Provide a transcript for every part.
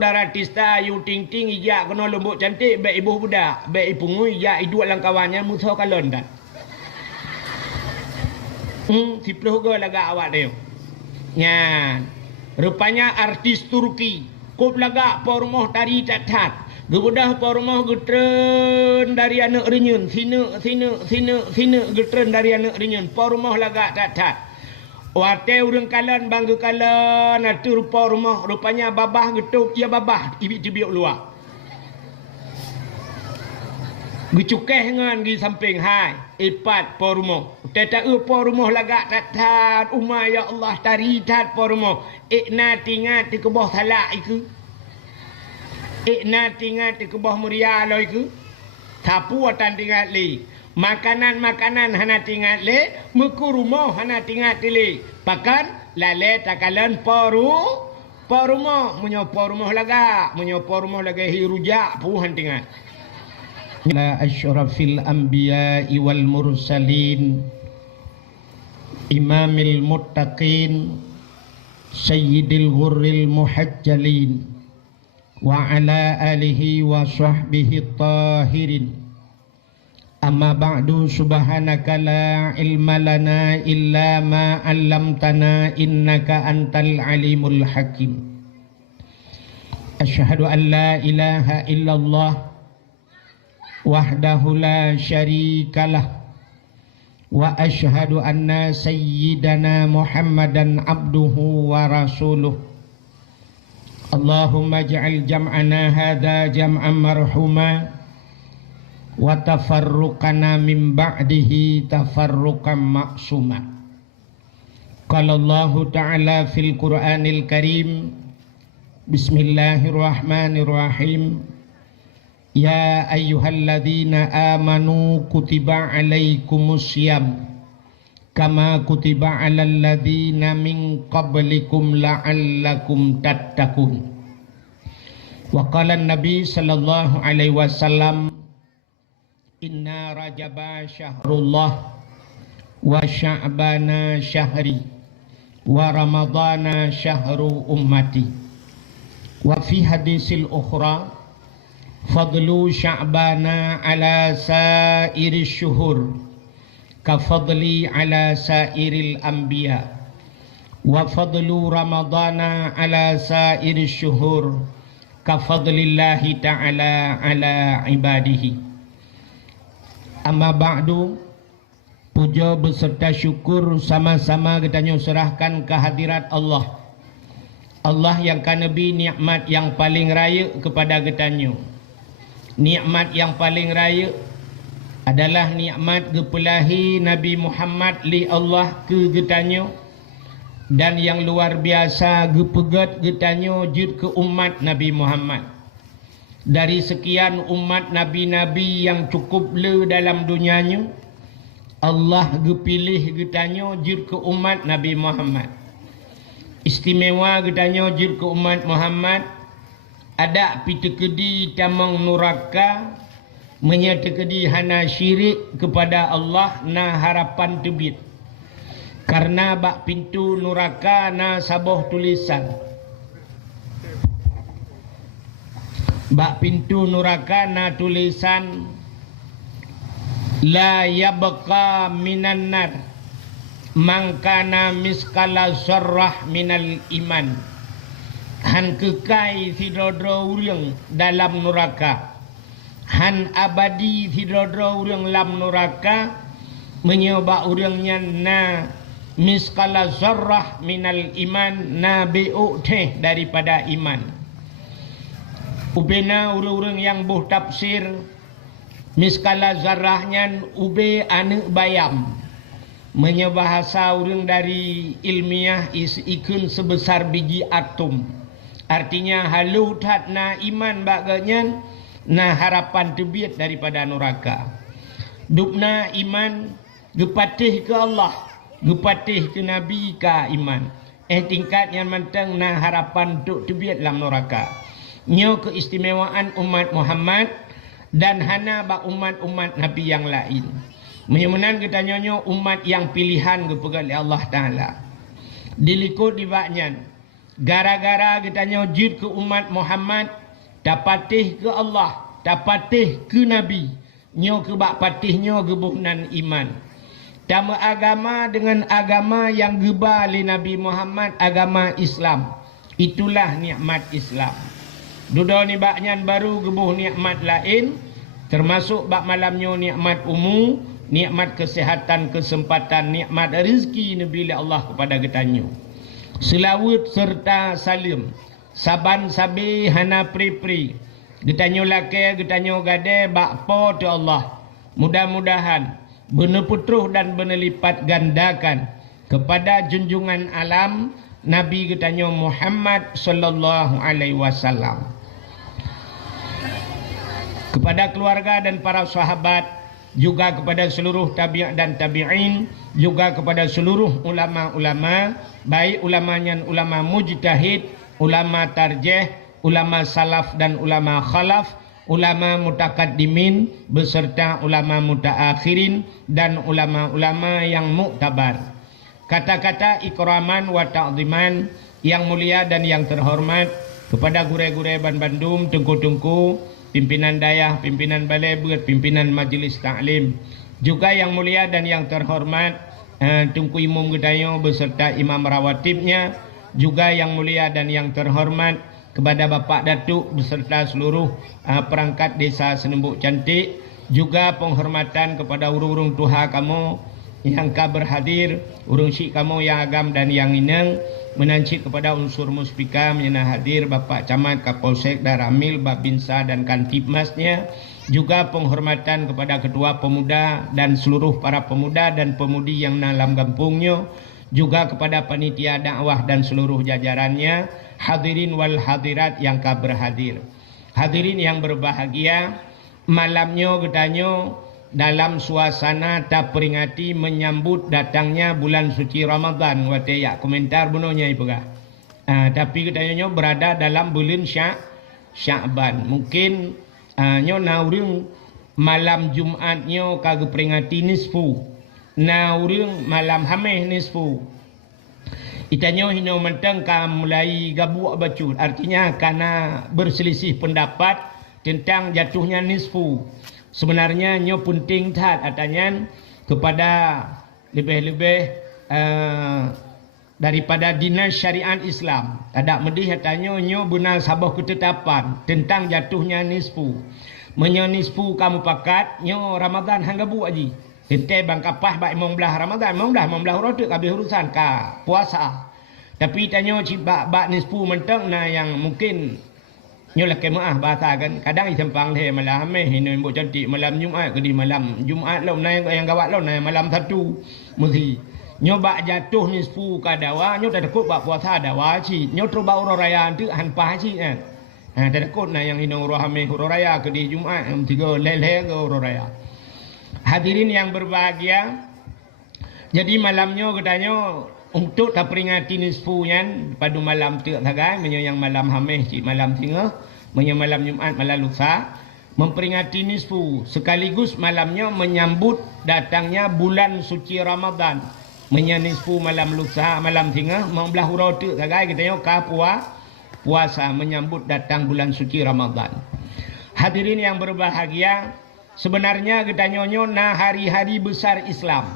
Darah tista yu ting ting ijak kena lembut cantik baik ibu budak baik ipungu ijak iduk lang kawannya musuh kalon dah. Sipluh ke laga awak dia. Nyan. Rupanya artis Turki kop laga pormoh tari tatat. Gebudah pormoh getren dari anak renyun sina getren dari anak renyun pormoh laga tatat. Wate urang kalan bangga kalan atu rupa rumah rupanya babah getuk ya babah ibi tibiuk luar. Gecukeh ngan di samping hai ipat po rumah. Teta po rumah lagak tatat umma ya Allah taritat po rumah. Ikna tingat di kebah salak iku. Ikna tingat di kebah muria lo iku. Tapu atan tingat li. Makanan-makanan hana tingat le, muku rumah hana tingat le. Pakan lale takalan poru rumah, menyopo rumah laga hirujak puhan tingat. La asyrafil anbiya'i wal mursalin imamil muttaqin sayyidil ghurril muhajjalin wa ala alihi wa sahbihi tahirin. Amma ba'du subhanaka la ilma lana illa ma 'allamtana innaka antal alimul hakim. Asyhadu an la ilaha illallah wahdahu la syarikalah wa asyhadu anna sayyidana Muhammadan abduhu wa rasuluh. Allahumma ij'al jam'ana hadza jam'an marhuma wa tafarruqana min ba'dihi tafarruqan ma'suma. Qala Allah Ta'ala fil Qur'anil Karim Bismillahirrahmanirrahim. Ya ayyuhalladzina amanu kutiba alaikumus syiyam kama kutiba alal ladzina min qablikum la'allakum tattaqun. Wa qala an-nabi sallallahu alaihi wasallam Inna rajaba syahrullah wa sya'bana syahri wa ramadana syahru ummati. Wa fi hadisil ukhra fadlu sya'bana ala sairi syuhur ka fadli ala sairil anbiya wa fadlu ramadana ala sairi syuhur ka fadlillahi ta'ala ala ibadihi. Amma ba'du, puja beserta syukur sama-sama kita serahkan kehadirat Allah. Allah yang Nabi nikmat yang paling raya kepada kita. Nikmat yang paling raya adalah nikmat kepelahi Nabi Muhammad li Allah ke kita. Dan yang luar biasa gepegat kita jud ke umat Nabi Muhammad. Dari sekian umat nabi-nabi yang cukup le dalam dunianya, Allah gepilih getanya jur ke umat Nabi Muhammad. Istimewa getanya jur ke umat Muhammad. Ada pitekedi tamang nuraka, menyatekedi hana syirik kepada Allah na harapan tebit. Karena bak pintu nuraka na saboh tulisan. Bak pintu neraka na tulisan la yabqa minan nar man kana miskala zarrah minal iman. Han kekai sidodro urang dalam neraka. Han abadi sidodro urang dalam neraka menyoba urangnya na miskala zarrah minal iman na bi'u teh daripada iman. Ubena urang-urang yang buh tafsir miskala zarahnya ube anu bayam. Menyebahasa urang dari ilmiah ikun sebesar biji atom. Artinya halu tatna iman baganya na harapan tebit daripada neraka. Dupna iman gepatih ke Allah, gepatih ke Nabi ka iman. Tingkat yang mentang na harapan tu tebit dalam neraka. Nyo keistimewaan umat Muhammad dan hana ba umat-umat Nabi yang lain. Menyemenan kita nyonyo umat yang pilihan kepada Allah Ta'ala. Dilikut di baknyan Gara-gara kitanya wujud ke umat Muhammad, dapatih ke Allah, dapatih ke Nabi, nyo ke bak patihnya gebuhnan iman. Tama agama dengan agama yang geba oleh Nabi Muhammad, agama Islam. Itulah nikmat Islam. Duda ni baknyan baru gebuh nikmat lain, termasuk bak malamnya nikmat umum, nikmat kesihatan, kesempatan, nikmat rezeki Nabi Allah kepada kitanya. Selawat serta salim, saban sabi hana pri-pri. Getanyo laki, getanyo gade, bakpo tu Allah. Mudah-mudahan benar putruh dan benar lipat gandakan kepada junjungan alam Nabi getanyo Muhammad sallallahu alaihi wasallam. Kepada keluarga dan para sahabat, juga kepada seluruh tabi'at dan tabi'in, juga kepada seluruh ulama-ulama, baik ulamanya ulama mujtahid, ulama tarjih, ulama salaf dan ulama khalaf, ulama mutakaddimin beserta ulama mutaakhirin dan ulama-ulama yang muktabar. Kata-kata ikraman wa ta'ziman yang mulia dan yang terhormat kepada gure-gure Ban Bandung, tengku-tengku, pimpinan dayah, pimpinan balai buat, pimpinan majlis ta'lim, juga yang mulia dan yang terhormat Tunku Imam Gedayo beserta imam rawatibnya, juga yang mulia dan yang terhormat kepada Bapak Datuk beserta seluruh perangkat desa Senembuk Cantik, juga penghormatan kepada urung-urung tuha kamu yang ka berhadir, urung syik kamu yang agam dan yang ineng, menancik kepada unsur muspika menyana hadir Bapak Camat, Kapolsek, Daramil, Babinsa dan Kantipmasnya, juga penghormatan kepada ketua pemuda dan seluruh para pemuda dan pemudi yang dalam kampungnya, juga kepada panitia dakwah dan seluruh jajarannya, hadirin wal hadirat yang ka berhadir. Hadirin yang berbahagia, malamnya getanyo dalam suasana tak peringati menyambut datangnya bulan suci Ramadan. Wate ya komentar bunonya ibu kah. Tapi katanya berada dalam bulan Sya'ban. Mungkin nyo naurung malam Jumatnya kagak peringati nisfu. Naurung malam Hameh nisfu. Itanya hino mentang ka mulai gabu bacut. Artinya karena berselisih pendapat tentang jatuhnya nisfu. Sebenarnya nyo penting tat atanya kepada lebih-lebih daripada dinas syariat Islam. Ada medih katanya nyo benar sabah ketetapan tentang jatuhnya nisfu. Menyo nisfu kamu pakat nyo Ramadan hangga bu aji. Tente bang kapah bak membelah Ramadan, membelah rotek habis urusan ka puasa. Tapi tanya bak nisfu mentang nah yang mungkin nyo lah kemaah bahasa kan kadang isempang le malam Hameh hino ibu cantik malam Jumaat ke di malam Jumaat lo naik yang gawat lo naik malam satu mesti nyo bak jatuh nisfu ka dawa nyo tak takut bak puasa dawa ci nyo terus bak uro raya tu hanpah ci kan tak takut nah yang hino uro Hameh uro raya ke di Jumaat tiga lele ke uro raya. Hadirin yang berbahagia, jadi malamnya katanya untuk tak peringati nisfu yan pada malam tu sagai menyo yang malam Hameh ci malam singa menyo malam Jumaat malam lusa memperingati nisfu sekaligus malamnya menyambut datangnya bulan suci Ramadan menyo nisfu malam lusa malam singa membelah hurau tu sagai katanya ka puasa menyambut datang bulan suci Ramadan. Hadirin yang berbahagia, sebenarnya katanya nah hari-hari besar Islam,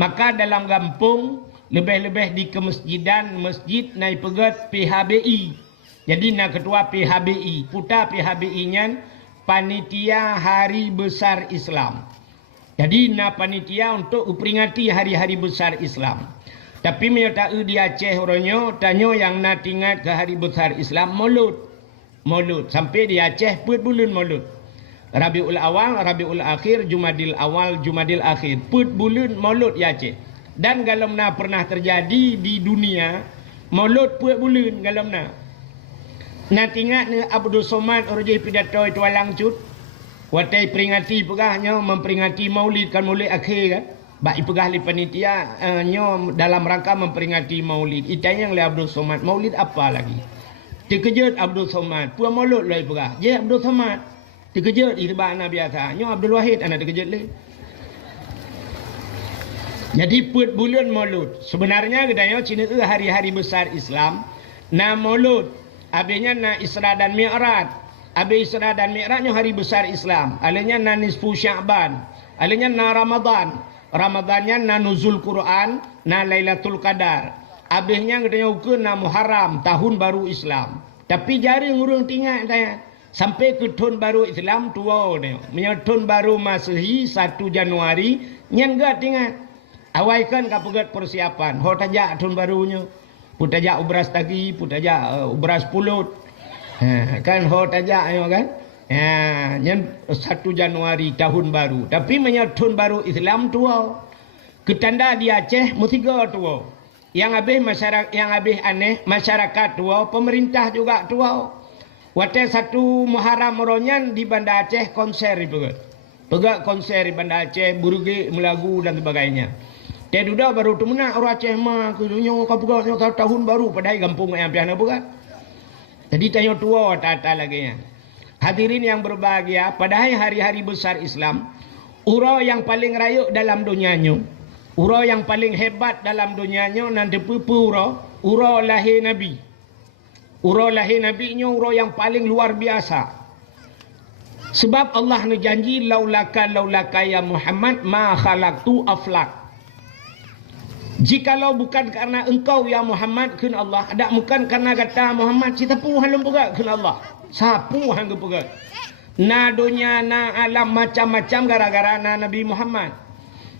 maka dalam kampung lebih-lebih di kemasjidan masjid naik pegat PHBI. Jadi nak ketua PHBI, putar PHBI-nya panitia hari besar Islam. Jadi nak panitia untuk peringati hari-hari besar Islam. Tapi menyata di Aceh orangnya tanya yang nak ingat ke hari besar Islam Maulud. Maulud sampai di Aceh put bulan Maulud. Rabiul Awal, Rabiul Akhir, Jumadil Awal, Jumadil Akhir. Put bulan Maulud di Aceh. Dan galamna pernah terjadi di dunia maulud puak bulan galamna. Nak ingat ni Abdul Somad orjih pidato itu alang cut. Watai peringati pegahnya memperingati maulid kan maulid akhir kan. Bak pegah li panitia nyo dalam rangka memperingati maulid. Itanya yang le Abdul Somad maulid apa lagi? Terkejut Abdul Somad puak maulud lai pegah. Je Abdul Somad terkejut irba anak biasa. Nyo Abdul Wahid anak terkejut le. Jadi put bulan maulud. Sebenarnya katanya Cina hari-hari besar Islam. na Maulud, habisnya na Isra dan Mi'raj. Habis Isra dan Mi'rajnya hari besar Islam. Alanya na nisfu Sya'ban, alanya na Ramadan. Ramadannya na nuzul Quran, na Lailatul Qadar. Habisnya katanya ukur na Muharram, tahun baru Islam. Tapi jari ngurung tinggal saya. Sampai ke tahun baru Islam tua dia. Menyang tahun baru Masehi 1 Januari nyangga tinggal. Awaikan kapegat persiapan. Ho tajak tahun barunya. Putajak ubras tagi, putajak ubras pulut. Kan ho tajak ayo kan. Yang 1 Januari tahun baru. Tapi menyang tahun baru Islam tua. Ketanda di Aceh mutiga tua. Yang habis masyarakat, yang habis aneh masyarakat tua, pemerintah juga tua. Waktu 1 Muharram Ronyan di Banda Aceh konser itu. Pegak konser di Banda Aceh, burugi melagu dan sebagainya. Dia duda baru tu mana orang Aceh mah kudunya kapuganya tahun baru padahal kampung yang piana bukan. Jadi tanya tua tata lagi ya. Hadirin yang berbahagia, padahal hari-hari besar Islam, ura yang paling rayuk dalam dunianya, ura yang paling hebat dalam dunianya nanti ura lahir Nabi. Ura lahir Nabi nya ura yang paling luar biasa. Sebab Allah ni janji laulaka ya Muhammad ma khalaqtu aflak. Jikalau bukan karena engkau ya Muhammad kun Allah, ada bukan karena kata Muhammad kita pun halum pegak kun Allah. Sapu hang pegak. Na dunia na alam macam-macam gara-gara na Nabi Muhammad.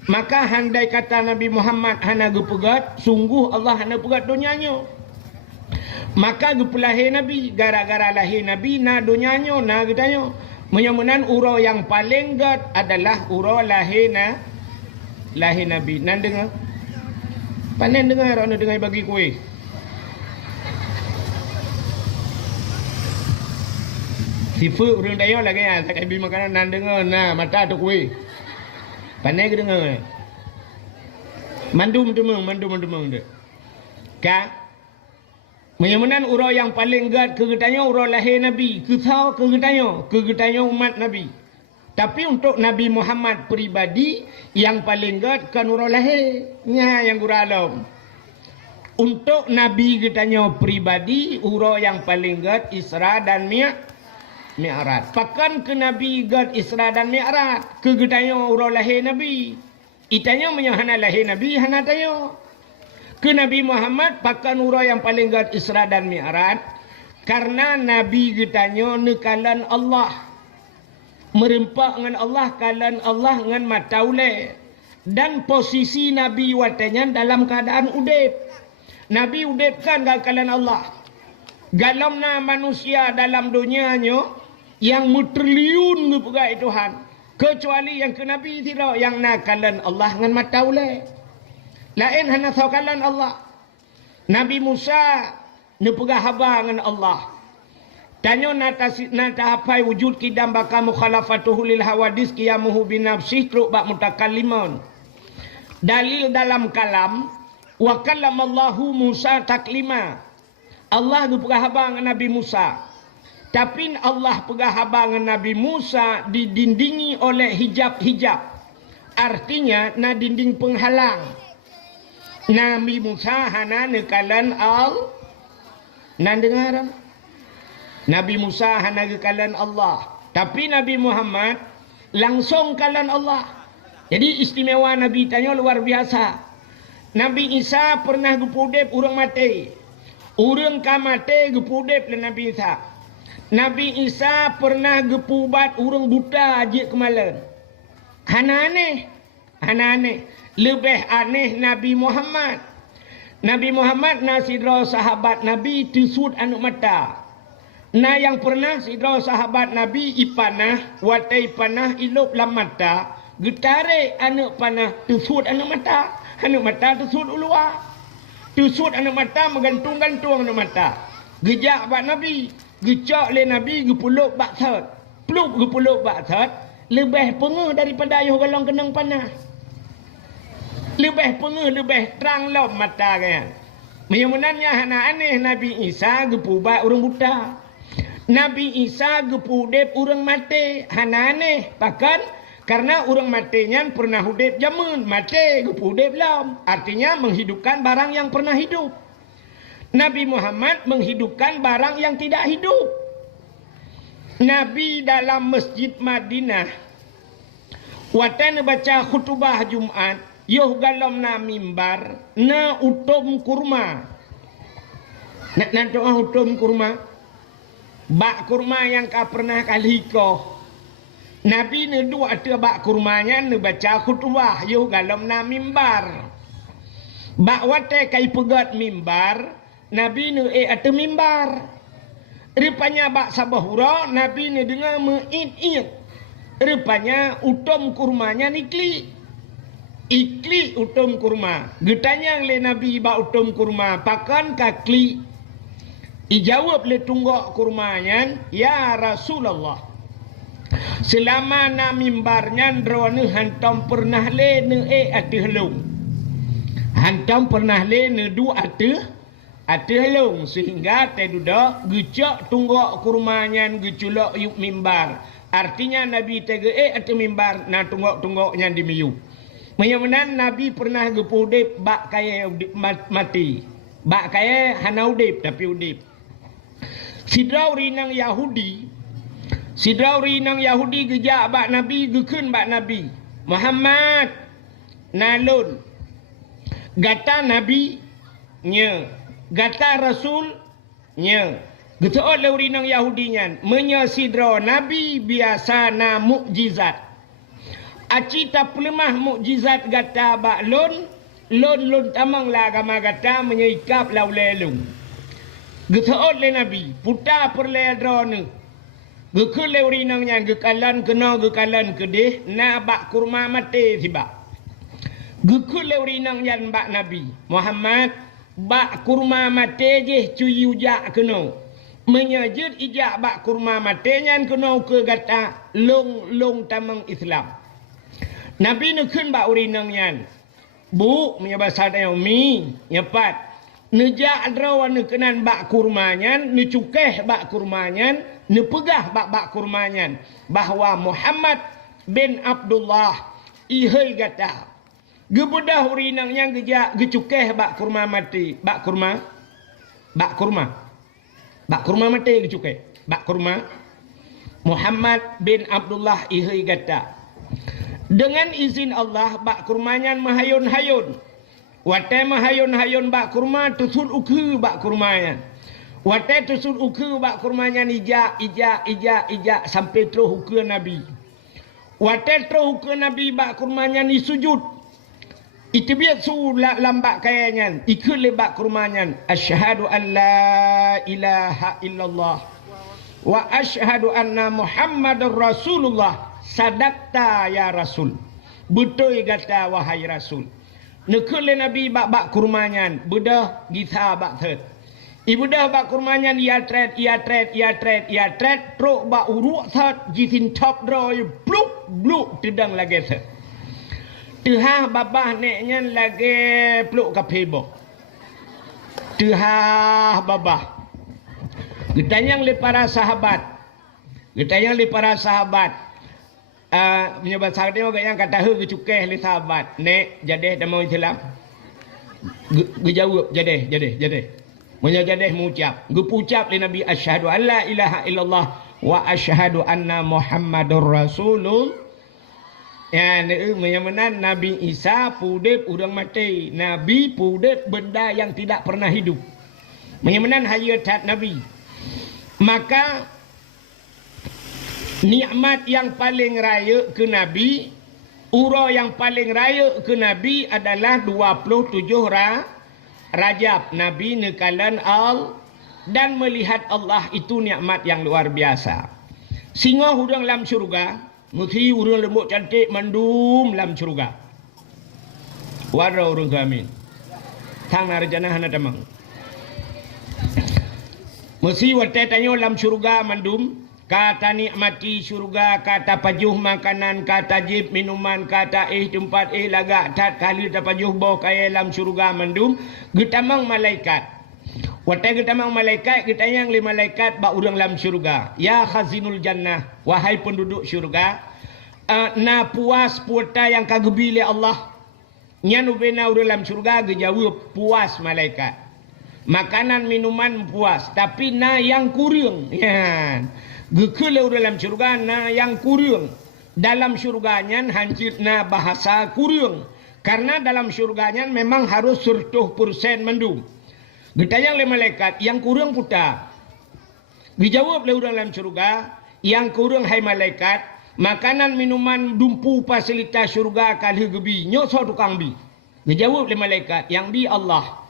Maka handai kata Nabi Muhammad hana gepegat, sungguh Allah hana pegat dunianya. Maka gepulahir Nabi, gara-gara lahir Nabi na dunianya na getanya. Menyamunan ura yang paling gat adalah ura lahir Nabi. Nan dengar? Panen dengar orang dengar bagi kuih. Sifu urang dayo lagi ya, tak habis makanan nan dengar na mata tu kuih. Panen ke dengar? Mandum de. Ka menyamunan ura yang paling gat kegetanya ura lahir Nabi. Kesau kegetanya umat Nabi. Tapi untuk Nabi Muhammad pribadi yang paling gat kan ura lahirnya yang guralam. Untuk Nabi getanya pribadi ura yang paling gat Isra dan Mi'raj. Pakan ke Nabi gat Isra dan Mi'raj kegetanya ura lahir Nabi. Itanya menyahana lahir Nabi hana tayo. Ke Nabi Muhammad pakan ura yang paling gat Isra dan Mi'raj karena Nabi getanya nekalan Allah, merempak dengan Allah, kalan Allah dengan mataule, dan posisi Nabi watanya dalam keadaan udip. Nabi udip kan kalan Allah. Galamna manusia dalam dunianya yang mutriliun ngepegai Tuhan, kecuali yang ke Nabi tidak, yang nakalan Allah dengan mataule. Lain hanya saukalan Allah. Nabi Musa nepegah haba dengan Allah. Tanya nata hapai wujud kidam baka mukhalafatuhu lil hawadis qiyamuhu binafsih truk bak mutakallimun. Dalil dalam kalam wa kallamallahu Musa taklima. Allah nepegah haba dengan Nabi Musa. Tapi Allah pegah haba dengan Nabi Musa didindingi oleh hijab-hijab. Artinya na dinding penghalang. Nabi Musa hana nekalan nan dengar? Nabi Musa hana nekalan Allah. Tapi Nabi Muhammad langsung kalan Allah. Jadi istimewa Nabi tanya luar biasa. Nabi Isa pernah gepudep urang mati. Urang ka mati gepudep le Nabi Isa. Nabi Isa pernah gepubat urang buta aje kemalan. Hana aneh. Lebih aneh Nabi Muhammad. Nabi Muhammad na sidra sahabat Nabi tusud anu mata. Na yang pernah sidra sahabat Nabi ipanah, watai panah ilup lam mata, getare anu panah tusud anu mata. Anu mata tusud ulua. Tusud anu mata menggantung-gantung anu mata. Gejak bak Nabi, gecak le Nabi gepuluk bak sat. Pluk gepuluk bak sat, lebih pengeh daripada ayuh galong kenang panah. Lebih pengeh, lebih terang lom mata kan. Menyamunannya hana aneh Nabi Isa gepubak orang buta. Nabi Isa gepudep orang mati. Hana aneh. Bahkan karena orang matinya pernah hudep jamun. Mati gepudep lom. Artinya menghidupkan barang yang pernah hidup. Nabi Muhammad menghidupkan barang yang tidak hidup. Nabi dalam Masjid Madinah watan baca khutbah Jumat, yoh galom na mimbar na utum kurma. Nak doa utum kurma. Bak kurma yang ka pernah kali ko. Nabi ne dua ada bak kurmanya ne baca khutbah yoh galom na mimbar. Bak wate kai pegat mimbar, Nabi ne ada mimbar. Rupanya bak sabahura Nabi ne dengar me'id-id. Rupanya utum kurmanya nikli. Ikli utum kurma. Getanya le Nabi bak utum kurma, pakan kakli. Ijawab le tunggak kurmanya, ya Rasulullah. Selama na mimbarnya drone hantam pernah le ne ati helung. Hantam pernah le ne du ati helung sehingga teduda gecak tunggak kurmanya geculok yuk mimbar. Artinya Nabi tege ati mimbar na tunggak-tunggaknya di miyu. Menyamanan Nabi pernah gepudip bak kaya mati. Bak kaya hana udip tapi udip. Sidrauri nang Yahudi gejak bak Nabi, gekun bak Nabi Muhammad nalun gata Nabi nya, gata Rasul nya. Getaot lauri nang Yahudi nyan menya sidra Nabi biasa na mukjizat. Aci tak pelemah mukjizat gata bak lon tamang la agama gata menyeikap lau lelung. Getaot le Nabi puta perle drone gekul le urinang yang gekalan kena gekalan kedeh na bak kurma mate tiba gekul le urinang yang bak Nabi Muhammad bak kurma mate je cuyu jak kena menyajud ijak bak kurma mate nyan kena ke gata long tamang Islam. Nabi nekun bak urinang yang bu menyabasa tayau mi nyapat nejak adrawan nekenan bak kurmanyan, necukeh bak kurmanyan, nepegah bak kurmanyan bahwa Muhammad bin Abdullah ihai gata. Gebedah urinang yang gejak gecukeh bak kurma mati, bak kurma mati gecukeh, bak kurma. Muhammad bin Abdullah ihai gata. Dengan izin Allah bak kurmanyan mahayun-hayun. Watai mahayun-hayun bak kurma tusul ukhu bak kurmanya. Watai tusul ukhu bak kurmanya ijak sampai terus ukhu Nabi. Watai terus ukhu Nabi bak kurmanya ni sujud. Itu biar su lambat kayanya. Ikut le bak kurmanya. Asyhadu an la ilaha illallah. Wa asyhadu anna Muhammadur Rasulullah. Sadaqta ya Rasul. Betul kata wahai Rasul. Nekul Nabi bak kurmanyan bedah gita bak thet. Ibu dah bak kurmanyan ia tret truk bak uruk thet jitin top draw bluk tedang lagi thet. Tehah babah neknya lagi pluk kapebo. Tehah babah. Getanyang le para sahabat. Menyebat sahabat dia yang kata hu gecukeh li sahabat nek jadeh damau Islam gejawab jadeh munya jadeh mengucap gepucap li Nabi asyhadu alla ilaha illallah wa asyhadu anna Muhammadur Rasulullah. Ya menyamanan Nabi Isa pudip urang mati, Nabi pudip benda yang tidak pernah hidup. Menyamanan hayat Nabi. Maka nikmat yang paling raya ke Nabi, ura yang paling raya ke Nabi adalah 27 Rajab. Nabi nekalan dan melihat Allah itu nikmat yang luar biasa. Singa hudang dalam syurga, muti urang lembut cantik mandum dalam syurga. Warna urang kami. Tang narjana hana tamang. Mesti wate tanyo dalam syurga mandum. Kata nikmati syurga, kata pajuh makanan, kata jib minuman, kata tempat lagak tat kali tapajuh bawa kaya dalam syurga mandum getamang malaikat. Watai getamang malaikat getayang li malaikat ba urang dalam syurga. Ya khazinul jannah, wahai penduduk syurga, na puas puata yang kagebili Allah. Nyanu bena urang dalam syurga gejawab puas malaikat. Makanan minuman puas, tapi na yang kurang. Ya. Gekele dalam syurga na yang kurang. Dalam syurganya hancur na bahasa kurang. Karena dalam syurganya memang harus 100% mendung. Ditanya oleh malaikat, yang kurang puta. Dijawab oleh dalam syurga, yang kurang hai malaikat, makanan minuman dumpu fasilitas syurga kali gebi, nyosor tukang bi. Dijawab oleh malaikat, yang bi Allah.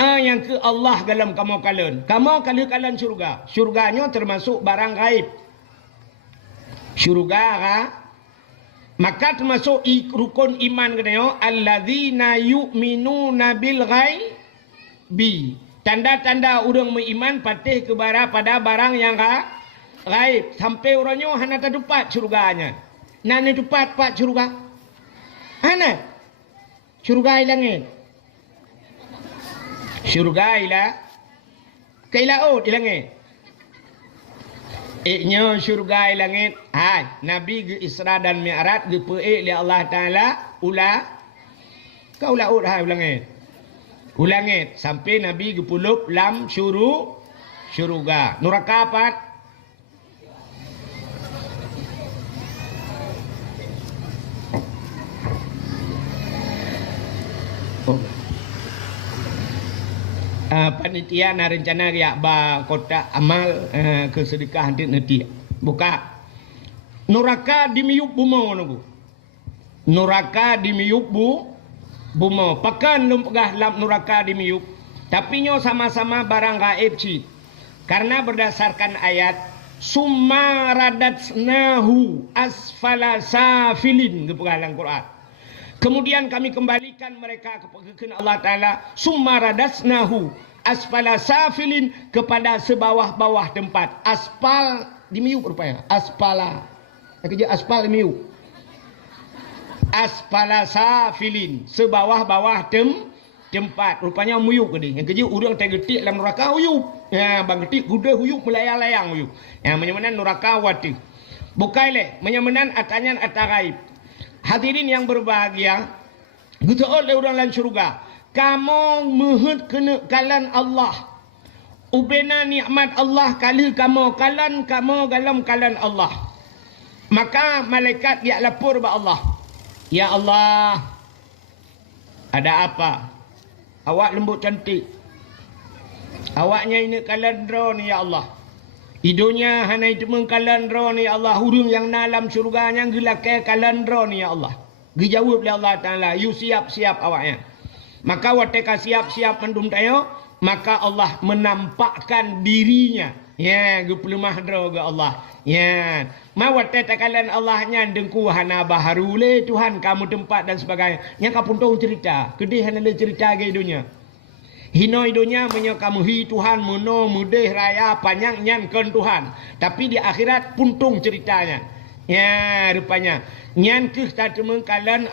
Yang ke Allah dalam kamu kalian. Kamu kalian syurga. Syurganya termasuk barang gaib. Syurga maka termasuk rukun iman katanya alladzina yu'minuna bil ghaibi. Tanda-tanda orang beriman patih pada barang yang gaib. Sampai orangnya hana terdapat syurganya. Nana dapat pak syurga? Hana. Syurga langit. Syurga ila kailaut langit. Iknya syurga langit. Hai, Nabi ke Isra dan Mi'raj ke peik li Allah Taala ula kau laut hai langit. Ulangit sampai Nabi ke pulup lam syuruga. Neraka apat? Oh. Panitia na rencana ya ba kota amal ke sedekah nanti buka neraka di miyup bumo nunggu neraka di miyup bumo pakan lumpegah lam neraka di miyup tapi nyo sama-sama barang gaib ci karena berdasarkan ayat summa radatsnahu asfala safilin ke pengalang Quran. Kemudian kami kembalikan mereka kepada Allah Ta'ala. Summa radatsnahu asfala safilin kepada sebawah-bawah tempat. Aspal di miuk rupanya. Aspala. Kerja aspal di miuk. Aspala safilin. Sebawah-bawah tempat. Rupanya muyuk tadi. Yang kerja orang tergetik dalam neraka huyuk. Ya, bang getik kuda huyuk melayang-layang huyuk. Yang menyamanan neraka wati. Bukaileh. Menyamanan atanyan atagaib. Hadirin yang berbahagia, gitu oleh orang lain syurga. Kamu muhut kena kalan Allah. Ubena nikmat Allah kali kamu kalan dalam kalan Allah. Maka malaikat dia lapor kepada Allah. Ya Allah, ada apa? Awak lembut cantik. Awaknya ini kalan draw ni ya Allah. Idonya hana itu mengkalan roh ni ya Allah. Hurung yang dalam syurganya gelakai kalan roh ni ya Allah. Dijawab oleh Allah Ta'ala. You siap-siap awaknya. Maka wateka siap-siap mendum tayo. Maka Allah menampakkan dirinya. Ya, gepelemah roh ke Allah. Ya. Mawateka kalan Allahnya dengku hana baharu le Tuhan kamu tempat dan sebagainya. Yang kapun tahu cerita. Kedih hana le cerita ke idonya. Hino idonya kamu hi Tuhan mono mudeh raya panjang nyan kan Tuhan. Tapi di akhirat puntung ceritanya. Ya rupanya. Nyan ke tadi mengkalan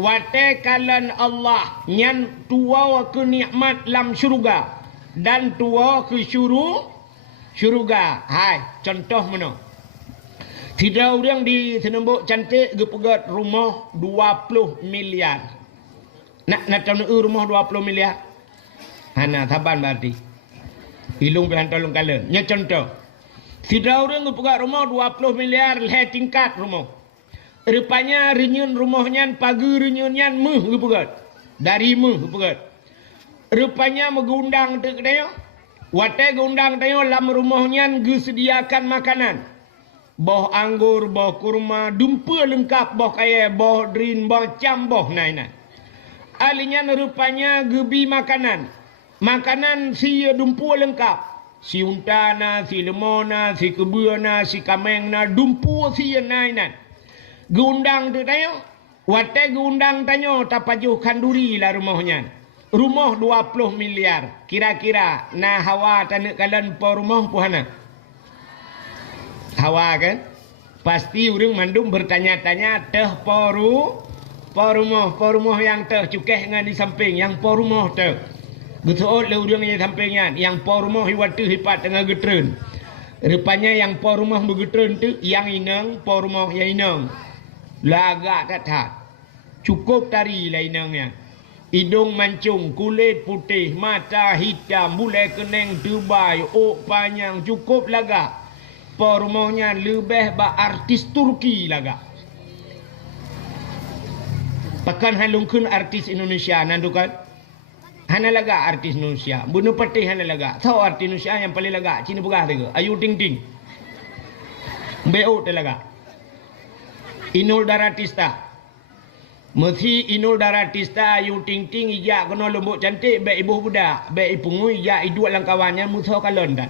wate kalan Allah. Nyan tua ke nikmat lam syurga. Dan tua ke syurga. Hai contoh mana. Tidak orang di Senembok cantik gepegat rumah 20 miliar. Nak tahu rumah 20 miliar. Hana taban berarti. Hilung pilihan tolong kalian. Nya contoh. Tidak orang ngepegat rumah 20 miliar leh tingkat rumah. Rupanya renyun rumahnya pagi renyunnya meh ngepegat. Dari meh ngepegat. Rupanya mengundang tu katanya. Wate gundang tayo lam rumahnya gesediakan makanan. Boh anggur, boh kurma, dumpa lengkap, boh kaya, boh drin, boh cam, boh naina. Alinya rupanya gebi makanan. Makanan si dumpu lengkap. Si untana, si lemona, si kebuana, si kamengna, dumpu si nainan. Gundang tu tayo. Wate gundang tayo tapajuh kanduri lah rumahnya. Rumah 20 miliar. Kira-kira na hawa tanak kalan po rumah puhana. Hawa kan? Pasti orang mandum bertanya-tanya teh po rumah yang teh cukeh dengan di samping yang po rumah teh. Betul le orang yang sampingnya yang po rumah hiwatu hipat tengah getren. Rupanya yang po rumah begetren tu yang inang po rumah yang inang. Lagak tak. Cukup tari lah inangnya. hidung mancung, kulit putih, mata hitam, bulai kening tebal, panjang, cukup lagak. Pormohnya lebih ba artis Turki lagak. Pakan halungkun artis Indonesia nandukan. Hana laga artis Indonesia. Bunuh peti hana laga. Tahu artis Indonesia yang paling laga Cina Pegah tu ke? Ayu Ting Ting. BO tu laga. Inul Daratista. Mesti Inul Daratista Ayu Ting Ting ijak kena lembut cantik baik ibu budak, baik ipungu ijak iduk lang kawannya musuh kalon dah.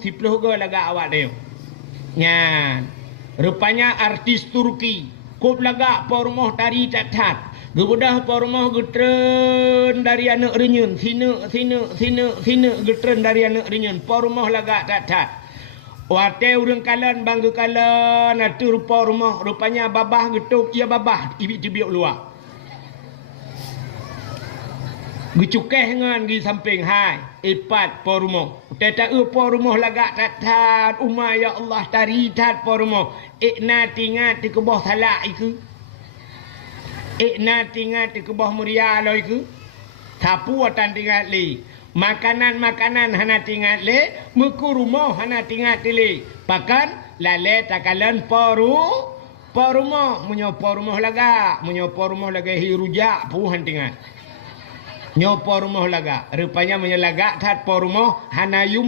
Sipluh ke laga awak dia. Nyan. Rupanya artis Turki. Kop laga pormoh tari tat-tat. Gebudah pormoh getren dari anak renyun. Sina getren dari anak renyun. Pormoh laga tat-tat. Wate urang kalan bangga kalan atur pormoh rupanya babah getuk ia babah ibik tibiuk luar. Gecukeh ngan di samping hai ipat pormoh. Teta pormoh lagak tat umma ya Allah tari tat pormoh. Ikna tingat di kebah salak iku. Ikna tingat di kebah muria lo iku. Sapu atan tingat li. Makanan hana tingat le, muku rumah hana tingat le. Pakan lale takalan porumo munyo porumo laga hirujak puhan tingat. Nyo porumo laga rupanya menyelaga tat porumo hanayum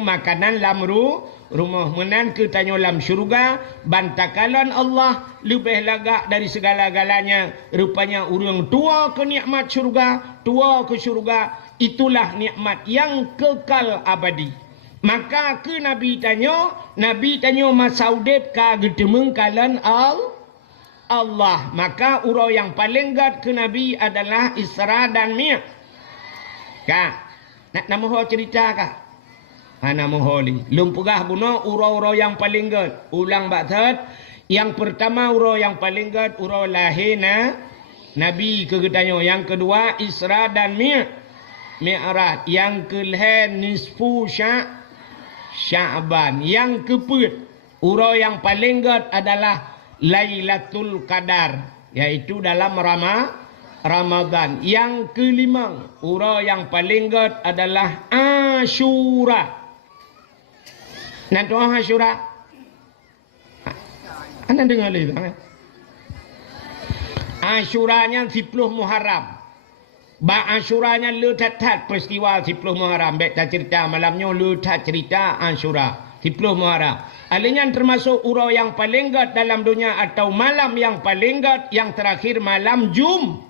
makanan lamru rumah menan ke tanyo lam syurga bantakalan Allah lebih laga dari segala-galanya. Rupanya urang tua ke nikmat syurga, tua ke syurga. Itulah nikmat yang kekal abadi. Maka ke Nabi tanyo masaudep ka gedemeng kalan Allah. Maka urau yang paling gat ke Nabi adalah Isra dan Mi'raj. Ka, nak nama ho cerita ka? Ana moholi. Lumpugah buno urau-urau yang paling gat. Ulang batat. Yang pertama urau yang paling gat urau lahirna Nabi ke getanyo. Yang kedua Isra dan Mi'raj. Yang kelihatan nisfu Sya'ban. Yang keput urau yang paling gat adalah Lailatul Qadar, yaitu dalam Ramadan. Yang kelima urau yang paling gat adalah Asyura. Nanti Asyura anda dengar lagi tak? Asyuranya 10 Muharram. Asyuranya letat peristiwa 10 Muharram. Baik tak cerita malamnya letat cerita Asyura 10 Muharram. Alanya termasuk urau yang paling gat dalam dunia atau malam yang paling gat yang terakhir malam Jumaat.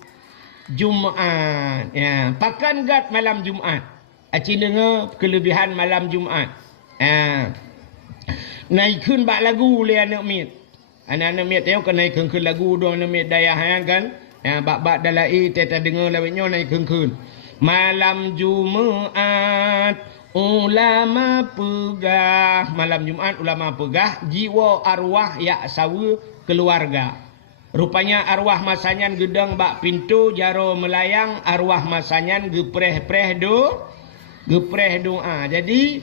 Ya, pakan gat malam Jumaat. Aci dengar kelebihan malam Jumaat. Naikkan bak lagu le anak mit. Anak mit tengok kan naikkan ke lagu do anak mit daya kan. Ya, bak dalai teta dengar lawetnya naikkan. Malam Jumaat ulama pegah. Malam Jumaat ulama pegah jiwa arwah ya sawu keluarga. Rupanya arwah masanyan gedang bak pintu jaro melayang, arwah masanyan gepreh doa. Jadi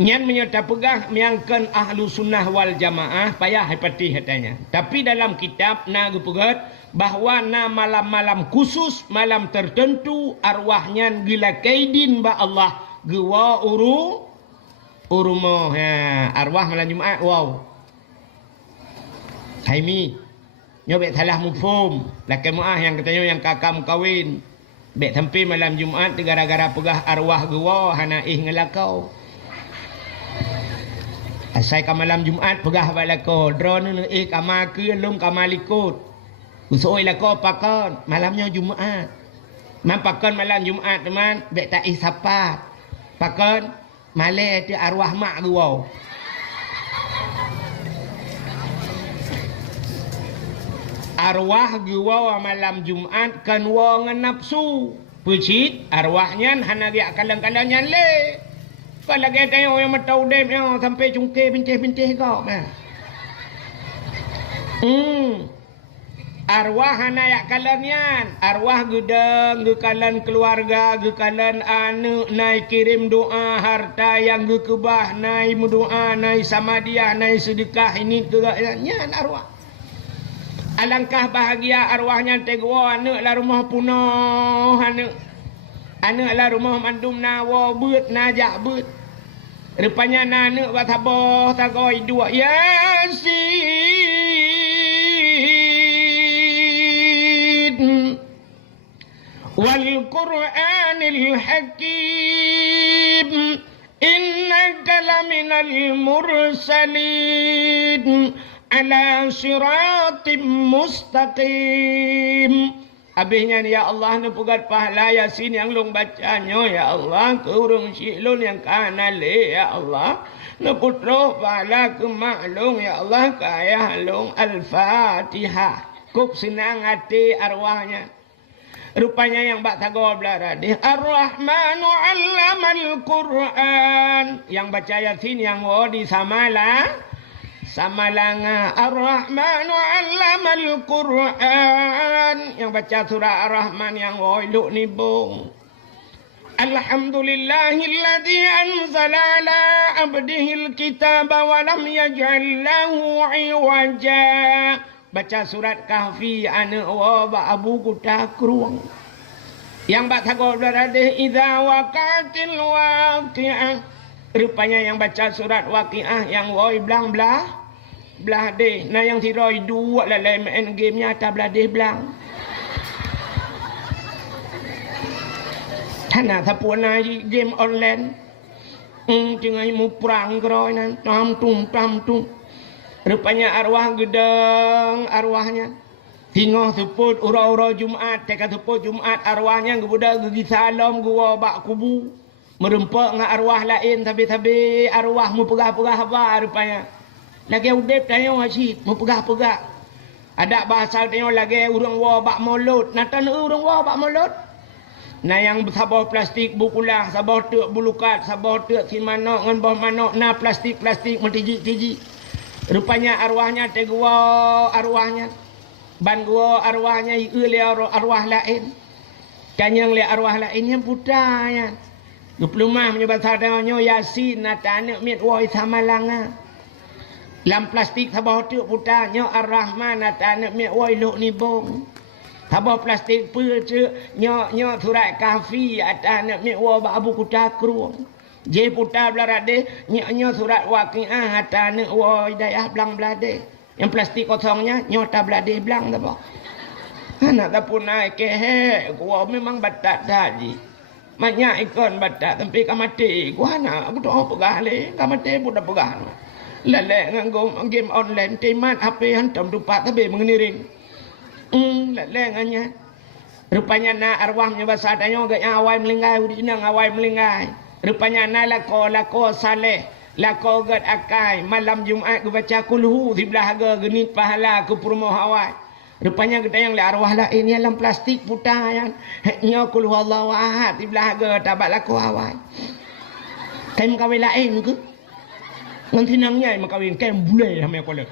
nyan menyerta pegah miangkan ahlu sunnah wal jamaah payah hepati hatanya. Tapi dalam kitab na gepegat bahawa na malam-malam khusus, malam tertentu arwahnya gila kaidin ba Allah gewa urumo arwah malam Jumaat. Wow. Haimi nyobek salah mufhum laki muah yang katanya yang kakam kawin bek sampai malam Jumaat gara-gara pegah arwah gewa hana ngelakau. Asai ka malam Jumaat pegah balako drone kama ke lum kama likut. Usoi lako pakon malamnya Jumaat. Pakon malam Jumaat teman bek tak isapat. Pakon male ti arwah mak gua. Arwah gua malam Jumaat kan wong nafsu. Pucit arwahnya hana dia kalang-kalangnya le. Kalau lagi tengok yang matau dem yang sampai cungkir pintih-pintih kau mah. Arwah hana yak kalanian, arwah gudang gekalan keluarga, gekalan anak naik kirim doa harta yang gekebah naik berdoa naik sama dia naik sedekah ini kegayannya arwah. Alangkah bahagia arwahnya tegwa anak lah rumah punah anak lah rumah mandum nawa beut najak beut. Rupanya anak batabah tagay dua Yasin wal Qur'anil Hakim innaka laminal mursalin ala siratim mustaqim. Habisnya ya Allah ni pugat pahala Yasin yang long bacanya ya Allah ke urung silun yang kana le ya Allah na putra pahala ke maklum ya Allah ke ayah long Al-Fatihah. Kup senang hati arwahnya. Rupanya yang bak tago belaradi Ar-Rahmanu 'allamal Qur'an. Yang baca Yasin yang di Samalanga Ar-Rahmanu 'allamal Qur'an. Yang baca surah Ar-Rahman yang iluk nibung. Alhamdulillahilladzi anzala ala abdihil kitaba wa lam yaj'al lahu 'iwaja. Baca surat Kahfi ana wa abu kutakruang. Yang bak tago berade idza waqatil waqi'ah. Rupanya yang baca surat Waqiah yang belah deh. Nah yang tiroi dua lah main game nyata belah deh belang. Tanah tapuna game online. Jangan mu perang keroi nan tam tum. Rupanya arwah gedeng arwahnya. Tinggal teput ura-ura Jumat, teka teput Jumat arwahnya gebudak gigi salam gua bak kubu. Merempak dengan arwah lain tapi arwah mu pegah-pegah apa rupanya. Lagi udep tanya wajib mu pegah-pegah. Ada bahasa tanya lagi urang wa bak mulut. Natan urang wa bak mulut. Nah yang sabah plastik bukulah, sabah tek bulukat, sabah tek si manok ngan boh manok na plastik mentiji-tiji. Rupanya arwahnya tegwa arwahnya. Ban gua arwahnya le arwah lain. Kanyang le arwah lain yang putanya. Diploma menyebut sadanya Yasin natane mit woi Samalanga. Lam plastik sabah tu putanya Ar-Rahman natane mit woi luk nibung. Sabah plastik pece nyo surat Kahfi atane mit woi abu kutakruang. Je putar belarade nyo surat Waqiah atane woi dayah belang belade. Yang plastik kosongnya nyo ta belade belang apa. Anak tapun naik ke gua memang batat tadi. Banyak ikon batak tempi kamati. Gua nak aku tak pegah le. Kamati pun dah pegah. Lelek nganggo game online. Timat HP hantam dupat tapi mengeniring. Lelek nganya. Rupanya na arwahnya bahasa tanya agaknya awai melinggai. Udinang awai melinggai. Rupanya na lako saleh. Lako gad akai. Malam Jumat aku baca kulhu. Sebelah harga genit pahala ke perumahan awai. Rupanya kita yang le arwah lain yang dalam plastik putah yang nya kul huwallahu ahad di belaga tabak laku awai. Kain kawin lain ke? Nanti nangnya yang kawin kain bule sama aku le.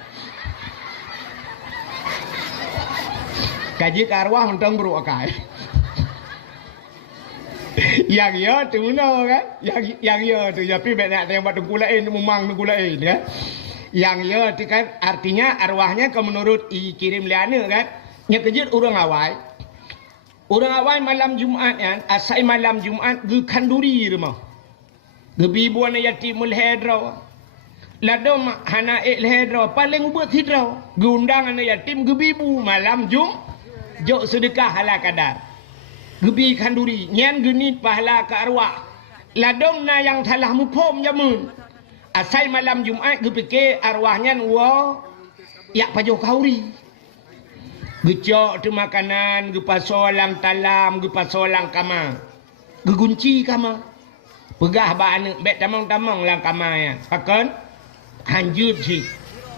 Kaji ke arwah untuk beruakai. Yang ya tu no kan? Yang ya tu tapi benak yang buat gulain memang gulain kan? Yang ya itu kan artinya arwahnya kalau menurut kirim liana kan nya kejut orang awai malam Jumat kan asai malam Jumat ge kanduri rumah gebi buana yatimul hadra ladom hana hadra paling ubut hidra geundang anak yatim gebi bu malam jok sedekah hala kadar gebi kanduri nyan genit pahala ke arwah ladom na yang salah mupom jamun. Asai malam Jumat gepike arwahnya wa yak pajo kauri. Gecok tu makanan, gepasolang talam, gepasolang kama. Gegunci kama. Pegah ba anak bet tamang-tamang lang kama ya. Pakon hanjut si.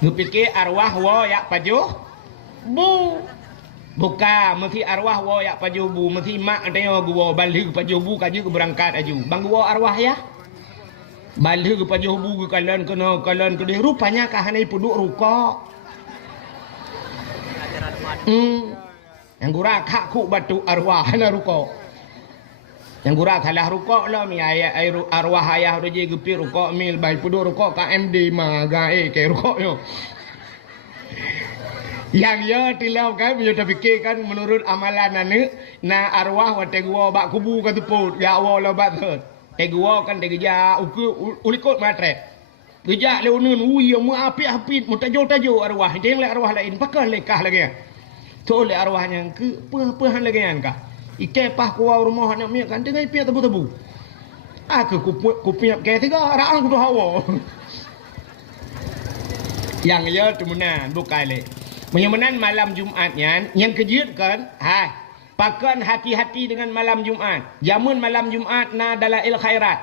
Gepike arwah wa yak pajo bu. Buka mesti arwah wa yak pajo bu, mesti mak tanya gua balik pajo bu kaji ke berangkat aju. Bang gua arwah ya. Balik ke pajuh buku kalian kena rupanya kahanai puduk rukok. Yang gura kakku batu arwah na rukok. Yang gura kalah rukok lah mi ayah arwah ayah roje gepi rukok mil baik puduk rukok KMD magae ke rukok yo. Yang ya tilau kan punya terfikir kan menurut amalan ane na arwah wa tegua bak kubu ka teput ya Allah bat thot. Tegua kan tegeja ulikot matre. Geja le unun ui mu api-api mu tajo-tajo arwah deng le arwah lain pakan lekah lagi. Tu le arwah yang ke pehan lagi kan ka. Ike pah ku rumah nak miak kan dengan piak tebu-tebu. Aku ku piak ke tiga raang ku hawa. Yang ya temunan bukan le. Menyemenan malam Jumatnya yang kejut kan, pakan hati-hati dengan malam Jumat. Jamun malam Jumat na dalail khairat.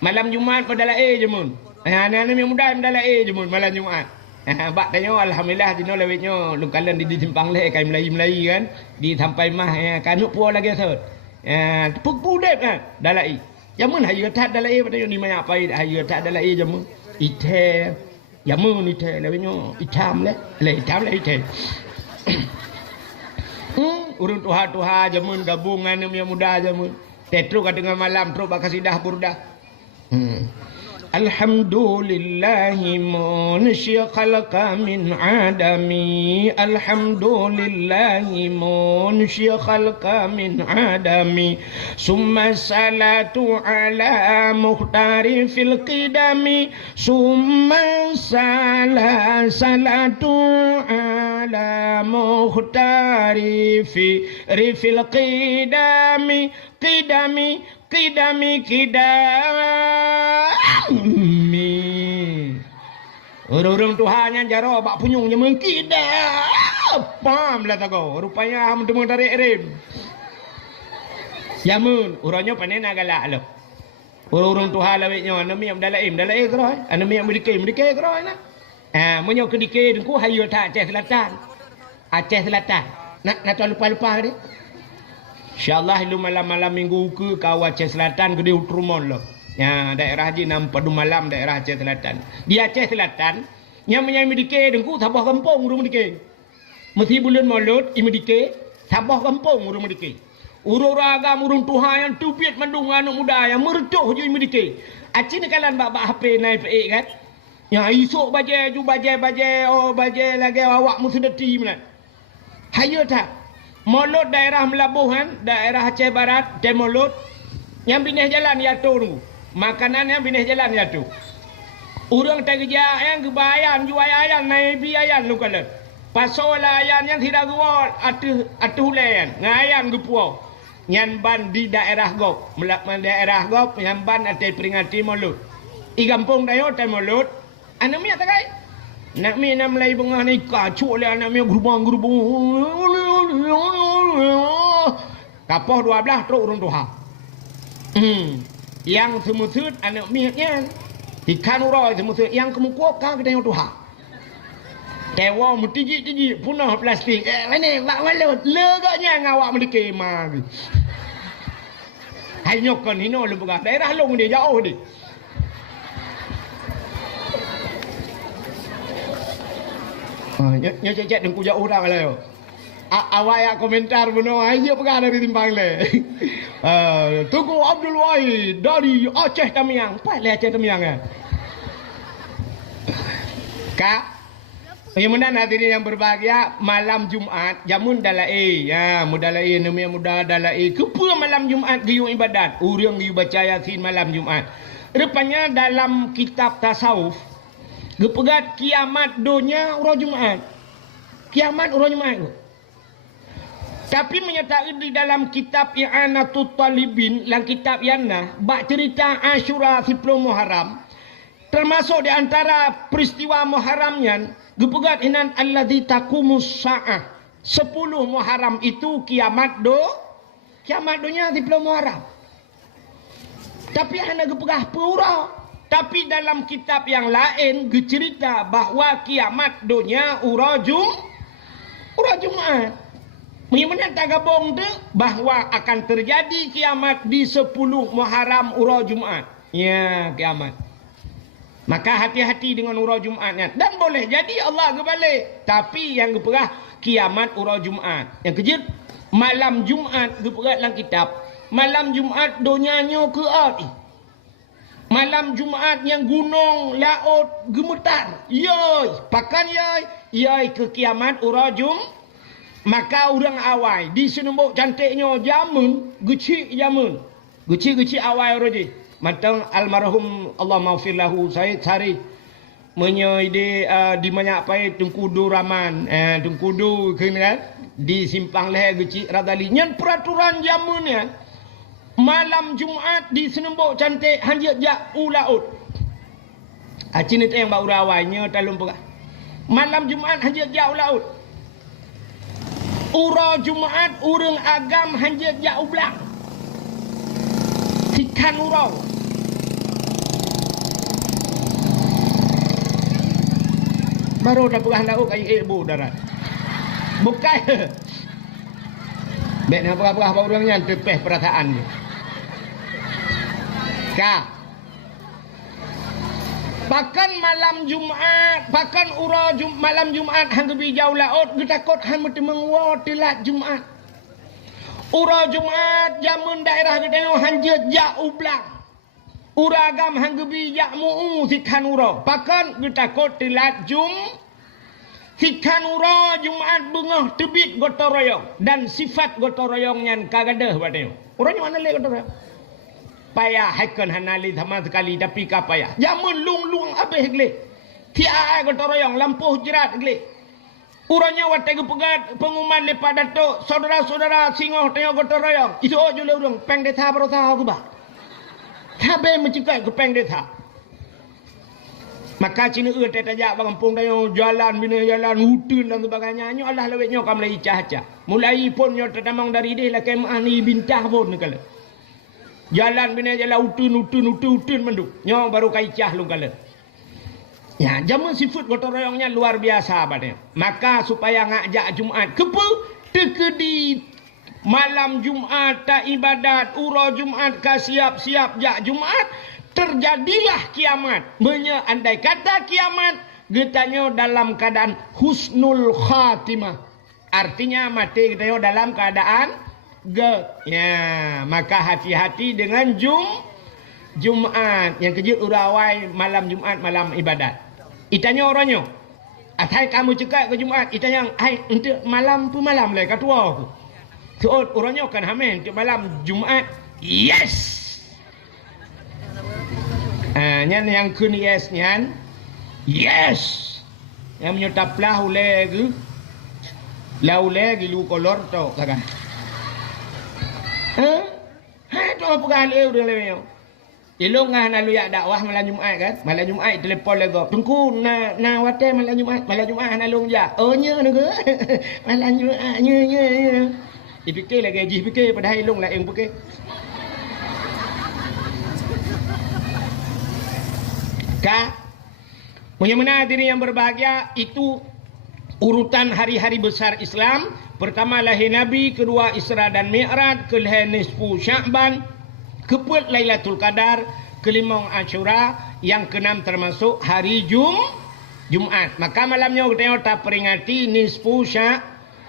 Malam Jumat pada jamun. Anak-anak yang muda adalah jamun malam Jumat. Bak tanya alhamdulillah dino lewetnya lukalan di simpang le kai Melayu kan, di sampai mah kanuk puas lagi sot. Puk-pudep kan dalai. Jamun hayu tat dalai pada ni banyak apa hayu tat dalai jamun. Ite jamun ite lewetnya hitam le hitam le ite. Urun tuha jamun gabungan yang muda jamun. Tetru dengan malam terus bakasidah burdah. Alhamdulillahi munshi khalqa min adami. Alhamdulillahi munshi khalqa min adami. Summa salatu ala muhtari fil qidami. Summa salatu ala muhtari fil qidami. Qidami orang Tuhannya jaro bak punyungnya mengkidap pam lah tago rupanya ham demo tarik rem yamun urangnya panen agala lo orang Tuhan lawetnya anami am dalaim kroi anami am mendike kroi na menyo kedike dengku hayu tak Aceh Selatan nak lupa ni InsyaAllah lu malam-malam minggu ke kau Aceh Selatan gede utrumon lo. Ya, daerah haji nampak du malam daerah Aceh Selatan. Di Aceh Selatan, yang menyami dike dengku sabah kampung urung dike. Mesti bulan Maulud imedike sabah kampung urung dike. Urung ragam urung Tuhan yang tubit mandung anak muda yang mertuh je imedike. Aceh ni kalan bak HP naik pe kan. Yang esok baje lagi awak mesti deti mana. Hayo tak. Mulut daerah Melabuhan, daerah Aceh Barat, Mulut yang binih jalan ya tu. Makanan yang binih jalan ya tu. Urang tak kerja yang kebayan jual ayan naik biayan lu kalau. Pasal ayan yang tidak gua atu layan, ngayan gupuo. Nyan ban di daerah Gop, melakman daerah Gop, yang ban ate peringati Mulut. I kampung dayo Mulut. Anami tak kai? Nak mi nam lai bunga ni kacuk le anak mi gerubang. Kapoh 12 teruk urung Tuhan. Yang semusut anak miaknya ikan uroi semusut yang kemukup kau kedai Tuhan. Tewa mutiji punah plastik. Mana wak walut legaknya ngawak mendike mah. Hai nyokon hino lu buka daerah long dia jauh dia. Nyok dengku jauh dah kalau. Awak komentar benar ayo pegang dari timbang le. Tunggu Abdul Wahid dari Aceh Tamiang. Apa le Aceh Tamiang ya? Kak, yang mana hadirin yang berbahagia malam Jumat jamun dalai ya mudalai namanya muda dalai kepa malam Jumat gayung ibadat urang yu baca Yasin malam Jumat. Rupanya dalam kitab tasawuf gepegat kiamat dunia urang Jumat. Kiamat urang Jumat. Tapi menyatakan di dalam kitab I'anatul Talibin, dalam kitab Yana, bak cerita Asyura 10 Muharram, termasuk di antara peristiwa Muharramnya, gepegat inan alladzi taqumus sa'ah. 10 Muharram itu kiamat dunia 10 Muharram. Tapi hanya gepegah pura. Tapi dalam kitab yang lain cerita bahawa kiamat dunia urang Jumat. Bagaimana tak gabung tu bahawa akan terjadi kiamat di 10 Muharram urang Jumat. Ya, kiamat. Maka hati-hati dengan urang Jumatnya. Dan boleh jadi Allah kebalik. Tapi yang geperah kiamat urang Jumat. Yang kejut malam Jumat geperah dalam kitab. Malam Jumat dunianya ke out. Malam Jumat yang gunung laut gemetar. Yoi, pakan yoi. iai ke kiamat urajum maka orang awai di senembok cantiknya jamun geci jamun geci awai roji matang almarhum Allah maghfir lahu saya cari menyoide di banyak pai Tengkudu Raman Tengkudu kan di simpang leher geci radali nyan peraturan jamunnya malam Jumaat di senembok cantik hanya jak ulaut acin itu yang bau rawainya talum pegah malam Jumaat hanya jak ulaut ura Jumaat urang agam hanya jak ublak ikan urau baru dah pegah lauk ai ibu darat bukai bek nak pegah bau orangnya tepeh perataan ni ka pakan malam Jumaat pakan ura malam Jumaat hang gebi jauh laut getakot han mesti mengwa telat Jumaat ura Jumaat jamun daerah gedeno hanje jak ublang uragam hang gebi jak muu sikan ura pakan getakot telat sikan ura Jumaat bengah tebit gotong royong dan sifat gotong royong nyan kagadah badeo urang mana le gotong royong payah hakan hanali sama sekali tapi ka payah jamun lung habis gle tia gotong royong lampuh jerat gle urangnya watai pegat pengumuman lepas datuk saudara-saudara singoh tengok gotong royong itu jule urang peng desa berusaha ku ba tabe mencikak ke peng desa maka cina tak tajak kampung dayo jalan bina jalan hutun dan sebagainya nyo Allah lewetnya kam lai cah-cah mulai pun nyo tetamang dari dia lah kemah ni bintah pun kala jalan bina jalan hutun menduk nyo baru kai cah lu kala ya jaman sifat gotong royongnya luar biasa badnya maka supaya ngajak Jumaat kepe tekedi malam Jumaat tak ibadat ura Jumaat ka siap-siap jak Jumaat terjadilah kiamat. Andai kata kiamat, getanya dalam keadaan husnul khatimah. Artinya mati getanya dalam keadaan ya, maka hati-hati dengan Jumaat. Yang kejut urawai malam Jumaat, malam ibadat. Itanya orangnya, atai kamu cekak ke Jumaat, itanya, hai untuk malam pemalam lah katua aku. So orangnya kan hamen untuk malam Jumaat. Yes. Nyan yang kun yes nyan yes yang menyetap lahu lagi lu kolor to kagak tu apa kali udah lewat ilung ngah nalu ya dakwah malam Jumaat kan malam Jumaat telefon lego tungku na wate malam Jumaat nalung ja nya ke malam Jumaat nya dipikir lagi gaji fikir pada ilung lah yang fikir punya diri yang berbahagia itu urutan hari-hari besar Islam. Pertama lahir Nabi, kedua Isra dan Mi'raj, kelima nisfu Sya'ban, keempat Lailatul Qadar, kelima Asyura, yang keenam termasuk hari Jumaat. Maka malamnya kita peringati nisfu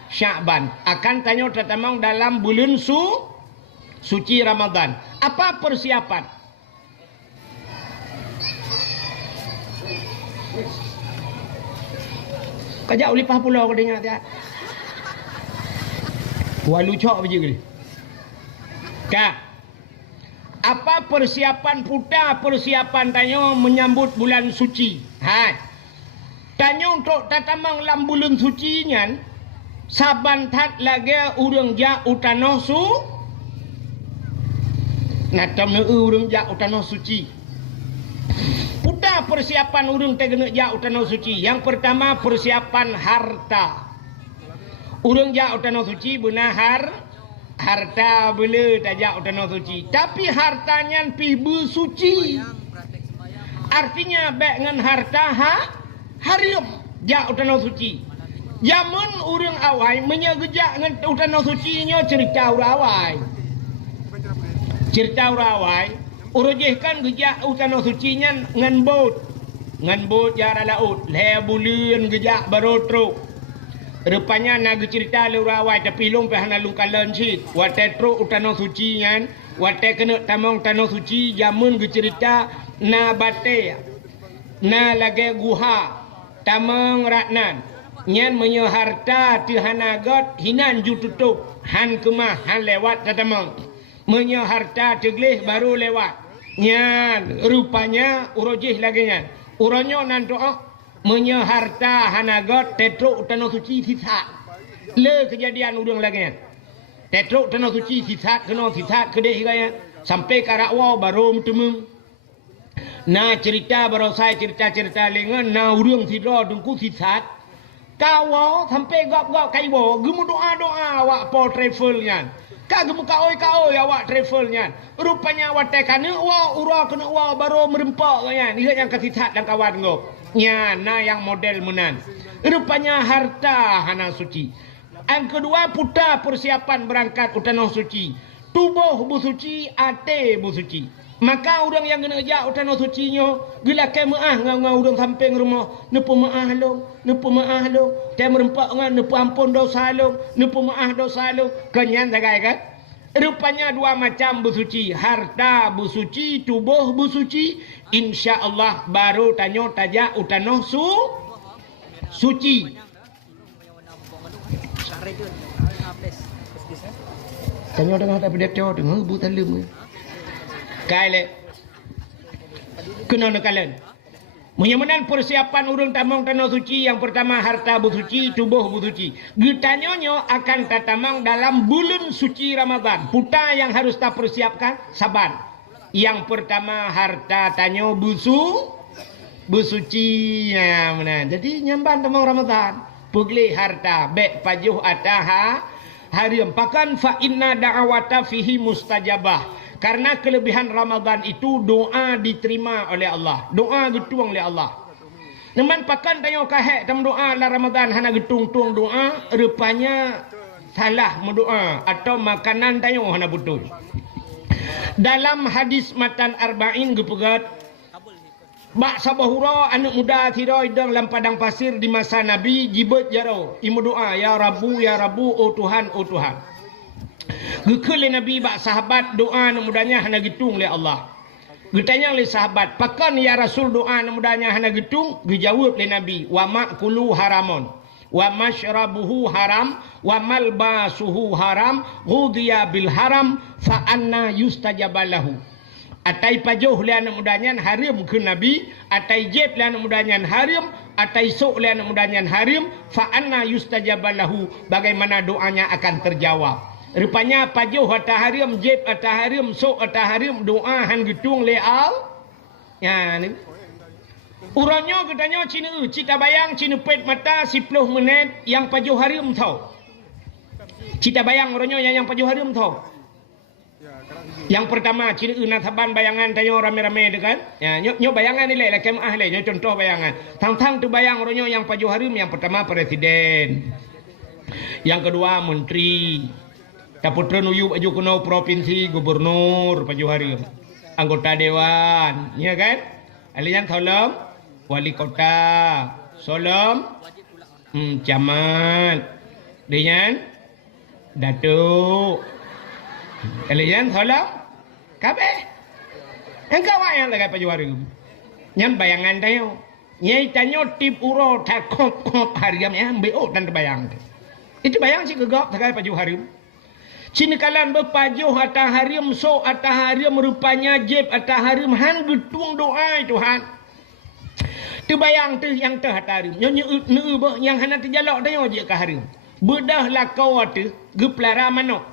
Sya'ban. Akan tanya tetamang dalam bulan suci Ramadan. Apa persiapan? Kajak ulipah pulau kau dengar tak? Walu cok biji gini. Kak, apa persiapan puta persiapan tanya menyambut bulan suci? Hai, tanya untuk tatamang lam bulan suci nyan, saban tat lagi urang ja utanoh natam ne urang ja utanoh suci. Puta persiapan urang tegena ja utanoh suci. Yang pertama persiapan harta. Urang ja utanoh suci benar harta bela tajak utanoh suci. Tapi hartanya pi bersuci. Artinya baik dengan harta harim ja utanoh suci. Zaman urang awai menyegejak dengan utanoh suci nya cerita urawai. Cerita urawai urujihkan gejak utanoh sucinya ngan bot jara laut le bulan gejak barotro rupanya nak cerita lurawai tapi long peh nalung kalan sit wate tro utanoh sucinya wate kena tamong tanoh suci jamun cerita na bate na lage guha tamong ratnan nyan menyo harta ti hanagot hinan ju tutup han kemah han lewat tatamang menyo harta tegleh baru lewat nyan rupanya urojih lagi nyan uronyo nan doa menyo harta hanagot tetruk tanah suci sisa le kejadian udang lagi nyan tetruk tanah suci sisa kena sisa kedeh gaya sampai karakwa baru temung na cerita baru saya cerita lengan na urang sidra dengku sisa kawo sampai gap-gap kaibo gemu doa-doa awak po travelnya ka gemu kaoi awak travelnya rupanya awak tekane wa ura kena wa baru merempak kan dia yang kesisat dan kawan go nya na yang model menan rupanya harta hana suci yang kedua putar persiapan berangkat ke tanah suci tubuh bu suci ate bu suci maka orang yang kena ajak tanah suci nyo gila ke maah ngau orang samping rumah nepu maah lo te merempak ngan nepu ampun dosa lo nepu maah dosa lo kenyan sagai kan rupanya dua macam busuci harta busuci tubuh busuci insyaallah baru tanyo tajak utanoh suci tanyo dengan tak pedetio dengan bu talem kale kena kalian menyamanan persiapan urang tamang tanah suci yang pertama harta busuci tubuh busuci getanyonyo akan tatamang dalam bulan suci Ramadan puta yang harus tak persiapkan saban yang pertama harta tanyo busuci ya mana jadi nyamban tamang Ramadan pugli harta bek pajuh ataha hariam pakan fa inna da'awata fihi mustajabah karena kelebihan Ramadan itu doa diterima oleh Allah. Doa getuang oleh Allah. Neman pakan tayo kahek tam doa la Ramadan hana getung-tung doa rupanya salah mendoa atau makanan tayo hana betul. Dalam hadis matan arba'in gepegat bak sabahura anak muda tira idang dalam padang pasir di masa Nabi jibut jaro imu doa ya Rabbu oh Tuhan Gekele Nabi bak sahabat doa mudahnya hana gitung oleh Allah. Getanya oleh sahabat, pakan ya Rasul doa mudahnya hana gitung, dijawab oleh Nabi, wa ma'kulu haramun, wa mashrabuhu haram, wa malbasuhu haram, ghudiya bil haram, fa anna yustajabalahu. Atai pajuh le anak mudahnya harim ke Nabi, atai jeb le anak mudahnya harim, atai sok le anak mudahnya harim, fa anna yustajabalahu. Bagaimana doanya akan terjawab. Rupanya pajuh ataharim, jeb ataharim, sok ataharim, doa han gedung leal. Ya ni. Uranyo katanya cita bayang cina pet mata 10 menit yang pajuh harim tau. Cita bayang uranyo yang pajuh harim tau. Yang pertama cina nataban bayangan tayo rame-rame dekan. Ya nyo bayangan ni lah kemah le, nyo contoh bayangan. Tang-tang tu bayang uranyo yang pajuh harim yang pertama presiden. Yang kedua menteri. Taputra nuyu baju kuno provinsi gubernur Pajuh Harim anggota dewan ya kan alian tolong wali kota solom camat dengan datuk alian tolong kabeh engkau yang lagi Pajuh Harim nyam bayangan tayo nyai tanyo tip uro takop hariam ya mbeo dan bayang itu bayang si gegap takai Pajuh Harim. Cina kalan berpajuh ataharim so ataharim rupanya jeb ataharim han getung doa Tuhan. Tu bayang tu yang tu ataharim. Nyu bah yang hana terjalak dah je ke harim. Bedah lakau tu ge pelara manok.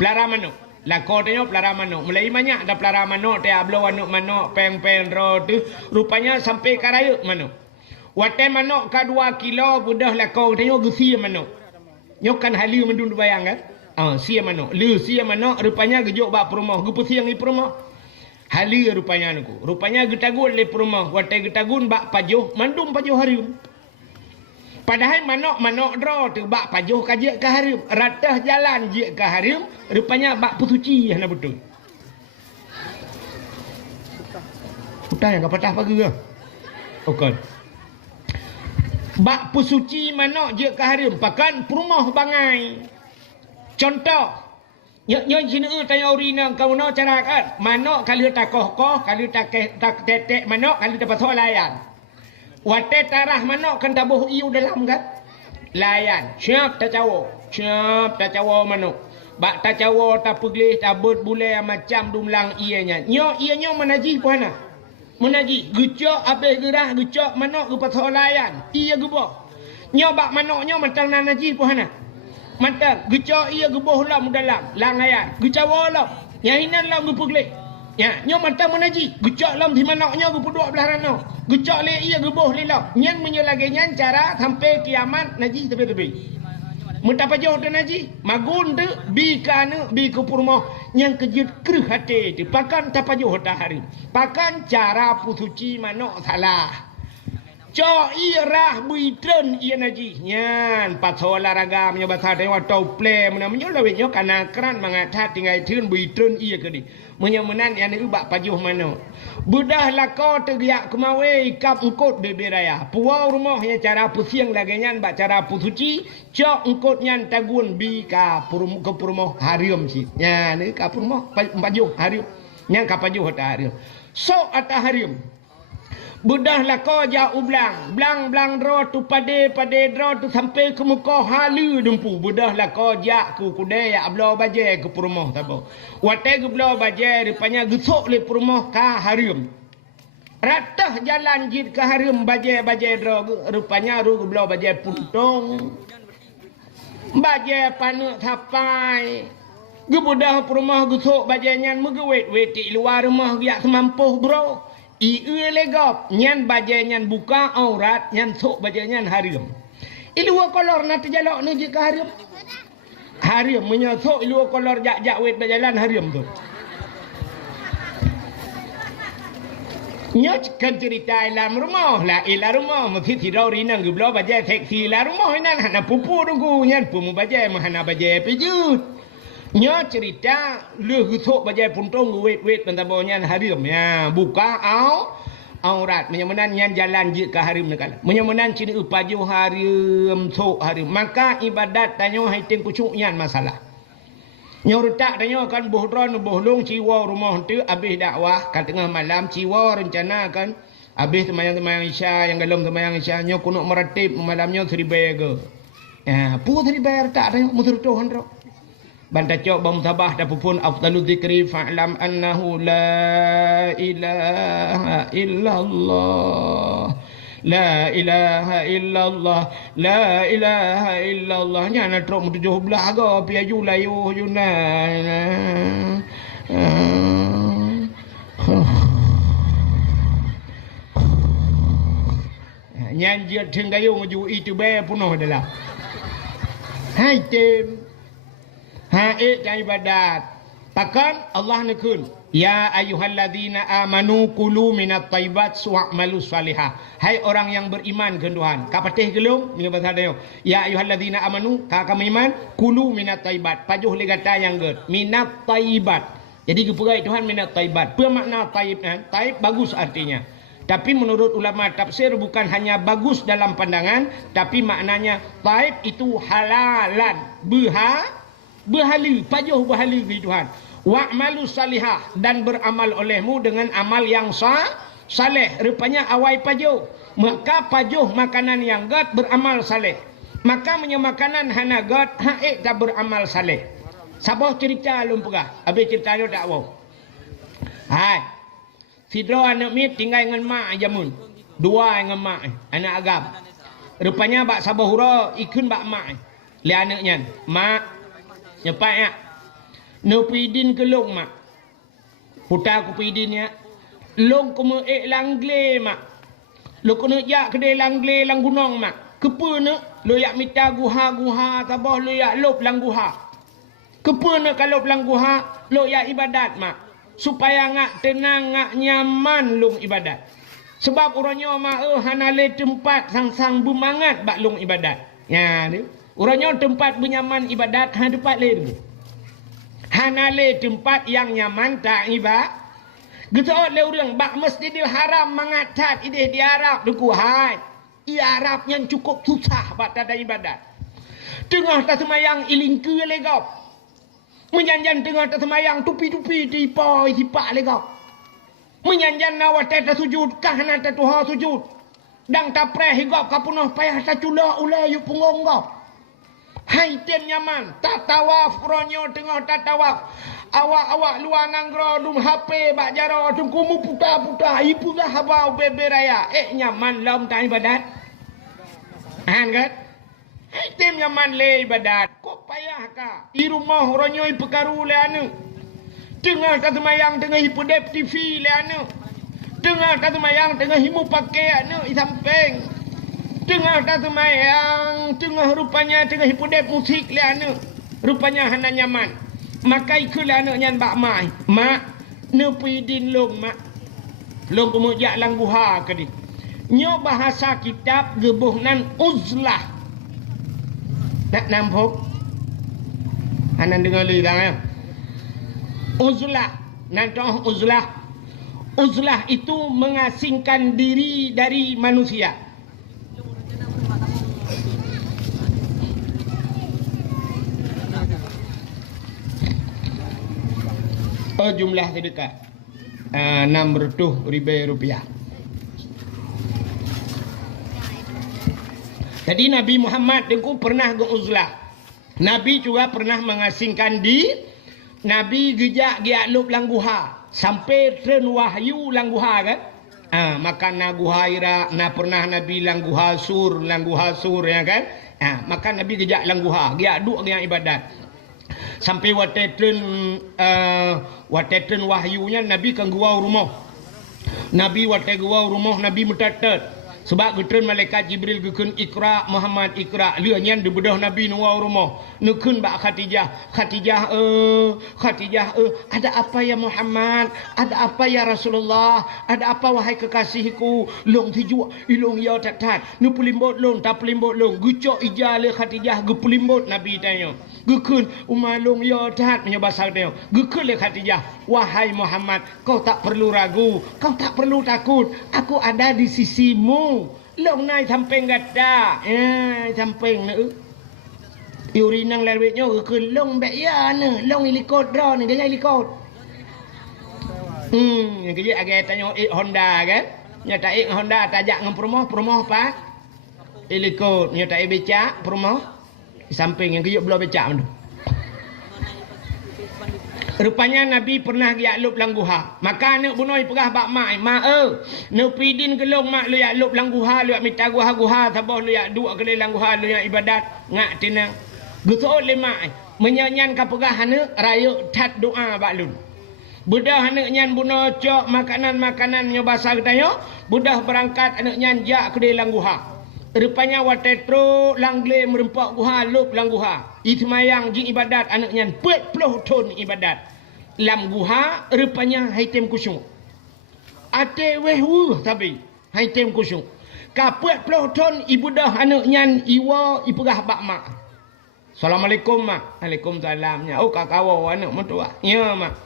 Pelara manok. Lakau tu pelara manok. Mulai banyak ada pelara manok te ablo manok peng ro tu rupanya sampai karaya manok. Watai manok ka 2 kilo bedah lakau tu ge sia manok. Nyokan hali mendun bayang kan? Sia manok, sia manok rupanya gejuk bak perumah, gepusiang di perumah. Hali rupanya aku. Rupanya getagun le perumah, watai getagun bak pajuh, mandum pajuh harim. Padahal manok draw tu bak pajuh kajak ke harim, ratah jalan je ke harim, rupanya bak pusuci hana betul. Putar yang patah pagi ke? Okey. Bak pusuci manok je ke harim, pakan perumah bangai. Contoh, nyo sini tanya urina kau no cara kan, manok kali tak koh, kali tak tetek manok kali dapat layan. Wate tarah manok kan tabuh iu dalam kan? Layan. Siap tak cawo. Siap tak cawo manok. Bak tak cawo tak peglih tak bet bulai macam dumlang ianya. Nyo ianya menaji puana. Menaji. Gecok habis gerah gecok manok ke pasal layan. Ia gebah. Nyo bak manoknya matang naji puana. Matang gecok ia gebah lam dalam langayan. Gecawo lam. Yang hinan lam gepeglih. Ya, nyo mantang menaji. Gecok lam di manaknya gu peduk belah rano. Gecok le ia gebuh lelau. Nyan menyelagi nyan cara sampai kiamat naji tepi-tepi. Mentapa jauh dan naji. Magun tu bi kana bi ke purmoh yang kejut kerh hati tu. Pakan tapa jauh dah hari. Pakan cara pusuci manok salah. Cho irah buitren ia naji. Nyan pasal olahraga menyo bahasa dewa tau play menyo lawet nyo kana kran mangathat tinggai tun buitren ia ke di. Menyemenan yang ubak pajuh mana. Budah lako tergiak kemawe ikap engkot bebe raya. Puau rumah yang cara pusiang lagi nyan bak cara pusuci. Cok engkot nyan tagun bi ka ke purmoh harium si. Nyan ni ka purmoh pajuh harium. Nyan ka pajuh ta harium. So atah harium. Budah lako ja ublang. Blang dro tu pade dro tu sampai ke muka halu dempu. Budah lako ja ku kudai ya ablau baje ke purmoh tabo. Watai ke ablau baje rupanya gesok le purmoh ka harium. Ratah jalan jid ke harium baje dro rupanya ru ke ablau baje puntong. Baje panuk sapai. Gebudah purmoh gesok baje nyan megewet weti luar rumah giak semampuh bro. Iu legop nyan baje nyan buka aurat nyan sok baje nyan harium. Ilu kolor nanti jalok ni je ke harium. Harium menyosok ilu kolor jak wet berjalan harium tu. Nyok kan cerita dalam rumah lah ila rumah mesti tirau rinang geblo baje seksi la rumah nan hana pupu dungku nyan pumu baje mahana baje pejut. Nya cerita lu gesok bajai puntong wet pentabo nyan harium ya buka aurat menyemenan nyan jalan je ke harium nekala menyemenan cini upaju harium sok harium maka ibadat tanyo haiting kucuk nyan masalah nyorutak tanyo kan bohdron bohlong ciwa rumah tu habis dakwah kat tengah malam ciwa rencana kan habis temayang isya yang galum temayang isya nyo kunuk meratib malamnya 1000 ke ya pu 1000 tak tanyo mutur tuhan ro Banta cok bam tabah dapupun afdalu dzikri fa'lam annahu la ilaha illallah la ilaha illallah la ilaha illallah nyana trok 17 ga piaju layu yuna nyan je tenggayu ngu itu be punoh adalah hai tem Haid dan ibadat. Takkan Allah nekun. Ya ayyuhalladzina amanu kulu minat tayyibat wa'malu salihah. Hai orang yang beriman ke Tuhan. Ka patih gelung ni bahasa dia. Ya ayyuhalladzina amanu ka kami iman kulu minat tayyibat. Pajuh le kata yang ge minat tayyibat. Jadi keperai Tuhan minat tayyibat. Apa makna tayyib kan? Tayyib bagus artinya. Tapi menurut ulama tafsir bukan hanya bagus dalam pandangan, tapi maknanya tayyib itu halalan. Berhala, pajuh berhala di Tuhan. Wa'malu salihah dan beramal olehmu dengan amal yang saleh. Rupanya awai pajuh. Maka pajuh makanan yang gat beramal saleh. Maka punya makanan hana gat haik tak beramal saleh. Sabah cerita lum pegah. Habis cerita dia tak wow. Hai. Sidro anak mit tinggal dengan mak jamun. Dua dengan mak anak agam. Rupanya bak sabah hura ikun bak mak. Le anaknya. Mak nyepai ya. No pidin ke long mak. Putar ku pidin ya. Long ku me langle mak. Lo ku nak jak kedai langle lang gunong mak. Kepa nak lo yak mita guha tabah lo yak lop lang guha. Kepa nak kalau lang guha lo yak ibadat mak. Supaya ngak tenang ngak nyaman long ibadat. Sebab orangnya mak hanale tempat sang-sang bermangat bak long ibadat. Ya ni. Orangnya tempat bernyaman ibadat tempat lain. Hanale tempat yang nyaman tak ibadat. Getok le orang bak Masjidil Haram mangatat ideh di Arab duku hai. I Arab yang cukup susah bak tada ibadat. Tengah tak semayang ilingke legap. Menyanjan tengah tak semayang tupi-tupi di poi sipak legap. Menyanjan nawat tak sujud kahana tak tuha sujud. dang tapre higop ka punoh payah ta cula ulai yu pungong gop. Hai tem nyaman, tak tawaf ronyo tengah tak tawaf. Awak-awak luar nanggro dum HP bak jaro dum kumu puta-puta ipu dah habau bebe raya. Nyaman lom tak ibadat. Han kan? Hai tem nyaman le ibadat. Kok payah ka? Di rumah ronyo perkaru le anu. Tengah tak semayang tengah hipodep TV le anu. Tengah tak semayang tengah himu pakai anu i samping. Tengah tak semayang, tengah rupanya tengah hipodep musik le anu. Rupanya hana nyaman. Maka ikut le anu nyan bak mai. Mak, ne puidin long mak. Long kemujak langguha ke di. Nyo bahasa kitab gebuh nan uzlah. Nak nampuk? Hanan dengar li dah. Uzlah, nantoh uzlah. Uzlah itu mengasingkan diri dari manusia. Jumlah sedekah 600 ribu rupiah. Jadi Nabi Muhammad dengku pernah ke uzlah. Nabi juga pernah mengasingkan diri. Nabi gejak gialup langguha sampai tren wahyu langguha kan. Maka naguha ira na pernah Nabi langguha sur ya kan. Maka Nabi gejak langguha giaduk yang ibadat. Sampai watetren wahyunya Nabi kan gua rumah. Nabi watet gua rumah Nabi mutatet. Sebab getren malaikat Jibril gekun Iqra Muhammad Iqra lianyan di bedah Nabi nuwa rumah. Nekun bak Khadijah. Khadijah ada apa ya Muhammad? Ada apa ya Rasulullah? Ada apa wahai kekasihku? Long tiju ilong ya tatat. Nu pulimbot long ta pulimbot long. Gucok ijale Khadijah gepulimbot Nabi tanya. Gekun umalong ya tat menyebab dia. Gekun le Khadijah, wahai Muhammad, kau tak perlu ragu, kau tak perlu takut. Aku ada di sisimu. Long nai samping gada. Samping ne. Urinang lewetnya gekun long bek ya ne. Long ilikot draw ni dia ilikot. Yang kerja agak tanya Honda kan. Nyata Honda tajak ngam promoh apa? Ilikot nyata becak promoh. Di samping yang kejut belah becak tu. Rupanya Nabi pernah gialup langguha. Maka anak bunoi pegah bak mak. Mak ne pidin kelong mak lu yalup langguha lu minta guha-guha tabah lu yak duk ke langguha lu yang ibadat ngak tina. Gusol le mak menyanyian ka pegah anak raya tat doa bak lun. Budah anak nyan buno cok makanan-makanan nyo basah ketayo. Budah berangkat anak nyan jak ke langguha. Rupanya watetro langle merempak guha lup langguha. Itmayang ji ibadat anak nyan 40 ton ibadat. Lam guha rupanya haitem kusyuk. Ate wehwu tapi haitem kusyuk. Ka 40 ton ibu dah anak nyan iwa ipegah bak mak. Assalamualaikum mak. Waalaikumsalam. Oh kakawa anak mentua. Ya mak.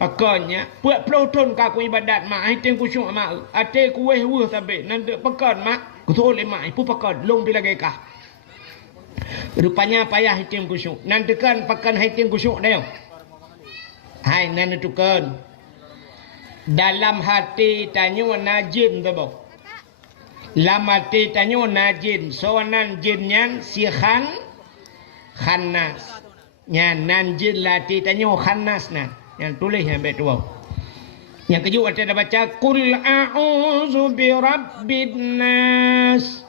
Pakannya 40 ton kaku ibadat mak haitem kusyuk mak. Ate ku wehwu tapi nanti pakan mak. Kutul mak ipu pakan long bila gekah. Rupanya payah hitim kusyuk. Nantikan pakan hitim kusyuk dah. Hai nantukan. Dalam hati tanyo najin tu boh. Dalam hati tanyo najin. Soanan jinnya si khannas. Nyan nanjin lati tanyo khannas na. Yang tulis yang betul. Yang kedua ada baca Qul a'udzu birabbin nas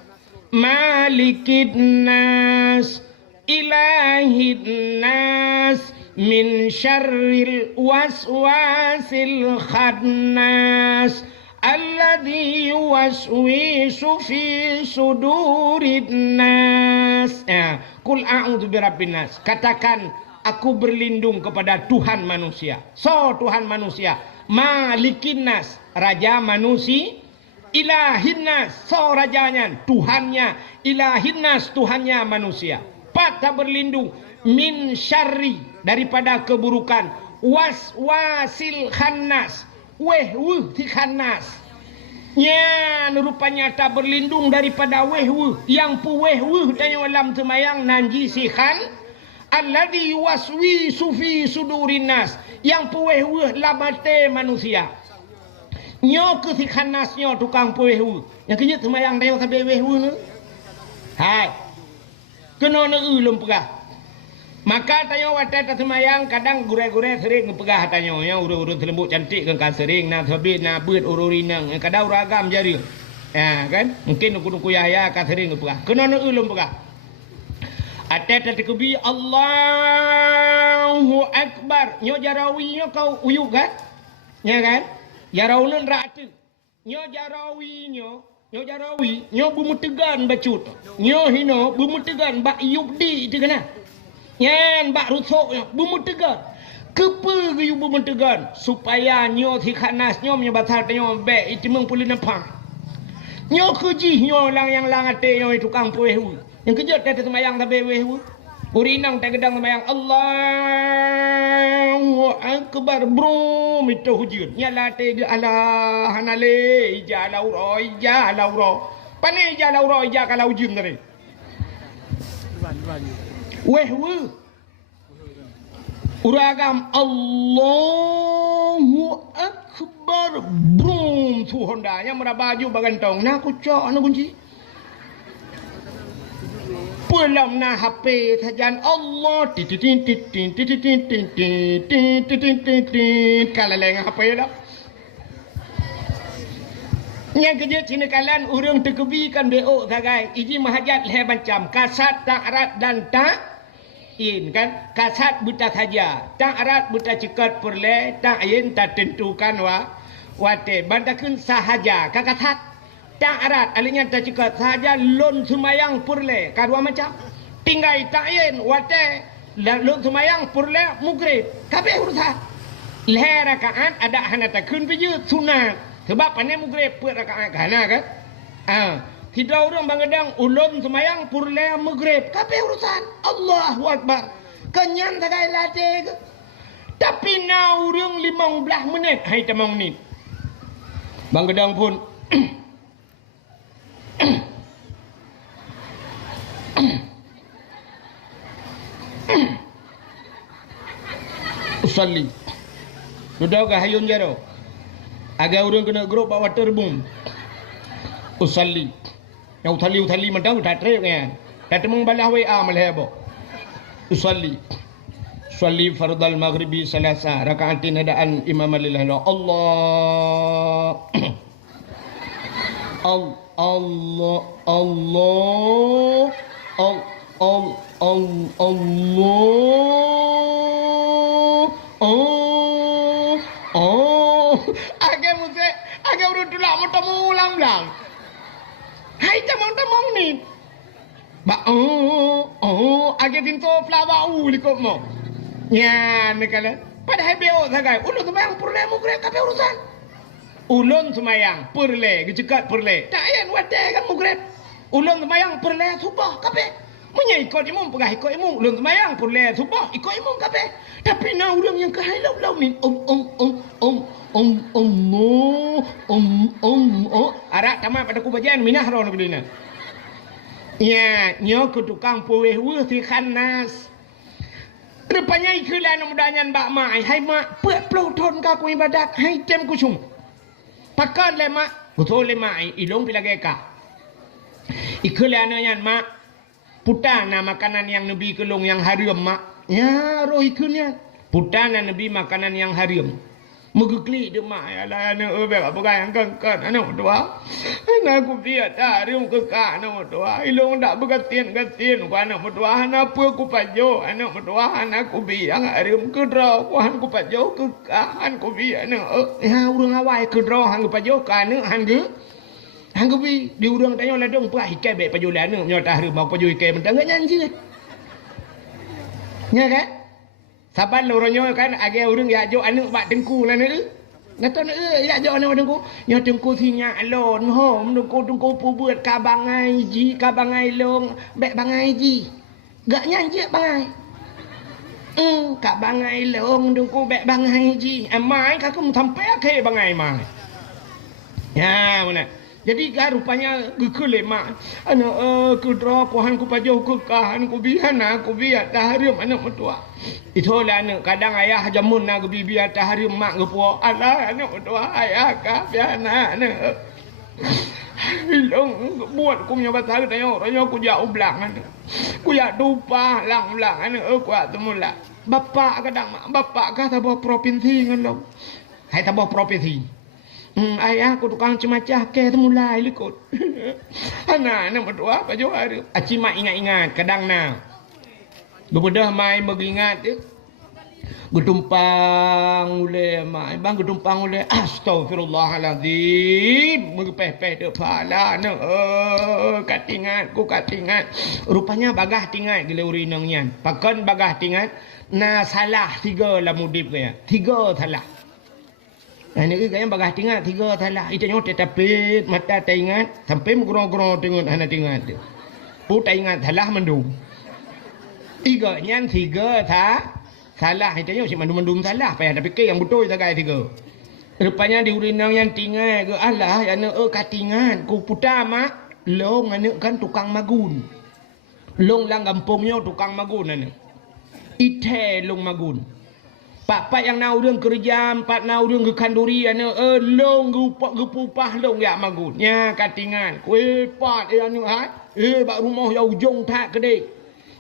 malikin nas ilahin nas min syarril waswasil khannas alladzi yuwaswisu fi sudurin nas. Qul a'udzu birabbin nas. Katakan aku berlindung kepada Tuhan manusia. So Tuhan manusia. Malikin nas, raja manusia. Ilahin nas, so rajanya, Tuhannya. Ilahin nas, Tuhannya manusia. Patah berlindung min syarri, daripada keburukan. Waswasil khannas, ti khannas. Ya, rupanya tak berlindung daripada yang pu tanya alam semayang nanji si khan. Alladhi yuwaswisu fi sudurin nas, yang puweh labate manusia. Nyo ke si khanas nyo tukang puehu. Yang kenyat semayang dia sampai wehu ni. Hai. Kena na ulum pegah. Maka tanyo wadah semayang kadang gure-gure sering pegah tanyo yang urut-urut selembut cantik kan sering na sabit na beut ururinang kadang ragam jari. Ya kan? Mungkin nuku-nuku yaya kan sering pegah. Kena na ulum pegah. Ada terkebi Allahu Akbar. Nyo jarawi nyo kau uyuk kan? Ya kan? Jarawun ratu. Nyo jarawi nyo jarawi nyo bumutegan bacut. Nyo hino bumutegan bak yubdi tu kana. Nyan bak rusuk nyo bumutegan. Kepa ge bumutegan supaya nyo si khanas nyo menyebasar nyo be itimeng pulin apa. Nyo keji nyo lang yang lang ate nyo tukang puehu. Yang kejut kata semayang sampai wehu. Urinang tak gedang semayang Allahu Akbar bro itu hujud. Nyala te ala hanale ija lauro ija lauro. Pane ija lauro ija kalau hujud tadi. Wehu. Uragam Allahu Akbar bro tu hondanya merabaju bagantong. Nah kucok anu kunci. Pulang na HP sajan Allah kalau leng HP dah. Yang kerja sini kalian urang terkebi kan BO sagai. Iji mahajat leh macam kasat tak arat dan tak in kan kasat buta saja tak arat buta cekat perle tak in tak tentukan wate bantakun sahaja kakasat. Tak arat alinya tak cekat sahaja lon sumayang purle kadua macam tinggai takin wate lon sumayang purle mugrib kabeh urusan leh rakaat ada hana takun biju sunat sebab pane mugrib per rakaat kana kan tidak orang bangedang ulun sumayang purle mugrib kabeh urusan Allahu Akbar kenyan tagai latih tapi na urang 15 minit hai tamang ni bangedang pun usalli sudah ke hayun jaro agak urang kena grup bawa terbung usalli yang uthali mandang dah trek kan dah temung balah WA malhebo usalli fardal maghribi salasa rakaatin hadaan imam lillahi Allah Allah agak musik agak urut tulak motomu ulang-ulang hai tamang ni ba agak tinto flawa likop mo nyan kala padahal beo sagai ulun semayang purle mugrib kabeh urusan ulun semayang purle gejekat purle tak ayan wate kan mugrib ulun semayang purle subah kabeh munya ikut imam pegah ikut imam ulun semayang purle subah ikut imam kabeh tapi na urang yang kahailau lau ni arak tamat pada kubajian minah ron kedina ya nyo ke tukang puehu si khanas rupanya ikulah mudahan bak mai hai mak peluk thon ka ku ibadat hai tem ku chung pakan le mak betul le mai ilong pilageka ikulah nyan mak putana makanan yang nabi kelong yang haram mak ya roh ikunya putana nabi makanan yang haram megekli de mak ala ana obe apa yang kan ana doa ana ku biat haram ke ka ana doa ilong dak begatin ku ana doa ana apa ku pajo ana doa ana ku biang haram ke dro ku han ku pajo ke ka han ku bi ana ha urang awai ke dro han ku pajo ka ana han ku bi di urang tanyo la dong pa hikai be pajo la ana nyo ta haram mau pajo hikai mentang nyanji nya kan saban loronyo kan age urang ya jo anu bak dengku la ne naton ya jo anu dengku nyo dengku sinya alon hom dengku pu buat ka bangai ji ka bangai long be bangai ji gak nyanji bangai ka bangai long dengku be bangai ji mai ka kum sampai ke bangai mai ya mana Jadi kan rupanya gekelemak. Anak kedra kuhan ku pajuh kekahan ku bihana ku biat tahrim anak metua. Itulah anak kadang ayah jamun nak biat tahrim mak gepo. Alah anak metua ayah ka bihana anak. Ilong buat ku punya batang tanya orangnya ku jauh belang anak. Ku ya dupa lang-lang anak ku temula. Bapak kadang mak bapak kata bawa provinsi ngalong. Hai tabah provinsi. Ayah aku tukang cemacah ke mulai likut. Anak berdua apa jual? Aci mak ingat-ingat kadang na. Bebedah mai mengingat tu. Gedumpang oleh mai bang gedumpang oleh astagfirullahalazim. Mengepeh-peh kepala nak. Katingat ku katingat. Rupanya bagah tingat gila urinangnya. Pakan bagah tingat na salah 3 lah mudip kaya. 3 salah. Ini kan bagah tinggal 3 salah. Itu nyote tapi mata tak ingat sampai menggerong-gerong tengok anak tinggal tu. Tak ingat salah mendung. 3 nyan 3 salah. Itu nyote si mendung salah. Payah tapi ke yang betul tak kaya 3. Rupanya di urinang yang tinggal ke Allah yang katingan ku putar mak long anak kan tukang magun. Long lang kampungnya tukang magun anak. Ite long magun. Pak yang nau รื่องkerja, pak nau รื่องke kanduri ana long gupupah long ya magun. Nya katingan. Kue pat anu hat. Bak rumah ya ujung tak gede.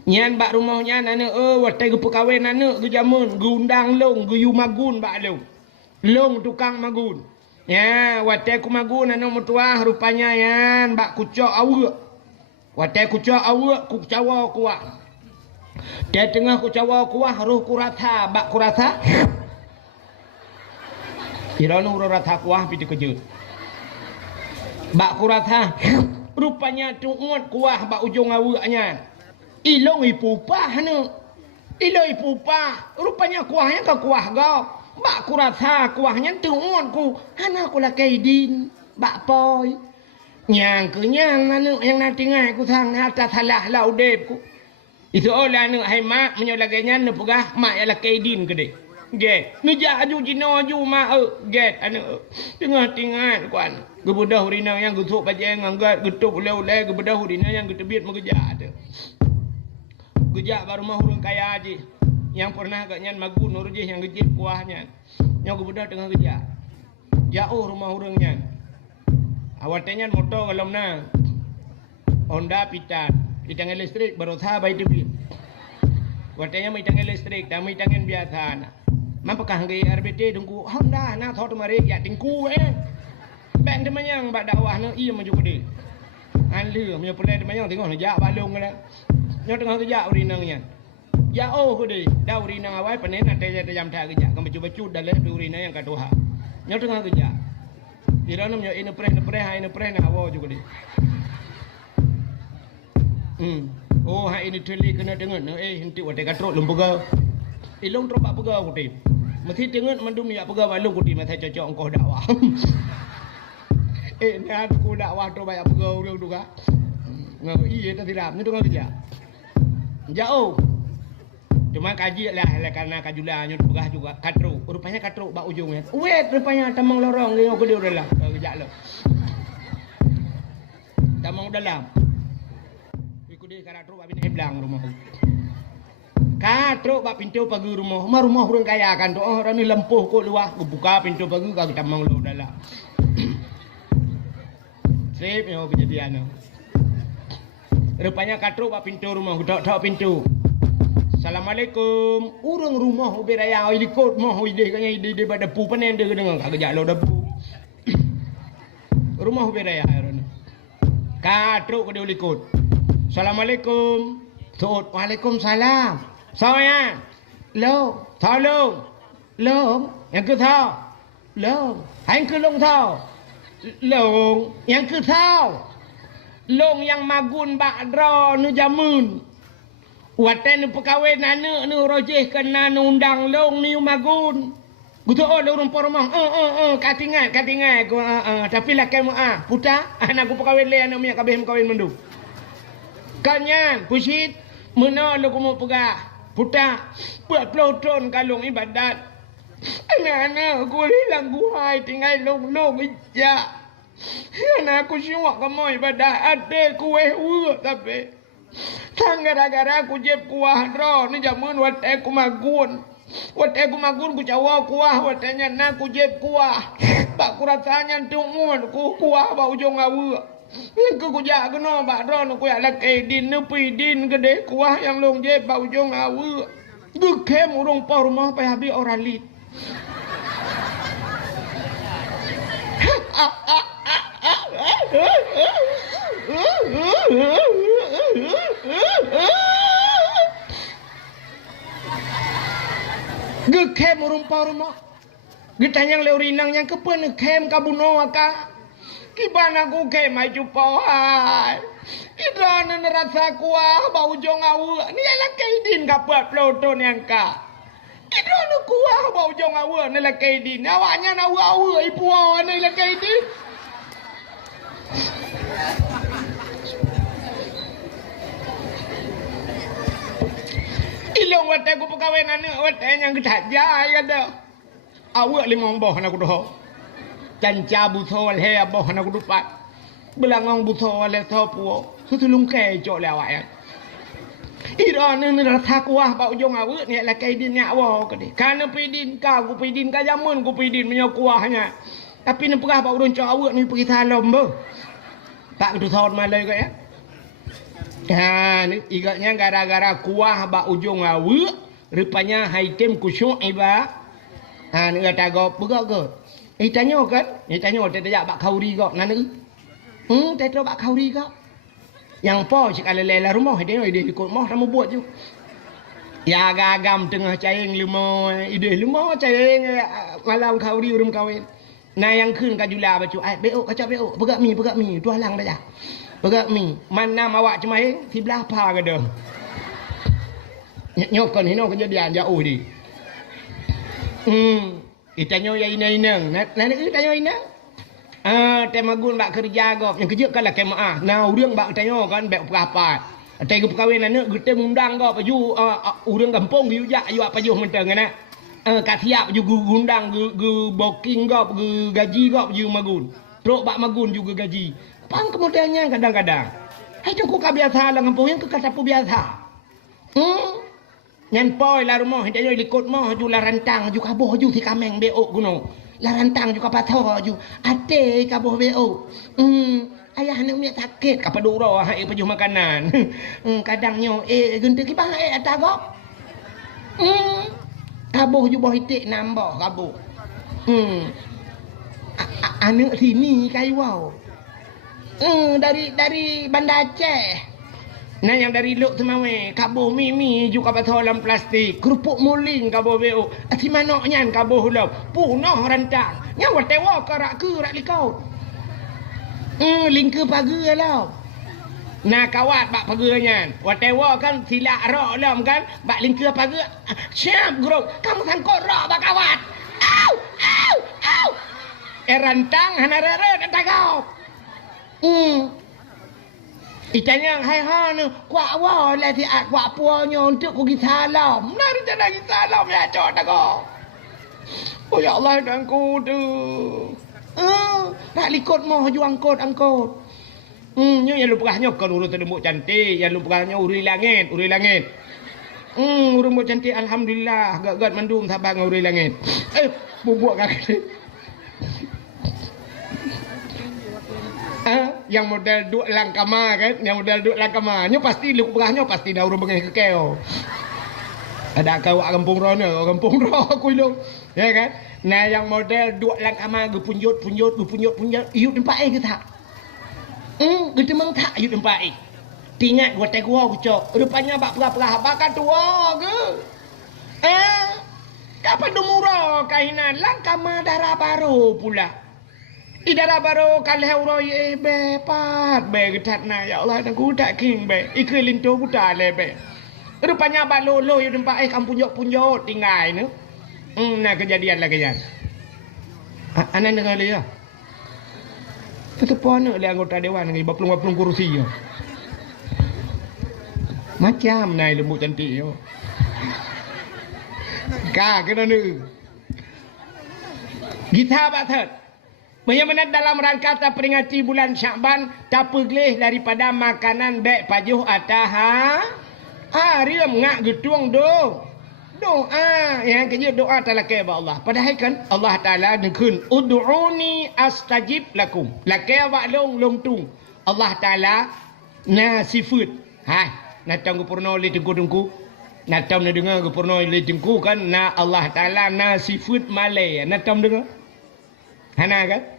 Nyan bak rumahnya ana watai ge pekawin ana ge jamun, gundang long ge yu magun bak long. Long tukang magun. Ya watai ku magun ana mutuah rupanya yan bak kucok awe. Watai kucok awe ku cawa kuah. Dia tengah ku cawa kuah roh kuratha bak kuratha. Iranu roh ratha kuah piti kejut. Bak kuratha rupanya tuut kuah bak ujung awaknya. Ilong ipupah nu. Ilong ipupah rupanya kuahnya ke kuah gau. Bak kuratha kuahnya tuut ku hana ku lakaidin bak poi. Nyang kenyang anu yang nanti ngai ku sang atas salah laudep ku. Itu oleh anu hai mak menyolaganya nu pegah mak ialah kaidin gede. Get. Nu jaju jino ju mak get anu tengah tingan kuan. Gebudah urinang yang gutuk pajeng anggat getuk oleh-oleh gebudah urinang yang getebit mengeja tu. Gejak baru mah urang kaya aje. Yang pernah agaknya magun urjih yang gejip kuahnya. Yang gebudah tengah gejak. Jauh rumah urangnya. Awatnya motor kalau na. Honda pitan. Itang listrik baru sahabat itu bi. Watanya mai tang listrik, dah mai tangan biasa na. Mampakah ngai RBT dengku Honda na thot mari ya dengku Ben demanyang bak dakwah na iya maju gede. An leu me pulai demanyang tengok na jak balung la. Nyo tengah kerja urinangnya. Ya oh gede, dah urinang awal panen ada jam tak kerja. Kamu baju dalam urinang yang katuha. Nyo tengah kerja. Ira nam nyo ina pre na awal juga deh. Oh ha ini teli kena dengar henti watai katrok lembaga ilong trok pak pegau kuti mesti dengar mandum ya pegau balung kuti masa cocok engkau dakwah nak aku dakwah tu banyak pegau dia tu kah iya tak silap ni tu kau kerja jauh cuma kaji lah karena kajulannya pegah juga katrok rupanya katrok bak ujungnya wait rupanya tamang lorong dia aku dia udah lah kerja lo tamang dalam dia katrok bak pintu belang rumah. Katrok bak pintu pagi rumah. Rumah orang kaya kan tu orang ni lempuh kok luah buka pintu pagi kau tamang lu dalam. Sip yo kejadian. Rupanya katrok bak pintu rumah, tok pintu. Assalamualaikum. Urang rumah beraya ikut mah ide kanya ide pada pu panen dia dengan kagak jalo debu. Rumah beraya orang. Katrok dia ikut. Assalamualaikum. Tuh, waalaikumsalam. Saya. Lo, tolong. Lo, yang ke tahu. Lo, yang ke long tahu. Lo, yang ke tahu. Long yang magun bakdra nu jamun. Watan nu pekawin anak nu rojih kena nu undang long ni magun. Gutu orang poromang. Katingan. Tapi lah kamu puta anak ku pekawin le anak mi kabeh kawin mendu. Kanyan, pusit, mana lu mau pegah, putar, buat peloton kalung ibadat. Anak-anak, aku hilang guhai, tinggal long-long ijak. Karena aku syuak kamu ibadah ade kue tapi tang gara-gara aku jeb kuah dro ni jamun wate aku magun ku cawa kuah watenya na aku jeb kuah pak ku rasanya tungun ku kuah ba ujung awu ku jak geno ba dro ku ya lak din nu pidin gede kuah yang long jeb ba ujung awu gekem urung po rumah pe habi oralit gekem rumpa-rumah ditanya leurinang yang kepen kem kabuno aka kibana ku kem maju pohai idana nerasa kuah bau jong awu ni ala kaidin kapat ploton yang ka idana kuah bau jong awu ni ala kaidin awaknya na awu ipu ni ala kaidin ilong wate ku pekawenan wate yang kedaja ya dah awak limong boh nak doh canca buthol he boh nak dupat belangong buthol le thopuo sutulung ke cok le awak ya iron ni rasa kuah bau jong awak ni la kai din nya wo ke di kana pidin ka ku pidin ka jamun ku pidin menyo kuahnya tapi ni pegah bau ron cok awak ni pergi salom bo tak tu thon ma le ke ya ni igaknya gara-gara kuah ba ujung awu rupanya haitem kusyuk iba ni kata go pegak ke tanya kan tanya tak bak kauri go nan ni tak bak kauri go yang po cik alele la rumah dia ikut mah kamu buat je ya gagam tengah caing limo ide limo caing malam kauri urum kawin nah yang kun kajula bacu beo kacau beo pegak mi tu halang dah Pegak mi, mana awak cemaing di belapa ke dah. Nyokon hino kejadian jauh di. Itanyo ya ina. Nanti itanyo ina. Temagun bak kerja gop, yang kerja kan lah kemaah. Nah, urang bak tanyo kan bek berapa. Tapi perkahwinan ni kita undang gop ju urang kampung yu jak yu apa ju menteng kan. Kasiap ju gundang gu booking gop gu gaji gop ju magun. Truk bak magun juga gaji. Pang kemudiannya kadang-kadang hai cukup biasa lah kampung yang kekatapu biasa nyan poi la rumah dia likut mah ju la rantang ju kaboh ju si kameng beo gunung la rantang ju kapatho ju ate kaboh beo ayah ni umi sakit kapaduro hai pejuh makanan kadangnya gente kibang atagop kaboh ju boh itik nambah kaboh anu sini kai wow dari Banda Aceh. Nah yang dari Luk Semawe, kabuh mimi juga patah dalam plastik, kerupuk muling kabuh beo. Ati manoknya kabuh lo, punah rantang. Nyawa tewa kerak ke rak likau. Lingke pagi lo. Nah kawat bak pagenya. Watewa kan silak rok lom kan, bak lingke pagi. Siap grup, kamu sangkut rok bak kawat. Au. Rantang hanarere datagau. Itanya hai han kuat wa la ti at kuat puonyo untuk ku salam. Nari jana salam ya cok dago. Oh ya Allah dan ku tu. Tak likut mau ju angkot. Nyo yang lupa nyo kan urut tembok cantik, yang lupa nyo uri langit. Urut cantik alhamdulillah, gak mendung sabang uri langit. Bubuk kaki. Yang model duk langkama kan, nyo pasti luk berahnya pasti dah urung bengai kekeo. Ada kau kampung rono, kampung ro aku lu. Ya kan? Nah yang model duk langkama gepunjut, iu tempat ke tak? Gitu mang tak iu tempat. Tingat gua tek gua cok. Rupanya bak perah bakal tua ke. Kapan dumuro kainan langkama darah baru pula. Idara baru kalih uroi pat be getat na ya Allah dan ku tak king be ikelin to buta le be rupanya ba lolo yu tempat kampung-punjot tinggal ni nah kejadian lagi ya anan dengar dia tetepon le anggota dewan ni baplung kursi yo macam nai lembu cantik yo ka kena ni gitar ba thật Bagaimana dalam rangka tak peringati bulan Syakban, tak pergelih daripada makanan baik pajuh atah riam ngak getuang doa yang kerja doa talakai ba Allah. Padahal kan Allah Taala nekun ud'uni astajib lakum. Lakai ba long tung. Allah Taala na sifat. Natang gupurno le tengku. Natam na dengar gupurno le tengku kan na Allah Taala na sifat malai. Natam dengar. Hana kan?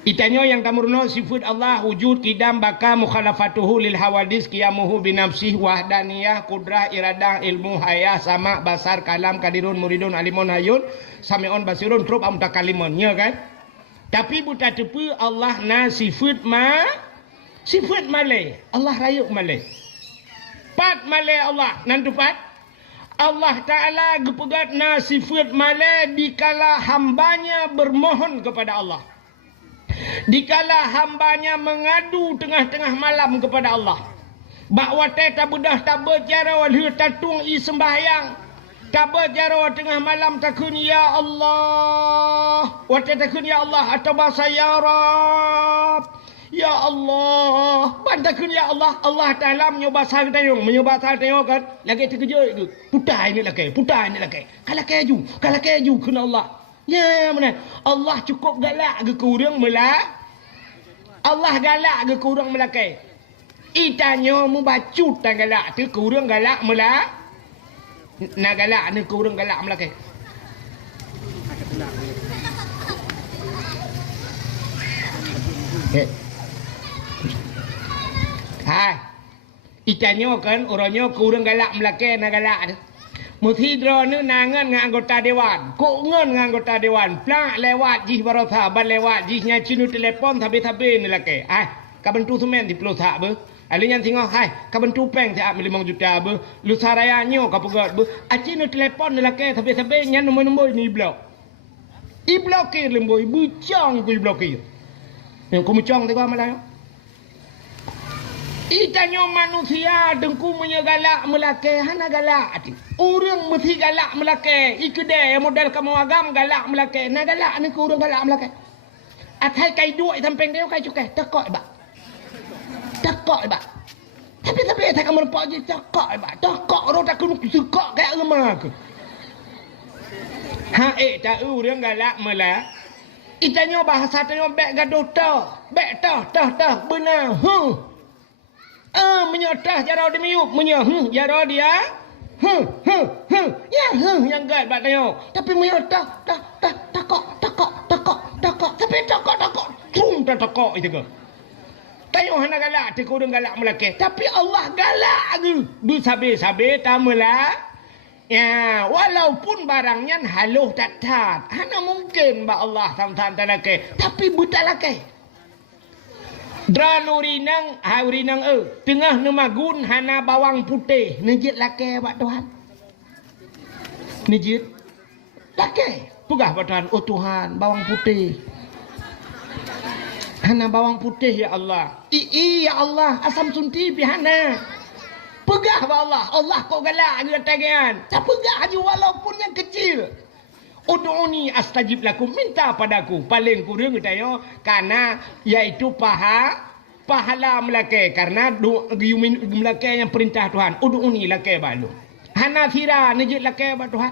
Itanya yang kamurno sifat Allah wujud kidam baka mukhalafatuhu lil hawadis qiyamuhu binafsih wahdaniyah kudrah iradah ilmu hayah sama basar kalam kadirun muridun alimun hayun sami'un basirun trub amtakalimun ya kan. Tapi buta tepu Allah na sifat malai Allah rayuk malai pat malai Allah nantu pat Allah Ta'ala gepegat na sifat malai dikala hambanya bermohon kepada Allah. Dikala hambanya mengadu tengah-tengah malam kepada Allah. Bahawa tak bedah tak berjara walhu tatung i sembahyang. Tak berjara tengah malam takun ya Allah. Wata takun ya Allah atau bahasa ya Rab. Ya Allah. Bantakun ya Allah. Allah Ta'ala menyubah sahar tayung. Menyubah sahar tayung kan. Lagi terkejut itu. Putai ini lagi. Kalau keju kena Allah. Ya mana? Allah cukup galak ke kurang melak. Allah galak ke kurang melakai. Itanya mu bacut tak galak tu kurang galak melak. Nak galak ni kurang galak melakai. Itanya kan orangnya kurang galak melakai nak galak tu. Muthidro ni nangan dengan anggota dewan. Kok ngan dengan anggota dewan. Plak lewat jih barotha. Ban lewat jihnya cinu telefon tabe-tabe ni laki. Kabentu semen di peluh tak ber. Alinya tengok. Kabentu peng tak milimang juta ber. Lu sarayanya kapugat ber. Cinu telefon ni laki tabe-tabe. Nyan nombor-nombor ni blok. I blokir lemboy. Bucang ku i blokir. Yang ku mucang tengok malah. Itanya manusia dengku menyegalak melake hana galak ati. Orang mesti galak melake. Ikede model kamu agam galak melake. Na galak ni ku orang galak melake. Atai kai duit samping dia kai cukai. Tekok ba. Tapi atai kamu nampak je tekok ba. Tekok orang tak kena sekok kai lemah ke. Tak orang galak melak. Itanya bahasa tanya bek gaduh tah. Bek tah benar. Menyotah jara demiuk jara dia yang gat bak tengok tapi menyotah takok tapi takok cum takok itu ke tengok hana galak te kurang galak melake tapi Allah galak ke bersabe-sabe tamelah ya walaupun barangnya haluh tatat hana mungkin ba Allah samtan talake tapi buta lake Dran urinang, tengah nemagun hana bawang putih. Nejit laki buat Tuhan. Nejit laki. Pegah buat Tuhan. Oh Tuhan, bawang putih. Hana bawang putih ya Allah. Ya Allah, asam sunti pihana. Pegah buat Allah. Allah kau galak ke tagihan. Tak pegah je walaupun yang kecil. Ud'uni astajib lakum, minta padaku paling kurang katanya karena yaitu pahala melakai karena melakai yang perintah Tuhan. Ud'uni lakai balu hana thira nejit lakai ba Tuhan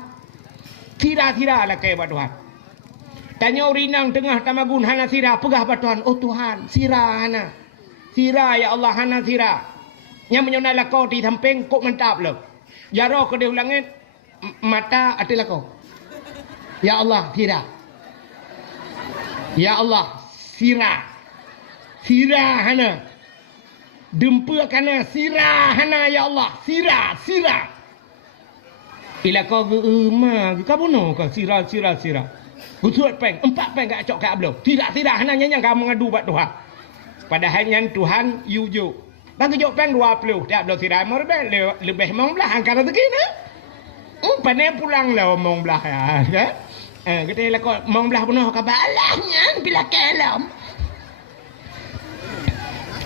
thira lakai ba Tuhan tanya urinang tengah tamagun hana thira pegah ba Tuhan. Oh Tuhan sira hana thira ya Allah hana thira yang menyona lakau di samping kok mentap lo jaro ke dia langit mata ati lakau. Ya Allah, sirah. Ya Allah, sirah. Sirah hana. Dempa kana sirah hana ya Allah. Sirah. Ila kau ma kabono ka sirah. Betul peng, 4 peng gak cok ka belum. Tidak hana nyang kamu ngadu bat Tuhan. Padahal yang Tuhan yuju. Bagi jok peng 20. Tak belum sirah lebih mong belah angkara begini. Pandai pulang lah omong belah ya. Kita lah kau mong belah penuh ke balahnya bila kelam.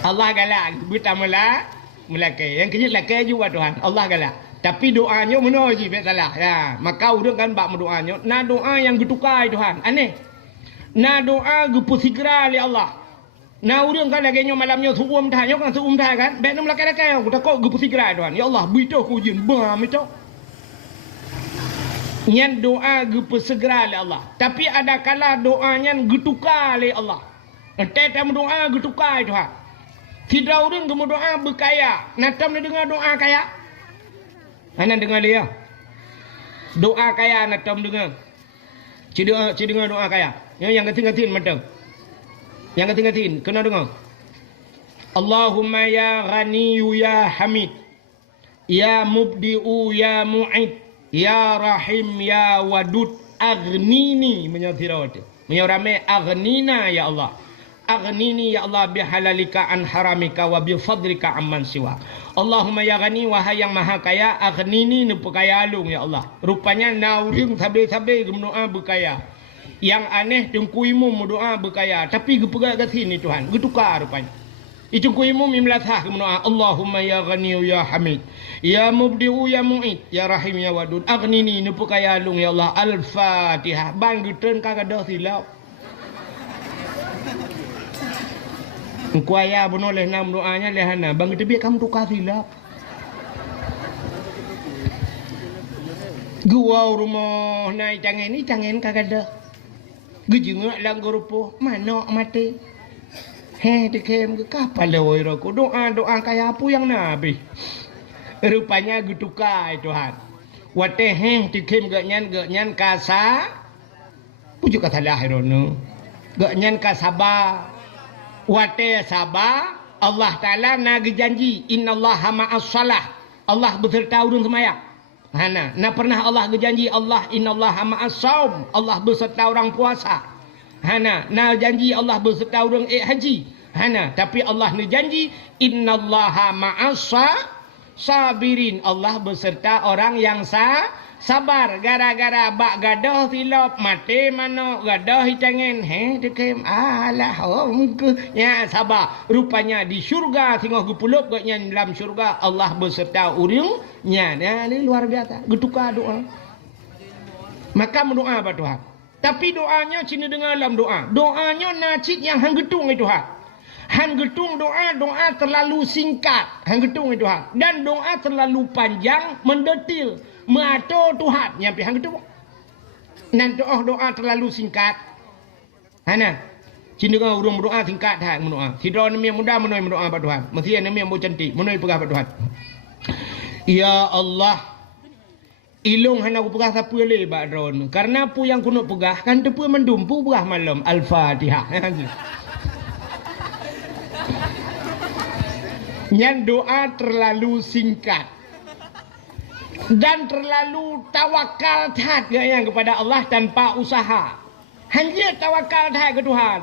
Allah galak buta melake. Yang kecil lake juga Tuhan. Allah galak. Tapi doanya mana je bet salah. Ya, maka urang kan bak doanya. Nah doa yang getukai Tuhan. Aneh. Na doa gupu segera li Allah. Na urang kan lagi nyo malamnya suum dah nyok kan suum dah kan. Bek nam lakai-lakai aku tak kok gupu segera tuan. Ya Allah, bito ku jin bam itu. Nyan doa gupu segera li Allah. Tapi ada kala doanya getukar li Allah. Ente tam doa getukar itu ha. Tidak urang gemu doa berkaya. Natam ni dengar doa kaya. Anak dengar dia. Doa kaya natam dengar. Dengar doa kaya. Yang keting-keting macam. Yang keting-keting kena dengar. Allahumma ya Ghaniyu ya Hamid. Ya Mubdi'u ya Mu'id. Ya Rahim ya Wadud. Aghnini menyatirati. Menyarame aghnina ya Allah. Aghnini ya Allah bihalalika an haramika wa bifadlika amman siwa. Allahumma ya Ghani wahai yang maha kaya, aghnini ni pekaya alung ya Allah. Rupanya nauring sabe-sabe berdoa berkaya. Yang aneh tengkuimu berdoa berkaya, tapi gepegat kat sini Tuhan, getukar rupanya. Itu kuimu mimlatah berdoa Allahumma ya Ghani ya Hamid. Ya Mubdi'u ya Mu'id, ya Rahim ya Wadud. Aghnini ni pekaya alung ya Allah. Al-Fatihah. Bang geteun kagak silap. Kuaya benoleh nam doanya lehana bang itu biar kamu tukar silap. Gua rumah naik cangen kagak ada. Gejengak lang grupo mana mati. Dekem ke kapal lewoi roku doa kayak apa yang nabi. Rupanya getukai Tuhan. Wate dekem gaknyan kasa. Pujuk kata lahirono. Gaknyan kasaba. Wate sabah Allah Ta'ala nagi janji innallaha ma'as salah. Allah beserta urun semaya. Hana, pernah Allah berjanji Allah innallaha ma'as saum. Allah beserta orang puasa. Hana, janji Allah beserta orang haji. Hana, tapi Allah ni janji innallaha ma'as sabirin. Allah beserta orang yang sabar. Gara-gara bak gadah silap mati mano gadah hitangen dekem alah ya sabar. Rupanya di syurga tengok gupulup gaknya dalam syurga Allah beserta urungnya. Ini luar biasa. Getukar doa. Maka mendoa apa Tuhan? Tapi doanya cina dengar dalam doa. Doanya nacik yang hang getung itu Tuhan. Hang getung doa terlalu singkat. Hang getung itu Tuhan. Dan doa terlalu panjang mendetil. Mato Tuhan nyampe hang getung. Nanti doa terlalu singkat. Hana. Cina dengar urung berdoa singkat dah mendoa. Tidak ada yang mudah menoi mendoa pada Tuhan. Mesti ada yang cantik menoi pegah pada Tuhan. Ya Allah. Ilung hana aku pegah siapa le bak drone. Karena pu yang kuno pegah kan tepu mendumpu pegah malam Al-Fatihah. Yang doa terlalu singkat dan terlalu tawakal yang kepada Allah tanpa usaha. Hanya tawakal ke Tuhan.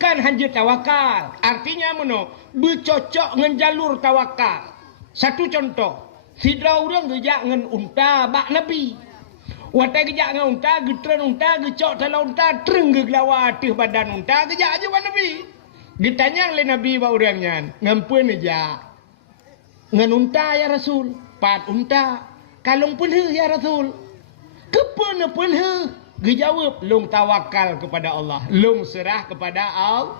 Kan hanya tawakal. Artinya mana? Bercocok dengan jalur tawakal. Satu contoh. Sidra orang gejak dengan unta bak Nabi. Watai gejak dengan unta, getren unta, gecok dalam unta, tereng geglawa atih badan unta, gejak aja bak Nabi. Ditanya oleh Nabi bak orangnya, ngampun aja. Ngan unta ya Rasul, pat unta. Kalung pelhe ya Rasul. Kepana pelhe? Gejawab, long tawakal kepada Allah. Long serah kepada Allah.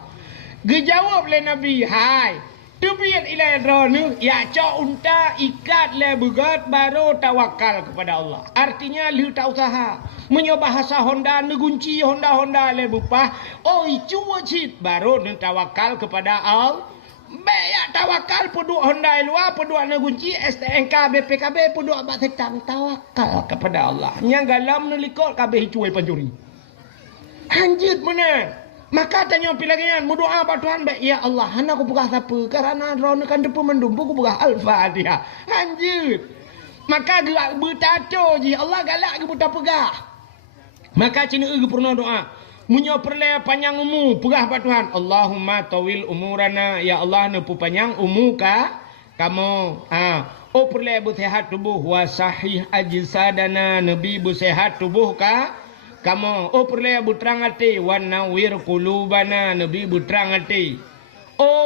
Gejawab oleh Nabi, hai. Tubiat ilai drone ya cok unta ikat le begat baru tawakal kepada Allah. Artinya lu tak usaha menyobahasa Honda negunci Honda le bupah. Oi cuba cit baru nu tawakal kepada Allah. Bayak tawakal peduk Honda luar peduk negunci STNK BPKB peduk abak tetang tawakal kepada Allah. Yang galam nu likot kabeh cuai panjuri. Hanjit mana? Maka tanya pilangan berdoa pada Tuhan baik ya Allah hana aku pegah siapa karena drone kan depa mendumpu aku pegah Al-Fatihah. Lanjut. Maka gelak bertato je Allah galak ke buta pegah. Maka cina ge pernah doa. Munyo perle panjang umur pegah pada Tuhan. Allahumma tawil umurana ya Allah nepu panjang umur ka kamu. Oh perle bersehat tubuh wa sahih ajsadana nabi bersehat tubuh ka kamu perle butrang hati wa nawir qulubana nabi butrang hati.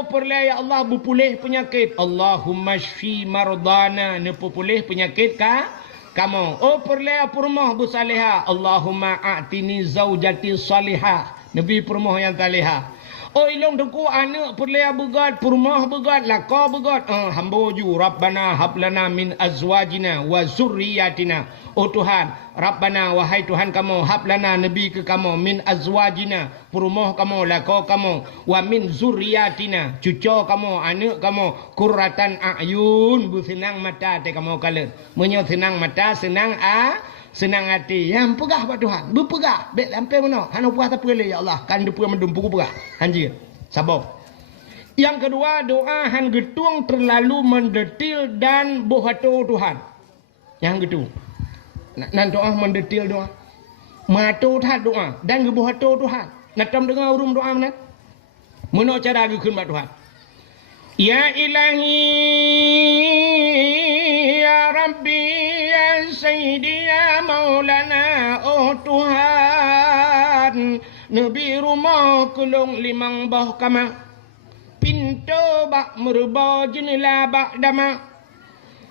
Perle ya Allah berpulih penyakit. Allahumma shfi mardana nepu pulih penyakit ka kamu. Perle purmah busaleha. Allahumma a'tini zaujati salihah Nabi permoh yang taliha. Oh ilong duku anak perlea begat, permoh begat, laka begat. Hamba ju Rabbana hablana min azwajina wa zurriyatina. Oh Tuhan, Rabbana wahai Tuhan kamu, hablana nabi ke kamu min azwajina, permoh kamu, laka kamu, wa min zurriyatina, cucu kamu, anak kamu, qurratan a'yun, bu senang mata te kamu kala. Menyo senang mata, senang hati. Yang pegah Pak Tuhan. Berpegah. Baik sampai mana? Hana puas tak perlu ya Allah. Kan dia pegah mendum pukul pegah. Anjir. Sabar. Yang kedua, doa han getung terlalu mendetil dan bohato Tuhan. Yang kedua. Nan doa mendetil doa. Mato Tuhan doa dan bohato Tuhan. Natam dengar urum doa mana? Mana cara gekeun Pak Tuhan? Ya ilahi ya Rabbi ya Sayyidi ya Maulana. Oh Tuhan, Nabi rumah kelong limang bah kama, pintu bak merba jendela bak dama.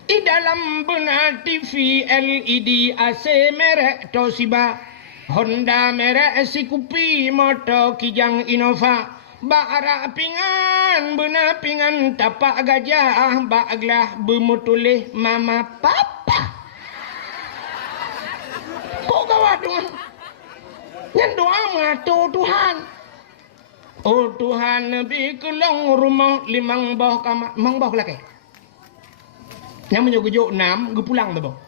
Di dalam benar TV LED AC merek Toshiba, Honda merek Sikupi, motor Kijang Innova. Bak pingan, benar pingan tapak gajah, bak aglah bermutulih mama papa. Kok gawat Tuhan? Yang doa matu Tuhan. Oh Tuhan, Nabi kelong rumah limang bawah kamar, mang bawah lagi. Yang menyogojo 6, gue pulang tu bawah.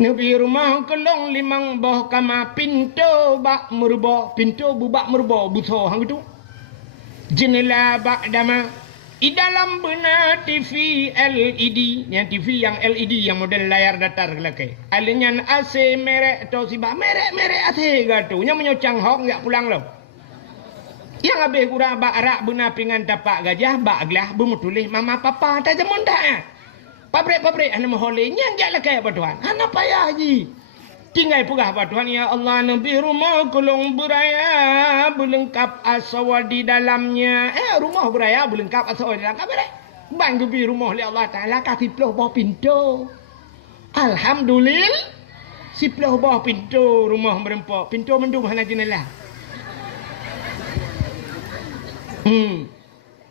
Nabi rumah kelong limang boh kama pintu bak merba, pintu bubak merba buto hang itu. Jendela bak dama. Di dalam benar TV LED, yang TV yang LED yang model layar datar kelake. Alinyan AC merek Toshiba, merek AC gatu. Yang menyocang hong yak pulang lo. Yang habis kurang bak arak benar pingan tapak gajah bak aglah bermutulih mama papa tak jamun dah. Pabrik anda maholenya enggak lah kayak Tuhan. Anda payah haji. Tinggal pegah Tuhan. Ya Allah, Nabi rumah kolong beraya berlengkap aswa di dalamnya. Rumah beraya berlengkap aswa di dalamnya. Kabare. Bang gebi rumah oleh Allah Taala kasih ploh bawah pintu. Alhamdulillah. Si ploh bawah pintu rumah merempok. Pintu mendung hana jendela.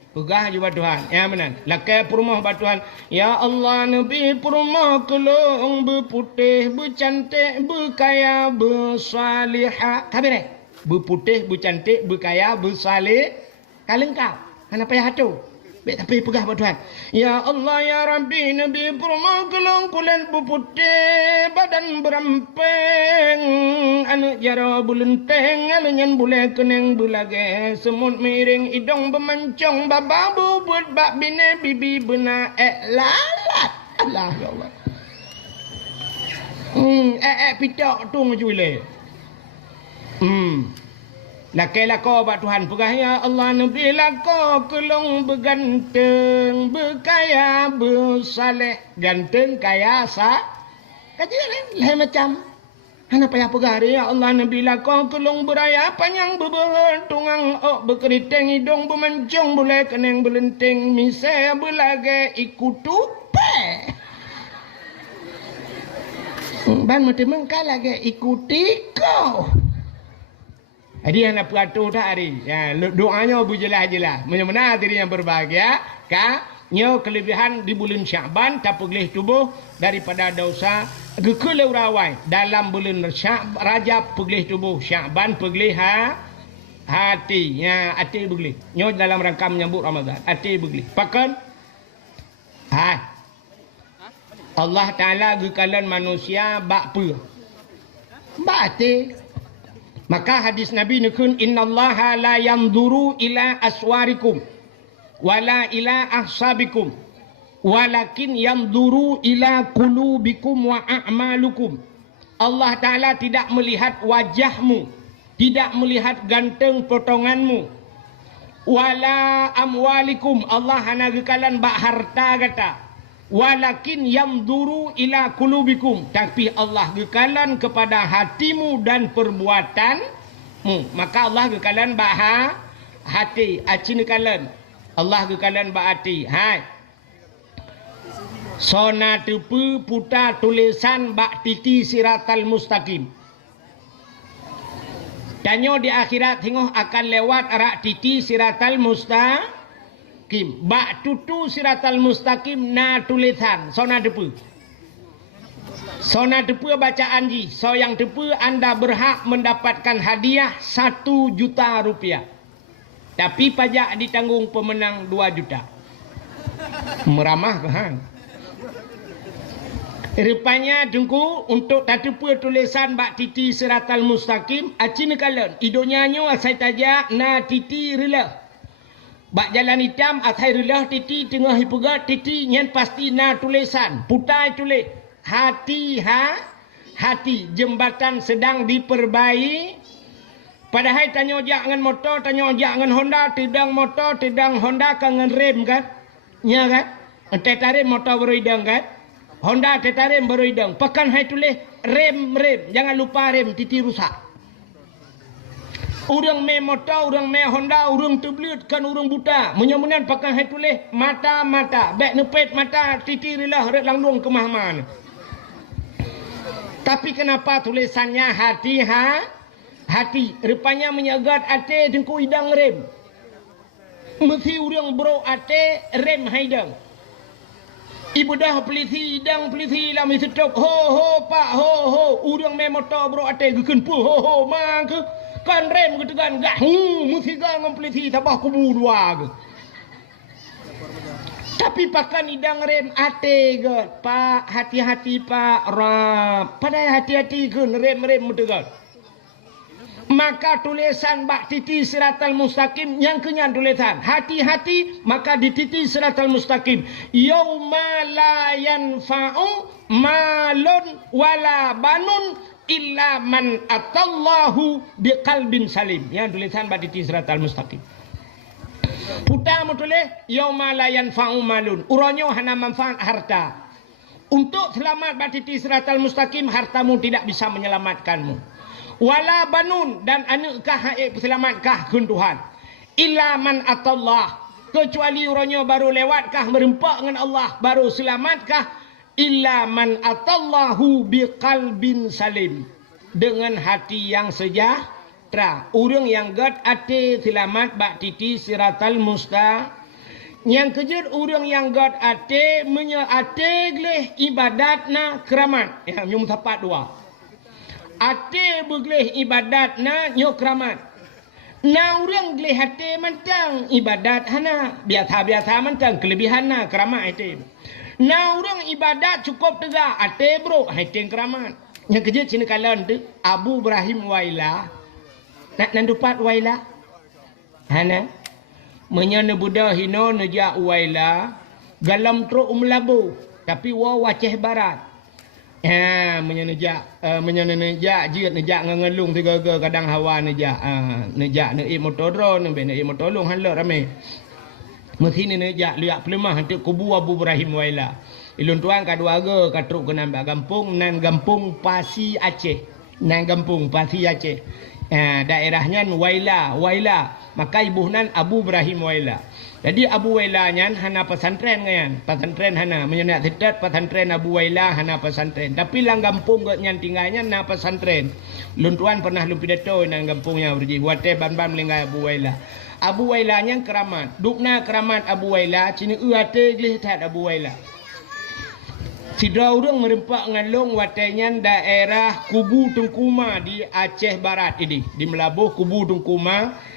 Pegah juga Tuhan. Ya benar. Lakai perumah Tuhan. Ya Allah, Nabi perumah kelong berputih, bercantik, berkaya, bersalihah. Kabir berputih, bercantik, berkaya, bersalih. Kalengkap. Kenapa ya hatu? Baik tapi pegah Tuhan. Ya Allah, ya Rabbi, Nabi perumah kelong kulit berputih, badan berampeng, anak jara bulenteng, alenyan boleh keneng belage, semut miring, hidung bermancung, baba bubut, bak bine, bibi benar, lalat. Allah, ya Allah. Pitak tu macam boleh. Lakai lako Pak Tuhan pegah ya Allah Nabi lako kelong berganteng, berkaya, bersaleh, ganteng, kaya, kajian lain macam. Hana payah pegah ya Allah Nabi lako kelong beraya, panjang beberapa tungang, berkeriting, hidung bermancung, boleh keneng belenteng, misai berlagak ikut tupe. Ban mati mengkal lagi ikuti kau. Jadi yang nak peratur tak hari. Ya, doanya berjelas-jelas. Mana-mana diri yang berbahagia. Nyo kelebihan di bulan Sya'ban tak pergelih tubuh daripada dosa gekele urawai. Dalam bulan Rajab pergelih tubuh. Sya'ban pergelih hati. Ya, hati pergelih. Nyo dalam rangka menyambut Ramadan. Hati pergelih. Pakan? Allah Ta'ala gekalan manusia bak pe. Bak hati. Maka hadis Nabi nukun innallaha la yanzuru ila aswarikum wala ila ahsabikum walakin yanzuru ila qulubikum wa a'malukum. Allah Ta'ala tidak melihat wajahmu, tidak melihat ganteng potonganmu, wala amwalikum. Allah hanya gekalan bak harta kata. Walakin yanzuru ila qulubikum, tapi Allah gekalan kepada hatimu dan perbuatanmu. Maka Allah gekalan bah hati, acin gekalan. Allah gekalan bah hati. Hai. Sona tepu puta tulisan bak titi siratal mustaqim. Tanyo di akhirat tengok akan lewat arak titi siratal mustaqim. Bak tutu siratal mustaqim na tulisan. Sona depu. Sona depu bacaan ji. So yang depu anda berhak mendapatkan hadiah 1 juta rupiah. Tapi pajak ditanggung pemenang 2 juta. Meramah ke hang? Rupanya dengku untuk tatupa tulisan bak titi siratal mustaqim acin kalan idonya nyo asai tajak na titi rela bak jalan hitam asai rela titi tengah hipegat titi nyen pasti na tulisan putai tulis hati jembatan sedang diperbaiki. Padahal tanyo jak ngan motor, tanyo jak ngan Honda, tidang motor, tidang Honda kangen rem kan? Nya kan? Tetare motor beroidang kan? Honda tetare beroidang. Pekan hai tulis rem, jangan lupa rem titi rusak. Urang me motor, urang me Honda, urang teblut kan urang buta. Menyamunan pekan hai tulis mata, bek nepet mata titi rilah rek langdung ke mahman. Tapi kenapa tulisannya hati rupanya menyagat ate dengku idang rem. Mesti urang bro ate rem haidang. Ibu dah peliti idang peliti lah mesti tok ho pak ho urang me motor bro ate gekeun pu ho mang ke kan rem ke tegan gah mesti gang peliti tabah kubu dua ke. Tapi pakan idang rem ate ke pak hati-hati pak rap pada hati-hati ke rem mutegat. Maka tulisan bak titi siratal mustaqim yang kenyan tulisan hati-hati maka di titi siratal mustaqim yauma la yanfa'u malun wala banun illa man atallahu biqalbin salim yang tulisan bak titi siratal mustaqim. Putar tulis yauma la yanfa'u malun uronyo hana manfaat harta. Untuk selamat bak titi siratal mustaqim hartamu tidak bisa menyelamatkanmu. Wala banun dan anukkah selamatkah kun Tuhan illa man atallah kecuali uronyo baru lewatkah merempak dengan Allah baru selamatkah illa man atallahu biqalbin salim dengan hati yang sejahtera. Urang yang gad ate selamat bak titi siratal mustaqim. Yang kejut urang yang gad ate ate gleh ibadatna keramat yang nyum tapat dua. Ate begleh ibadat na nyok ramat. Na urang gleh ate mantang ibadat hana biasa mantang kelebihan na keramat ate. Na urang ibadat cukup tegak ate bro ate keramat. Yang kerja sini kalan tu Abu Ibrahim Waila. Nak nandupat Waila. Hana menyana Buddha hino nejak Waila galam truk melabu tapi wa waceh barat. Menyenejak jiat nejak ngelung tiga kadang hawa nejak naik motor drone naik motor long halak ramai mesti ni nejak liak pelemah untuk kubu Abu Ibrahim Waila ilun tuan kadua ga katruk ke nambah gampung nan gampung Pasi Aceh daerahnya Waila maka ibuhnan Abu Ibrahim Waila. Jadi Abu Waila nyan hana pesantren ngayan. Pesantren hana menyenak sedat pesantren Abu Waila hana pesantren. Tapi lang kampung ke nyan tinggalnya na pesantren. Lun tuan pernah lu pidato nang kampungnya berji wate ban-ban lenggai Abu Waila. Abu Waila nyan keramat. Dukna keramat Abu Waila cini uate glih tat Abu Waila. Sidra urang merempak ngalong watenyan daerah Kubu Tungkuma di Aceh Barat ini. Di Melabuh Kubu Tungkuma.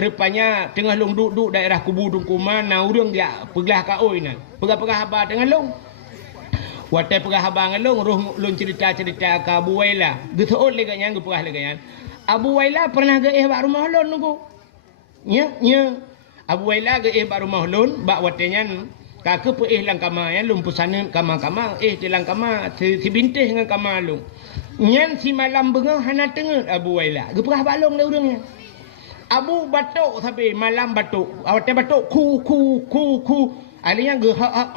Rupanya tengah long duduk daerah Kubu Tungkuma na urang dia pegelah kaoi na pegah-pegah haba tengah long watai pegah haba ngalong roh lun cerita-cerita ke Abu Waila geteot lega nyang gepegah lega yan Abu Waila pernah ge bak rumah lon nunggu nya Abu Waila ge bak rumah lon bak watenyan kake pe lang kama yan lum pusana kama tilang kama si bintih dengan kama long nyan si malam bengah hana tengah Abu Waila gepegah bak long le urangnya Abu batuk tapi malam batuk. Awak batuk ku. Alihnya geha.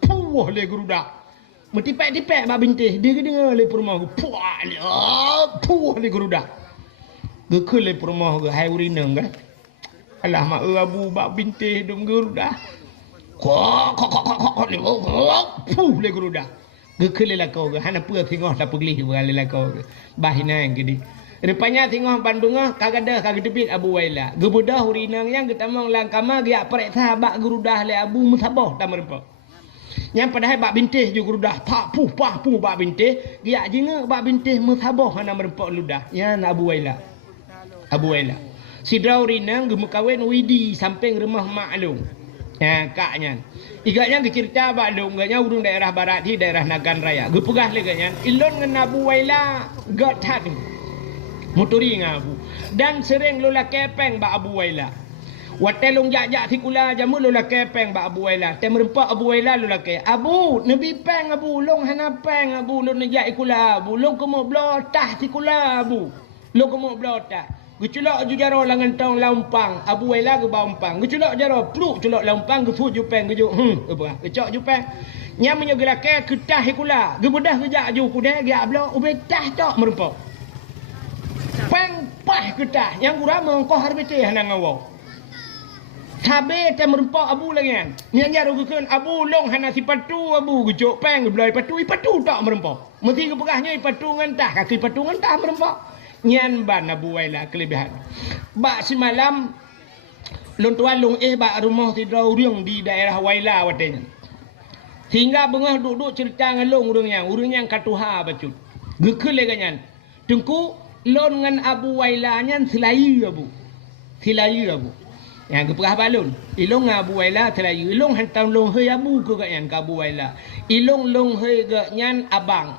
Puh le gerudak. Metipek-tipek bak bintih. Dia dengar le rumah. Puh le gerudak. Gekul le rumah ge hai urinang kan. Alah mak Abu bak bintih dum gerudak. Kok le. Puh le gerudak. Gekelela kau ke hana pua tengok tak pergi berala kau ke. Bahina yang gede. Rupanya tengok Bandung kagada kagedebit Abu Waila. Gebudah urinang yang ketamang langkama dia perek sahabat gerudah le Abu Musabah tak merempak. Yang padahal bak bintih juga gerudah pak puh bak bintih dia jenga bak bintih Musabah hana merempak ludah. Ya Abu Waila. Abu Waila. Sidra urinang gemukawin widi samping rumah maklum. Ya kaknya. Igaknya cerita bak long gaknya urung daerah barat di daerah Nagan Raya. Gepegah le gaknya ilon ngan Abu Waila got hat. Muturi ngabu dan sering lola kepeng ba Abu Waila. Watelung jak-jak tikula jamu lola kepeng ba Abu Waila. Tem rempak Abu Waila lola ke. Abu nabi peng Abu long hana peng Abu long jak ikula Abu long komo blotah tikula Abu. Long komo blotah. Guculak ju jaro langan tong lampang Abu Waila ke bampang. Guculak jaro pluk culak lampang gefu ju peng geju. Apa? Gecok ju peng. Nya menyegela ke ketah ikula. Gebedah gejak ju kude dia blok ubetah tok merempak. Peng pah ketah yang kurang mengkau harbete hana ngawau. Sabe te merempak Abu lagi kan. Nya rugukeun Abu long hana si patu Abu gejok peng belai patu tak merempak. Mesti kepegahnya patu ngentah kaki patu ngentah merempak. Nyan ban Abu Waila kelebihan. Bak si malam lon tuan long bak rumah tidur urang di daerah Waila watenya. Hingga bengah duduk cerita ngalong urang yang katuha bacut. Gekeul le ganyan. Tengku lon ngan Abu Waila nyan selayu Abu. Selayu Abu. Yang keperah balon. Ilong Abu Waila selayu. Ilong hantam long hei Abu ke yang ke Abu Waila. Ilong long hei ke nyan abang.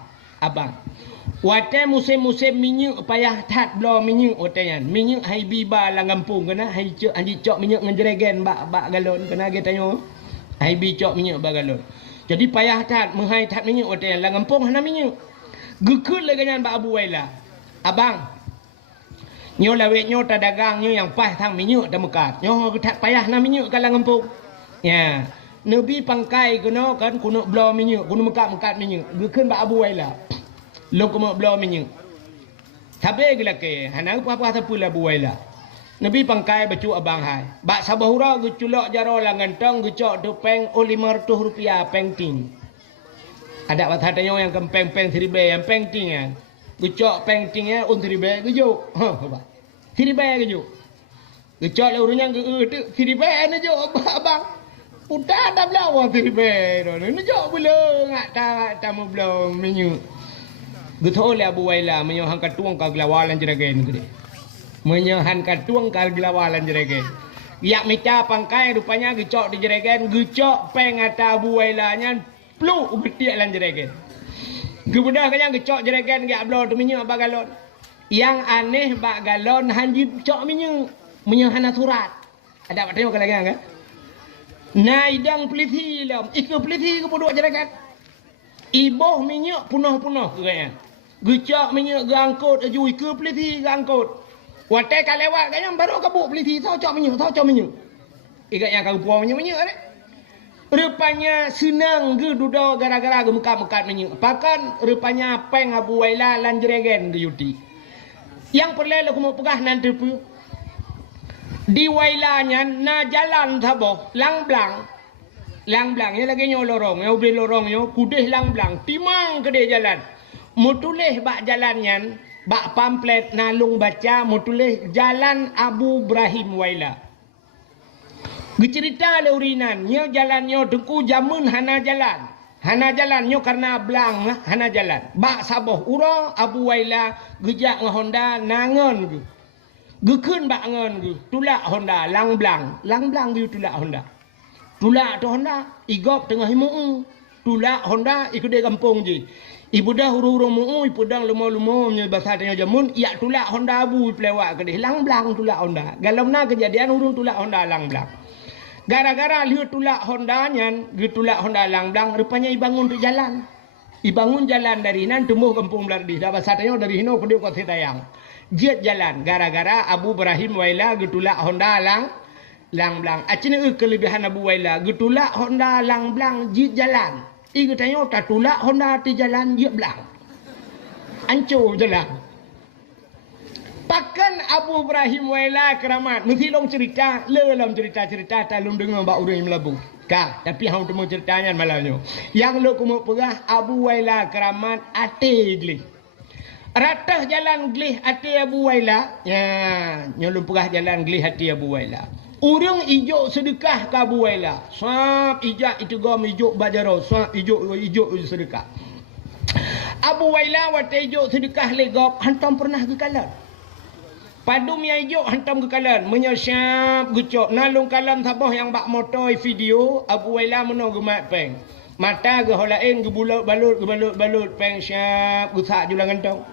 Wate musim-musim minyak payah tat blo minyak otayan. Minyak hai biba lang kampung kena hai cok minyak ngan jeregen bak galon kena ge tanyo. Hai bi cok minyak bak galon. Jadi payah tat menghai tat minyak otayan lang kampung hana minyak. Gekeul le ganyan bak Abu Waila. Abang, nyo lawet nyo ta dagang nyo yang pas tang minyak ta mekat. Nyo tak payah na minyak kalang empuk. Ya, nabi pangkai kuno kan kuno blo minyak, kuno mekat minyak. Gekeun ba Abu Waila. Lo kuno blo minyak. Tabe gila ke, hana apa-apa tapul Abu Waila. Nabi pangkai bacu abang hai. Bak sabahura geculok jaro langan tong gecok dopeng o Rp500 peng ting. Ada wathatanya yang kempeng-peng seribe yang peng ting kan. Gecok pengtingnya Rp1 gejuk. Apa? Rp1 gejuk. Gecok le urunnya Rp1 gejuk abang. Udah dah belawang Rp1 dah. Gejuk bela ngak ta mau belawang minyak. Getol le Abu Waila menyohan katuang ka gelawalan jeragen gede. Menyohan katuang ka gelawalan jeragen. Yak mita pangkai rupanya gecok di jeragen, gecok peng ata Abu Waila nya pluk betiak lan jeragen. Gebedah kanyang gecok jeragan gak blon tu minyak bak galon. Yang aneh bak galon hanji cok minyak hana surat. Ada pak tengok lagi kan? Naidang peliti lam, ikut peliti ke bodok jeragan. Iboh minyak punah-punah kayaknya. Gecok minyak gangkut aju ikut peliti gangkut. Watai kalewat kanyang baru kabuk peliti tau cok minyak. Ikat yang kau puang minyak ni. Rupanya senang ke duduk gara-gara ke mekat-mekat minyak. Pakan rupanya peng Abu Waila lan jeregen ke yuti. Yang perlu aku mau pegah nanti pu. Di Wailanya na jalan saboh lang blang. Lang blang ya lagi nyo lorong, ya ubli lorong yo kudih lang blang. Timang ke dia jalan. Mutulih bak jalannya, bak pamflet nalung baca mutulih jalan Abu Ibrahim Waila. Bercerita le urinan, nyo jalan nyo tengku jamun hana jalan nyo karena belang lah hana jalan. Bak saboh ura Abu Waila gejak ngah Honda nangon ge. Gekeun bak ngon ge, tulak Honda lang blang ge tulak Honda. Tulak tu Honda igop tengah himu. Tulak Honda ikut de kampung je. Ibu dah huru-huru mu, ibu dah lumo-lumo nya bahasa tanya jamun, ya tulak Honda Abu pelewak ke de lang blang tulak Honda. Galomna kejadian urung tulak Honda lang blang. Gara-gara lihat tulak Honda nyan, tulak Honda lang-lang, rupanya ibangun tu jalan. Ibangun jalan dari nan tumbuh kampung Belardi. Dapat satanya dari hino ke dia kota Tayang. Jet jalan. Gara-gara Abu Ibrahim Waila tulak Honda lang-lang. Acina kelebihan Abu Waila tulak Honda lang-lang jet jalan. Iku tanya tak tulak Honda ti jalan jet belang. Ancur jalan. Pakan Abu Ibrahim Waila keramat. Mesti long cerita, dalam cerita talum dengar bak urang melabu. Tapi hang temu ceritanya malahnya. Yang lo kumuk perah Abu Waila keramat ate glih. Ratah jalan glih ate Abu Waila. Ya, nyolong perah jalan glih ate Abu Waila. Urang ijo sedekah ke Abu Waila. Swap ijak itu gom ijo bajaro, swap ijo sedekah. Abu Waila wate ijo sedekah legop hantam pernah ke kalan. Padum yang hijau hantam ke kalan. Menyasyap gucok. Nalung kalam sabah yang bak motor video. Abu Waila menang gemat peng. Mata ke holain ke balut peng syap. Gusak julang gantong.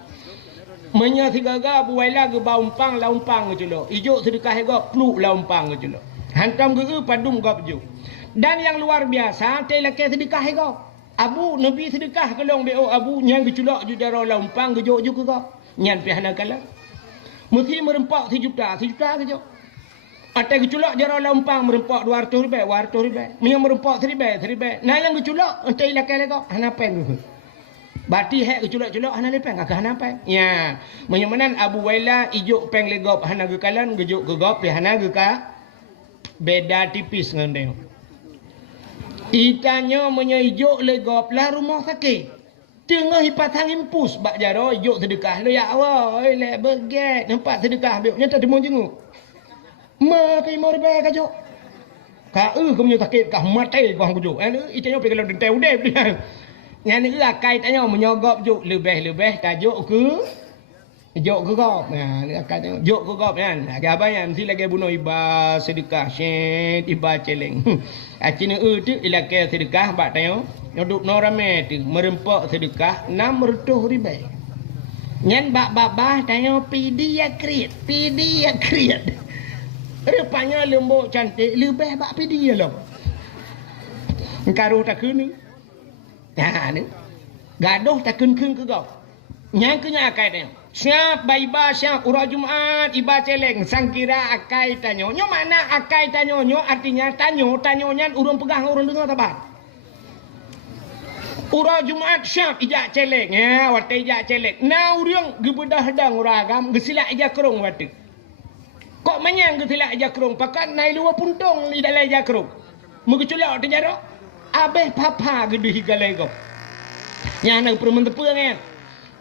Menyasyap gaga Abu Waila ke baumpang laumpang ke culok. Hijau sedekah hegok pluk laumpang ke culok. Hantam ke padum gop ju. Dan yang luar biasa. Telakay sedekah hegok. Abu Nabi sedekah ke long beo Abu. Yang ke culok ju jaro laumpang ke jok ju ke gop. Nyan pihana kalam. Mesti merempak 1 juta saja. Ada keculak jara lampang merempak 200 ribu. Yang merempak 1,000. Nah yang keculak entai lakai lego. Hana pen tu. Bati hek keculak-culak hana lepeng agak hana pen. Ya, menyamanan Abu Waila ijuk peng legop hana gekalan gejuk gegop ya hana geka. Beda tipis dengan dia. Itanya menyijuk legop lah rumah sakit. Tengah hipatang impus bak jaro juk sedekah lo ya Allah le beget nampak sedekah biok nyata demo jenguk ma kai mau ribe ka juk ka kamu sakit ka mati ko hang juk itanya pe kalau denteu dep dia nyan akai tanya menyogop juk lebih tajuk ke juk ke gop nah akai tanya juk ke gop kan apa yang mesti lagi bunuh iba sedekah syet iba celeng acina tu ilakai sedekah bak tanya nyoduk norame tu merempak sedekah 600 ribu. Nyan bak tanya pidi ya kreat. Rupanya lembut cantik lebih bak pidi ya lo. Karu tak kena. Nah ni. Gaduh tak kena ke kau. Yang kena akai tanya. Siap baiba siap urah Jumaat iba celeng sangkira akai tanya. Nyo mana akai tanya nyo artinya tanyo urang pegang urang dengar tabat. Urah Jumaat syap ijak celek. Ya, wate ijak celek. Na urang gebedah dang uragam gesilak ijak kerong wate. Kok manyang gesilak ijak kerong pakat nai luar puntung di dalam ijak kerong. Megeculak te jaro. Abeh papa gede higalai kau. Yang nang permen tepung kan.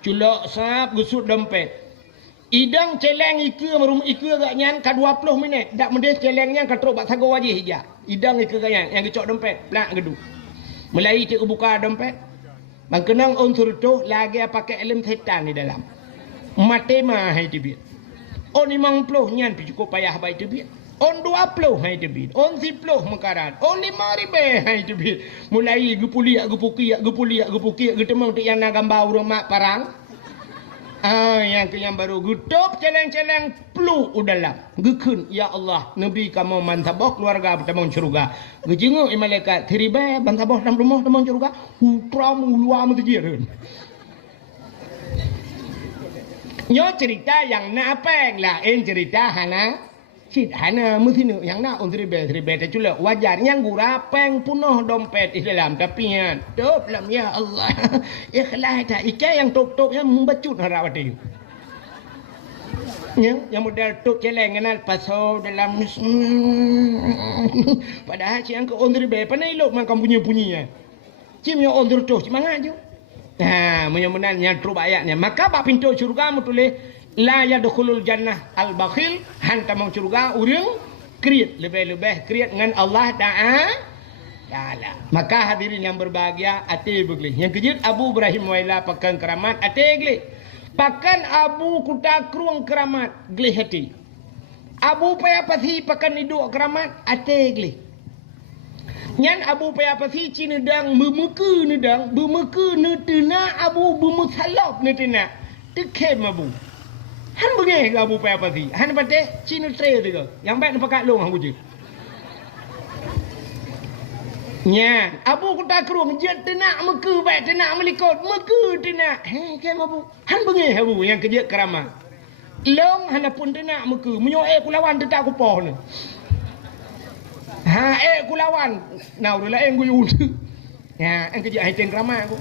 Culak sap gusut dompet. Idang celeng ike merum ike gak nyan ka 20 minit. Dak mendes celengnya ka truk bak sago wajih hija. Idang ike gak yang gecok dompet. Plak gedu. Mulai cik buka dompet. Bang kenang on suruh lagi pakai ilmu setan di dalam. Mate mah hai tibit. On 50 nyan pi cukup payah baik tibit. On 20 hai tibit. On 10 mekarat. On 5,000 hai tibit. Mulai gepuliak getemang tu yang nak gambar urang mak parang. Yang baru gutup celeng-celeng pelu udalam. Gekun ya Allah Nabi kamu mantabok keluarga bertamang syurga. Gejenguk malaikat teribai bantabok dalam rumah tamang syurga. Hutram luar mutijir. Nyo cerita yang nak apa lah cerita hana Cid hana mesti yang nak on teribai tak culak wajar yang gura peng punuh dompet di dalam tapi ya top lam ya Allah ikhlas tak ikai yang top yang membacut harap ada yang model top celeng kenal pasal dalam padahal yang ke on teribai pandai elok makan bunyi-bunyinya cim yang on teribai semangat je mudah-mudahan yang teruk ayatnya maka bak pintu syurga tulis la yadkhulul jannah al-bakhil hantamang surga urang kriat lebih-lebih kriat dengan Allah Ta'ala. Maka hadirin yang berbahagia ate beglih. Yang kejut Abu Ibrahim Waila pakan keramat ate glih. Pakan Abu kuta kruang keramat glih hati. Abu payapasi pakan hiduk keramat ate glih. Nyan Abu payapasi cinedang memeke nedang netena Abu bemusalap netena tekem Abu. Han bengeh ke Abu apa sih? Han pada Cina tre tu ke? Yang baik nampak kat long hang bujuk. Nya, Abu kuta kerung jet tenak meke baik tenak melikot meke tenak. Kem Abu. Han bengeh Abu yang kerja kerama. Long han pun tenak meke menyoek kulawan tetak ku poh ni. Kulawan. Nah, udah lain guyu. Ya, ang kerja hai kerama aku.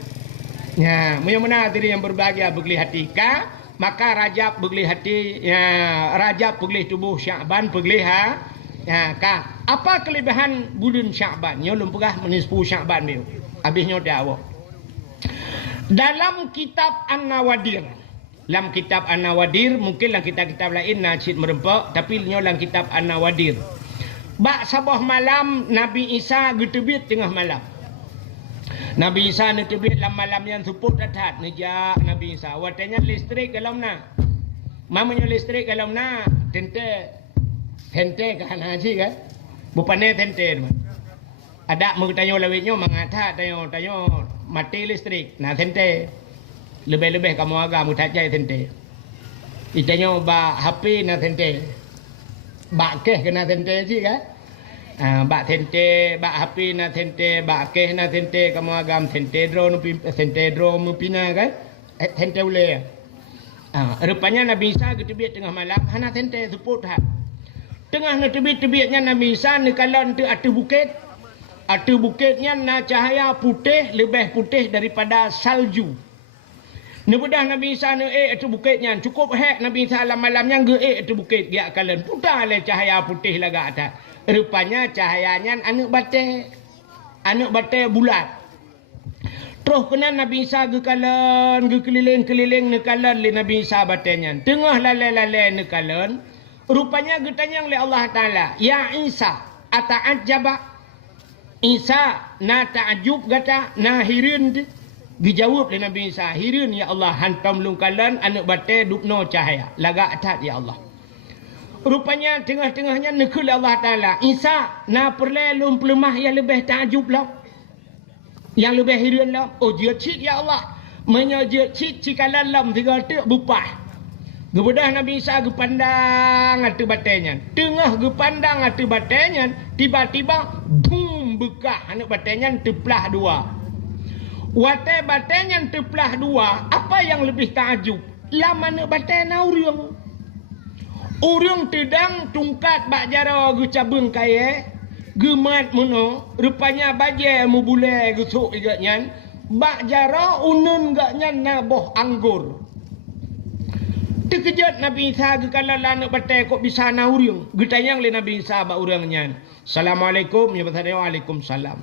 Ya, menyamana diri yang berbahagia begli hati ka Maka Rajab beglih hati, ya, Rajab beglih tubuh, Sya'ban beglih ha. Ya, kan. Apa kelebihan bulan Sya'ban? Nyo lum pegah menispu Sya'ban biu. Habisnya dah awak. Dalam kitab An-Nawadir. Dalam kitab An-Nawadir, mungkin dalam kitab-kitab lain Najid merempak, tapi nyo dalam kitab An-Nawadir. Bak sabah malam Nabi Isa getebit tengah malam. Nabi Isa getebit dalam malam yang suput datat nejak Nabi Isa. Watanya listrik dalam na. Mamanya listrik dalam na. Tente kan haji kan. Bupane tente. Ada mengetanya lawitnya mengata tanya mati listrik. Nah tente. Lebih-lebih kamu agak mutajai tente. Itanya ba HP na tente. Ba keh kena tente sih kan. Ba tente, ba HP na tente, ba keh na tente kamu agam tente drone mupina kan. Tente boleh. Rupanya Nabi Isa ketebit tengah malam hana tente suput hat. Tengah tebit-tebitnya Nabi Isa nekalan tu atu bukit. Atu bukitnya na cahaya putih lebih putih daripada salju. Nebedah Nabi Isa atu bukitnya cukup hek Nabi Isa malamnya atu bukit dia kalen putar le cahaya putih laga atas. Rupanya cahayanya anak bate bulat. Terus kena Nabi Isa kalen keliling-keliling nekalan le Nabi Isa batenya. Tengah lalai-lalai nekalan rupanya getanya oleh Allah Taala, ya Isa ata'ajjaba. Isa na ta'ajub gata na hirin. Dijawab oleh Nabi Isa, hirin ya Allah hantam lungkalan anak bate dupno cahaya laga atat ya Allah. Rupanya tengah-tengahnya nekul Allah Taala, Isa na perlelum pelemah yang lebih ta'ajub lah, yang lebih hirin lah. Oh dia cik ya Allah, menyajak cik cikalan lam tiga tek bupah. Gebedah Nabi Isa gepandang atu batenya. Tengah gepandang atu batenya, tiba-tiba boom bekah anak batenya teplah dua. Watai batenya teplah dua, apa yang lebih takjub? Lama anak batenya urang. Urang tedang tungkat bak jara gu cabung kaya, gemat mono, rupanya baje mu bule gu sok igatnya, bak jara unun gatnya na boh anggur. Terkejut Nabi Isa kekalalan nak batai kok bisa na urang. Getanyang le Nabi Isa ba urangnya. Assalamualaikum ya batanya waalaikumsalam.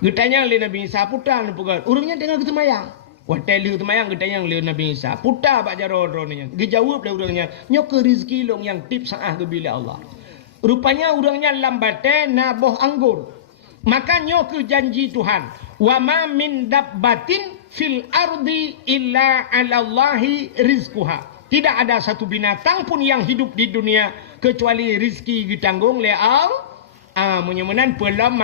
Getanyang le Nabi Isa putar pugat. Urangnya tengah ketemayang. Watai le ketemayang getanyang le Nabi Isa. Putar bak jaro-ronnya. Dijawab le urangnya. Nyok ke rezeki long yang tip saah ke bila Allah. Rupanya urangnya lambatai na boh anggur. Maka nyok ke janji Tuhan. Wa ma min dabbatin fil ardi illa 'ala Allahi rizquha. Tidak ada satu binatang pun yang hidup di dunia kecuali rizki ditanggung oleh Allah. Menyemenan pelam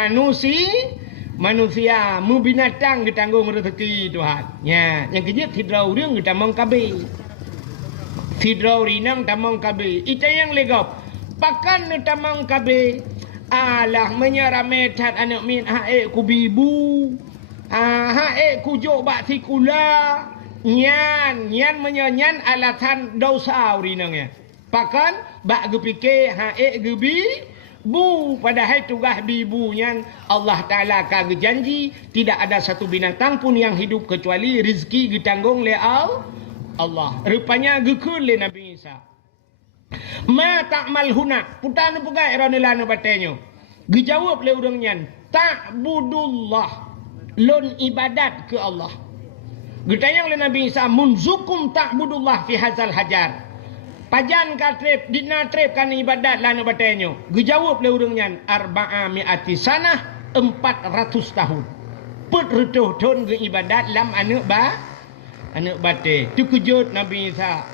manusia mu binatang ditanggung rezeki Tuhan. Ya, yang kejut hidrau ring kita mengkabe. Hidrau rinang tamang kabe. Ita yang legap. Pakan tamang kabe. Alah menyarametat anak min hae ku bibu. Hae ku jok bak sikula. Nyan menyanyan alatan dosa urinangnya. Pakan bak gepike hae gebi bu padahal tugas bibu nyan Allah Taala ka janji tidak ada satu binatang pun yang hidup kecuali rezeki ditanggung oleh Allah. Rupanya gekul le Nabi Isa. Ma ta'mal huna putan pugai ranelana batenyo. Dijawab le urang nyan ta'budullah lon ibadat ke Allah. Getayang le Nabi Isa munzukum ta'budullah fi hazal hajar. Pajan ka trip dina trip kan ibadat lana batenyo. Gejawab le urangnya arba'a mi'ati sanah 400 tahun. Put retuh ton ge ibadat lam anak bate. Tu kejut Nabi Isa.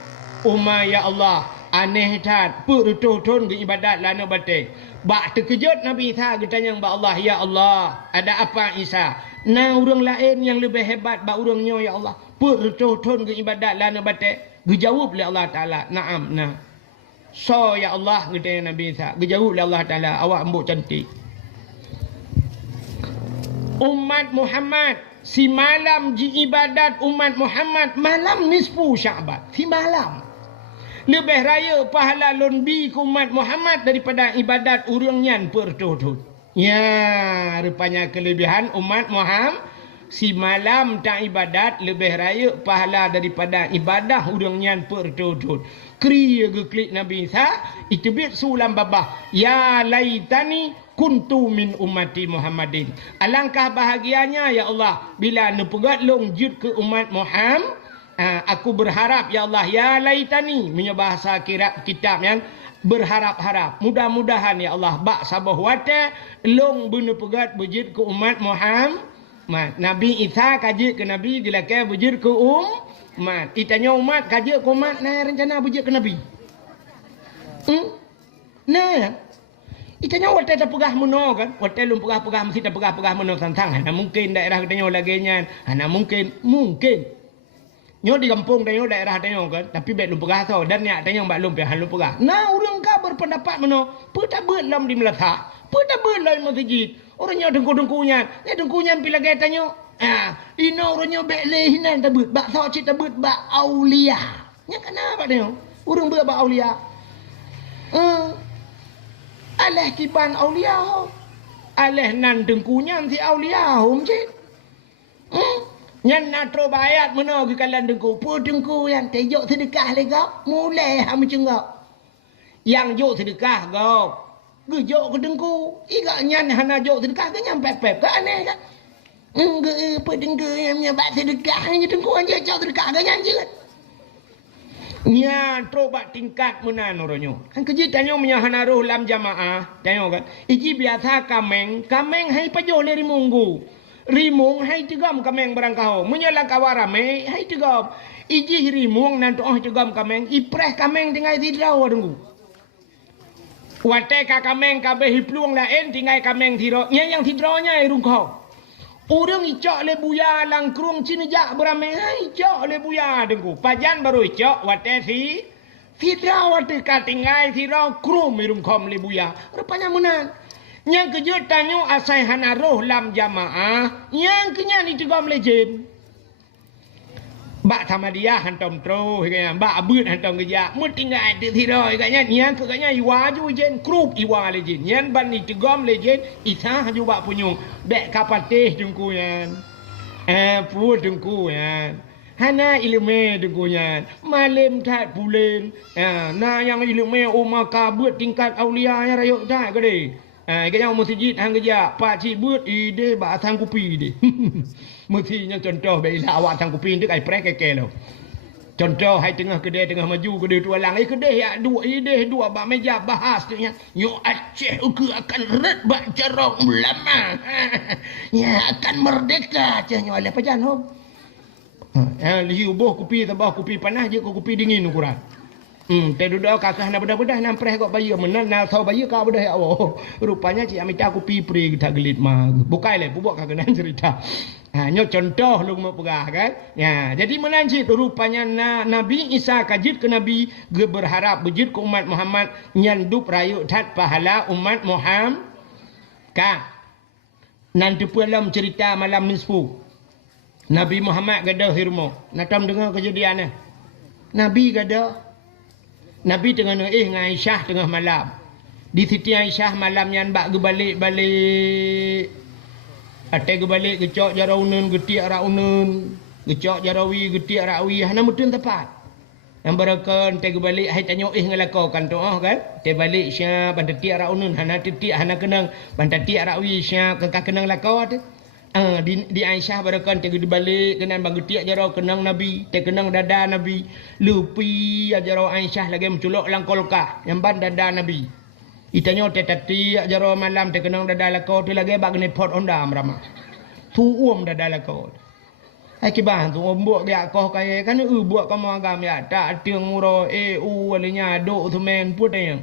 Umma ya Allah aneh tat put retuh ton ge ibadat lana bate. Bak terkejut Nabi Isa getanyang ba Allah ya Allah ada apa Isa? Na orang lain yang lebih hebat ba urangnya ya Allah. Put retuh-retuh ke ibadat lana batik. Dijawab oleh Allah Taala, "Na'am, nah." So ya Allah getanya Nabi Isa. Dijawab oleh Allah Taala, "Awak embuk cantik." Umat Muhammad si malam ji ibadat umat Muhammad malam nisfu Sya'ban. Si malam. Lebih raya pahala lonbi ke umat Muhammad daripada ibadat urangnya pertuh-tuh. Ya, rupanya kelebihan umat si malam tak ibadat lebih raya pahala daripada ibadah urang nyan pertutut. Kriya ge klik Nabi Isa itu bit sulam babah ya laitani kuntu min ummati Muhammadin. Alangkah bahagianya ya Allah bila nepegat longjut ke umat Muhammad. Aku berharap ya Allah ya laitani punya bahasa kitab yang berharap-harap. Mudah-mudahan ya Allah bak sabah wate long benepegat bejit ke umat Muhammad. Nabi Isa kaji ke Nabi dilakai bejit ke umat. Itanya umat kaji ke umat nah rencana bejit ke Nabi. Nah itanya wate tak pegah meno kan. Wate lum pegah-pegah mesti tak pegah-pegah meno tantang. Nah mungkin daerah katanya lagi nyan. Nah mungkin nyo di kampung tanya daerah tanya kan tapi bet lu pegah tau dan nyak tanya mbak lum pian lu pegah nah urang ka berpendapat meno peta belam di melata peta belam masjid orangnya dengku-dengkunya dengkunya pila gaya tanya ino orangnya bet lehinan tabut bak so cita but bak aulia nya kenapa tanya urang bak aulia alah kiban aulia alah nan dengkunya si aulia cik nyan natro bayat meno ke kalan dengku pu dengku yang tejok sedekah le kau mulai ha macam kau yang jok sedekah kau gejok ke dengku iga nyan hana jok sedekah ke nyam pep ke aneh kan ge pu dengku yang nyabat sedekah nya dengku anja jok sedekah ke nyan jeut nya tro bak tingkat menan oronyo kan kejitannya punya hana roh lam jamaah tengok kan iji biasa kameng hai pajo le rimunggu rimung hai tigam kameng barangkau menyala kawarame hai tigam iji rimung nan toh tigam kameng ipreh kameng tinggal tidraw dengku wate ka kameng kabeh hipluang lain tinggal kameng tiro nya yang tidrawnya irung kau urang icok le buya lang krung cinejak berame hai icok le buya dengku pajan baru icok wate si tidraw wate ka tinggal tiro krum irung kom le buya rupanya menan yang kejutannya asai hana roh lam jamaah yang kenya ni tegam legend bak sama dia hantam tro kaya bak abut hantam kerja mu tinggal di tiroi kaya yang kaya iwa ju jen krup iwa legend yang ban ni tegam legend isa ju bak punyung bek kapateh jungku yan pu jungku yan hana ilmu dengku yan malam tak bulan nah yang ilmu umaka buat tingkat aulia yang rayuk tak gede kaya masjid hang kerja pak cik buat ide ba sang kupi ide mestinya contoh bila awak sang kupi ndik ai prek keke lo contoh hai tengah kedai tengah maju kedai tua lang kedai ya dua ide dua ba meja bahas nya yo Aceh uku akan red ba jarong lama ya akan merdeka cahnya oleh pajan hom liu boh kupi tambah kupi panas je kupi dingin ukuran teh duduk kakak nak bedah-bedah nak preh kok bayi menan nak tahu bayi kau bedah ya Allah rupanya cik amita aku pipri kita gelit mah bukai le bubuk kakak nan cerita nyo contoh lu mau pegah kan ya jadi menan cik rupanya Nabi Isa kajit ke Nabi ge berharap bejit ke umat Muhammad nyandup rayuk tat pahala umat Muhammad ka nanti pulang cerita malam nisfu Nabi Muhammad gadah hirmo natam dengar kejadiannya Nabi gadah Nabi tengah dengan Aisyah tengah malam. Di Siti Aisyah malam yang bak gebalik-balik. Ate gebalik gecok jaraunan getiak raunan. Gecok jarawi getiak rawi. Hana mutun tepat. Yang berakan te gebalik hai tanya ngelakokan tu kan. Te balik syah bantat tiak raunan hana titik hana kenang bantat tiak rawi syah kengkah kenang lakau tu. Di Aisyah barakan te balik kenan bang getiak jarau kenang Nabi te kenang dada Nabi lupi jarau Aisyah lagi menculok langkolkah yang ban dada Nabi itanya te tati jarau malam te kenang dada lakau tu lagi bag ne pot onda ramah tu dada lakau hai kibah tu buat dia kau kaya kan buat kamu agam ya tak tiang muro walinya do tu men putnya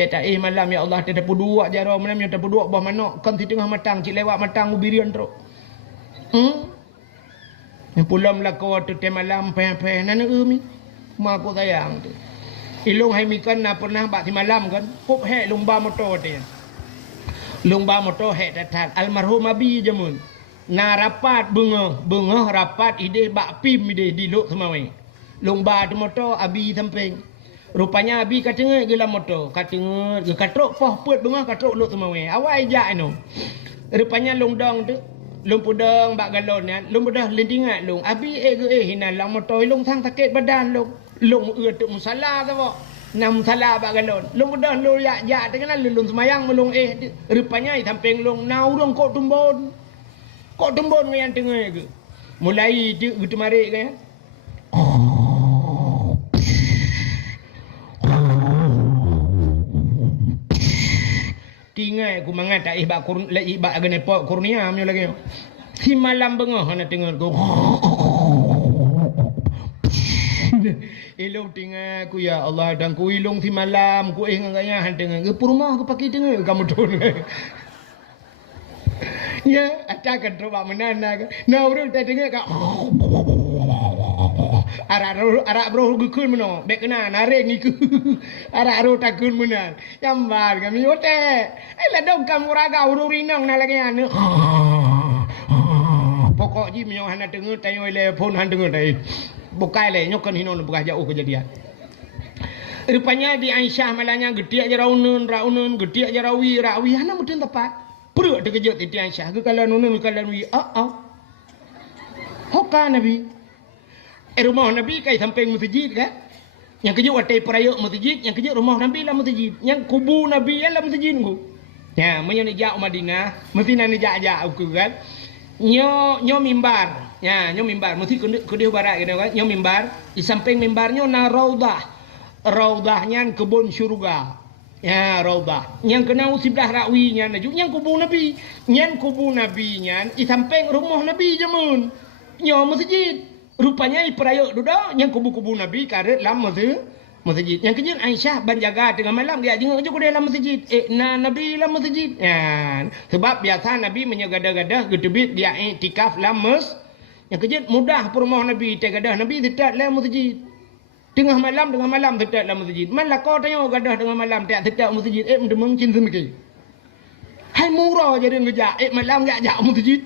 tak malam ya Allah tak dapat dua jarau malam yang dapat dua bah manok kan di tengah matang cik lewat matang ubirian teruk yang pulang lakau tu te malam pe nana mi mak aku sayang tu ilung hai mikan na pernah bak di malam kan pop he lumba motor dia lumba motor he tatat almarhum abi jamun na rapat bunga rapat ide bak pim ide di lok semawe lumba tu motor abi samping rupanya abi katengah gila motor katengah ge katrok poh put bunga katrok lok semawe awai jak anu rupanya longdong tu lung pudang bak galon ya lung mudah lindingat lung abi hinan lang motoy lung thang taket badan lung tu musala tu bo nam musala bak galon lung mudah lu ya dengan lung semayang melung rupanya samping lung nau dong kok tumbon yang tengah ke mulai gitu mari kan tinggal aku mengata ibak agane pok kurnia amyo lagi si malam bengah ana tengok ku ilung tinggal aku ya Allah dan ku ilung si malam ku ngaya han tengok ke rumah aku pakai tengok kamu tun ya ada kan coba menana nah urang tak tengok ka arak bro gukun meno bek kena nareng iku arak ro takun menan jambar kami ote la dong kamu raga ururinang na lagi anu pokok ji menyo hana dengar tayo le phone han dengar tai bukai le nyokan hinon buka jauh kejadian rupanya di Aisyah malanya gede aja rauneun gede aja rawi hana mudun tepat perut dekejut di Aisyah ke kalau nunun kalau wi hoka nabi rumah Nabi kai samping masjid kan yang kerja watai perayuk masjid yang kerja rumah Nabi lah masjid yang kubu Nabi lah masjid ku ya menyo ni jak Madinah mesti nani jak aku kan nyo mimbar ya nyo mimbar mesti kedih barat gitu kan nyo mimbar di samping mimbarnya na raudahnya kebun syurga ya raudah yang kena sebelah rakwinya yang kubu Nabi nya di samping rumah Nabi jamun nyo masjid rupanya perayuk duduk yang kubu-kubu Nabi karet dalam masjid. Yang kejadian Aisyah berjaga tengah malam dia jenguk juga dalam masjid. Nabi dalam masjid. Ya, sebab biasa Nabi menyagadah-gadah gedebit dia iktikaf dalam yang kejadian mudah perumah Nabi gadah Nabi tetap dalam masjid. Tengah malam tetap dalam masjid. Malah kau tanya gadah tengah malam tetap masjid. Mendemang cin semiki. Hai murah jadi ngejak malam jak masjid.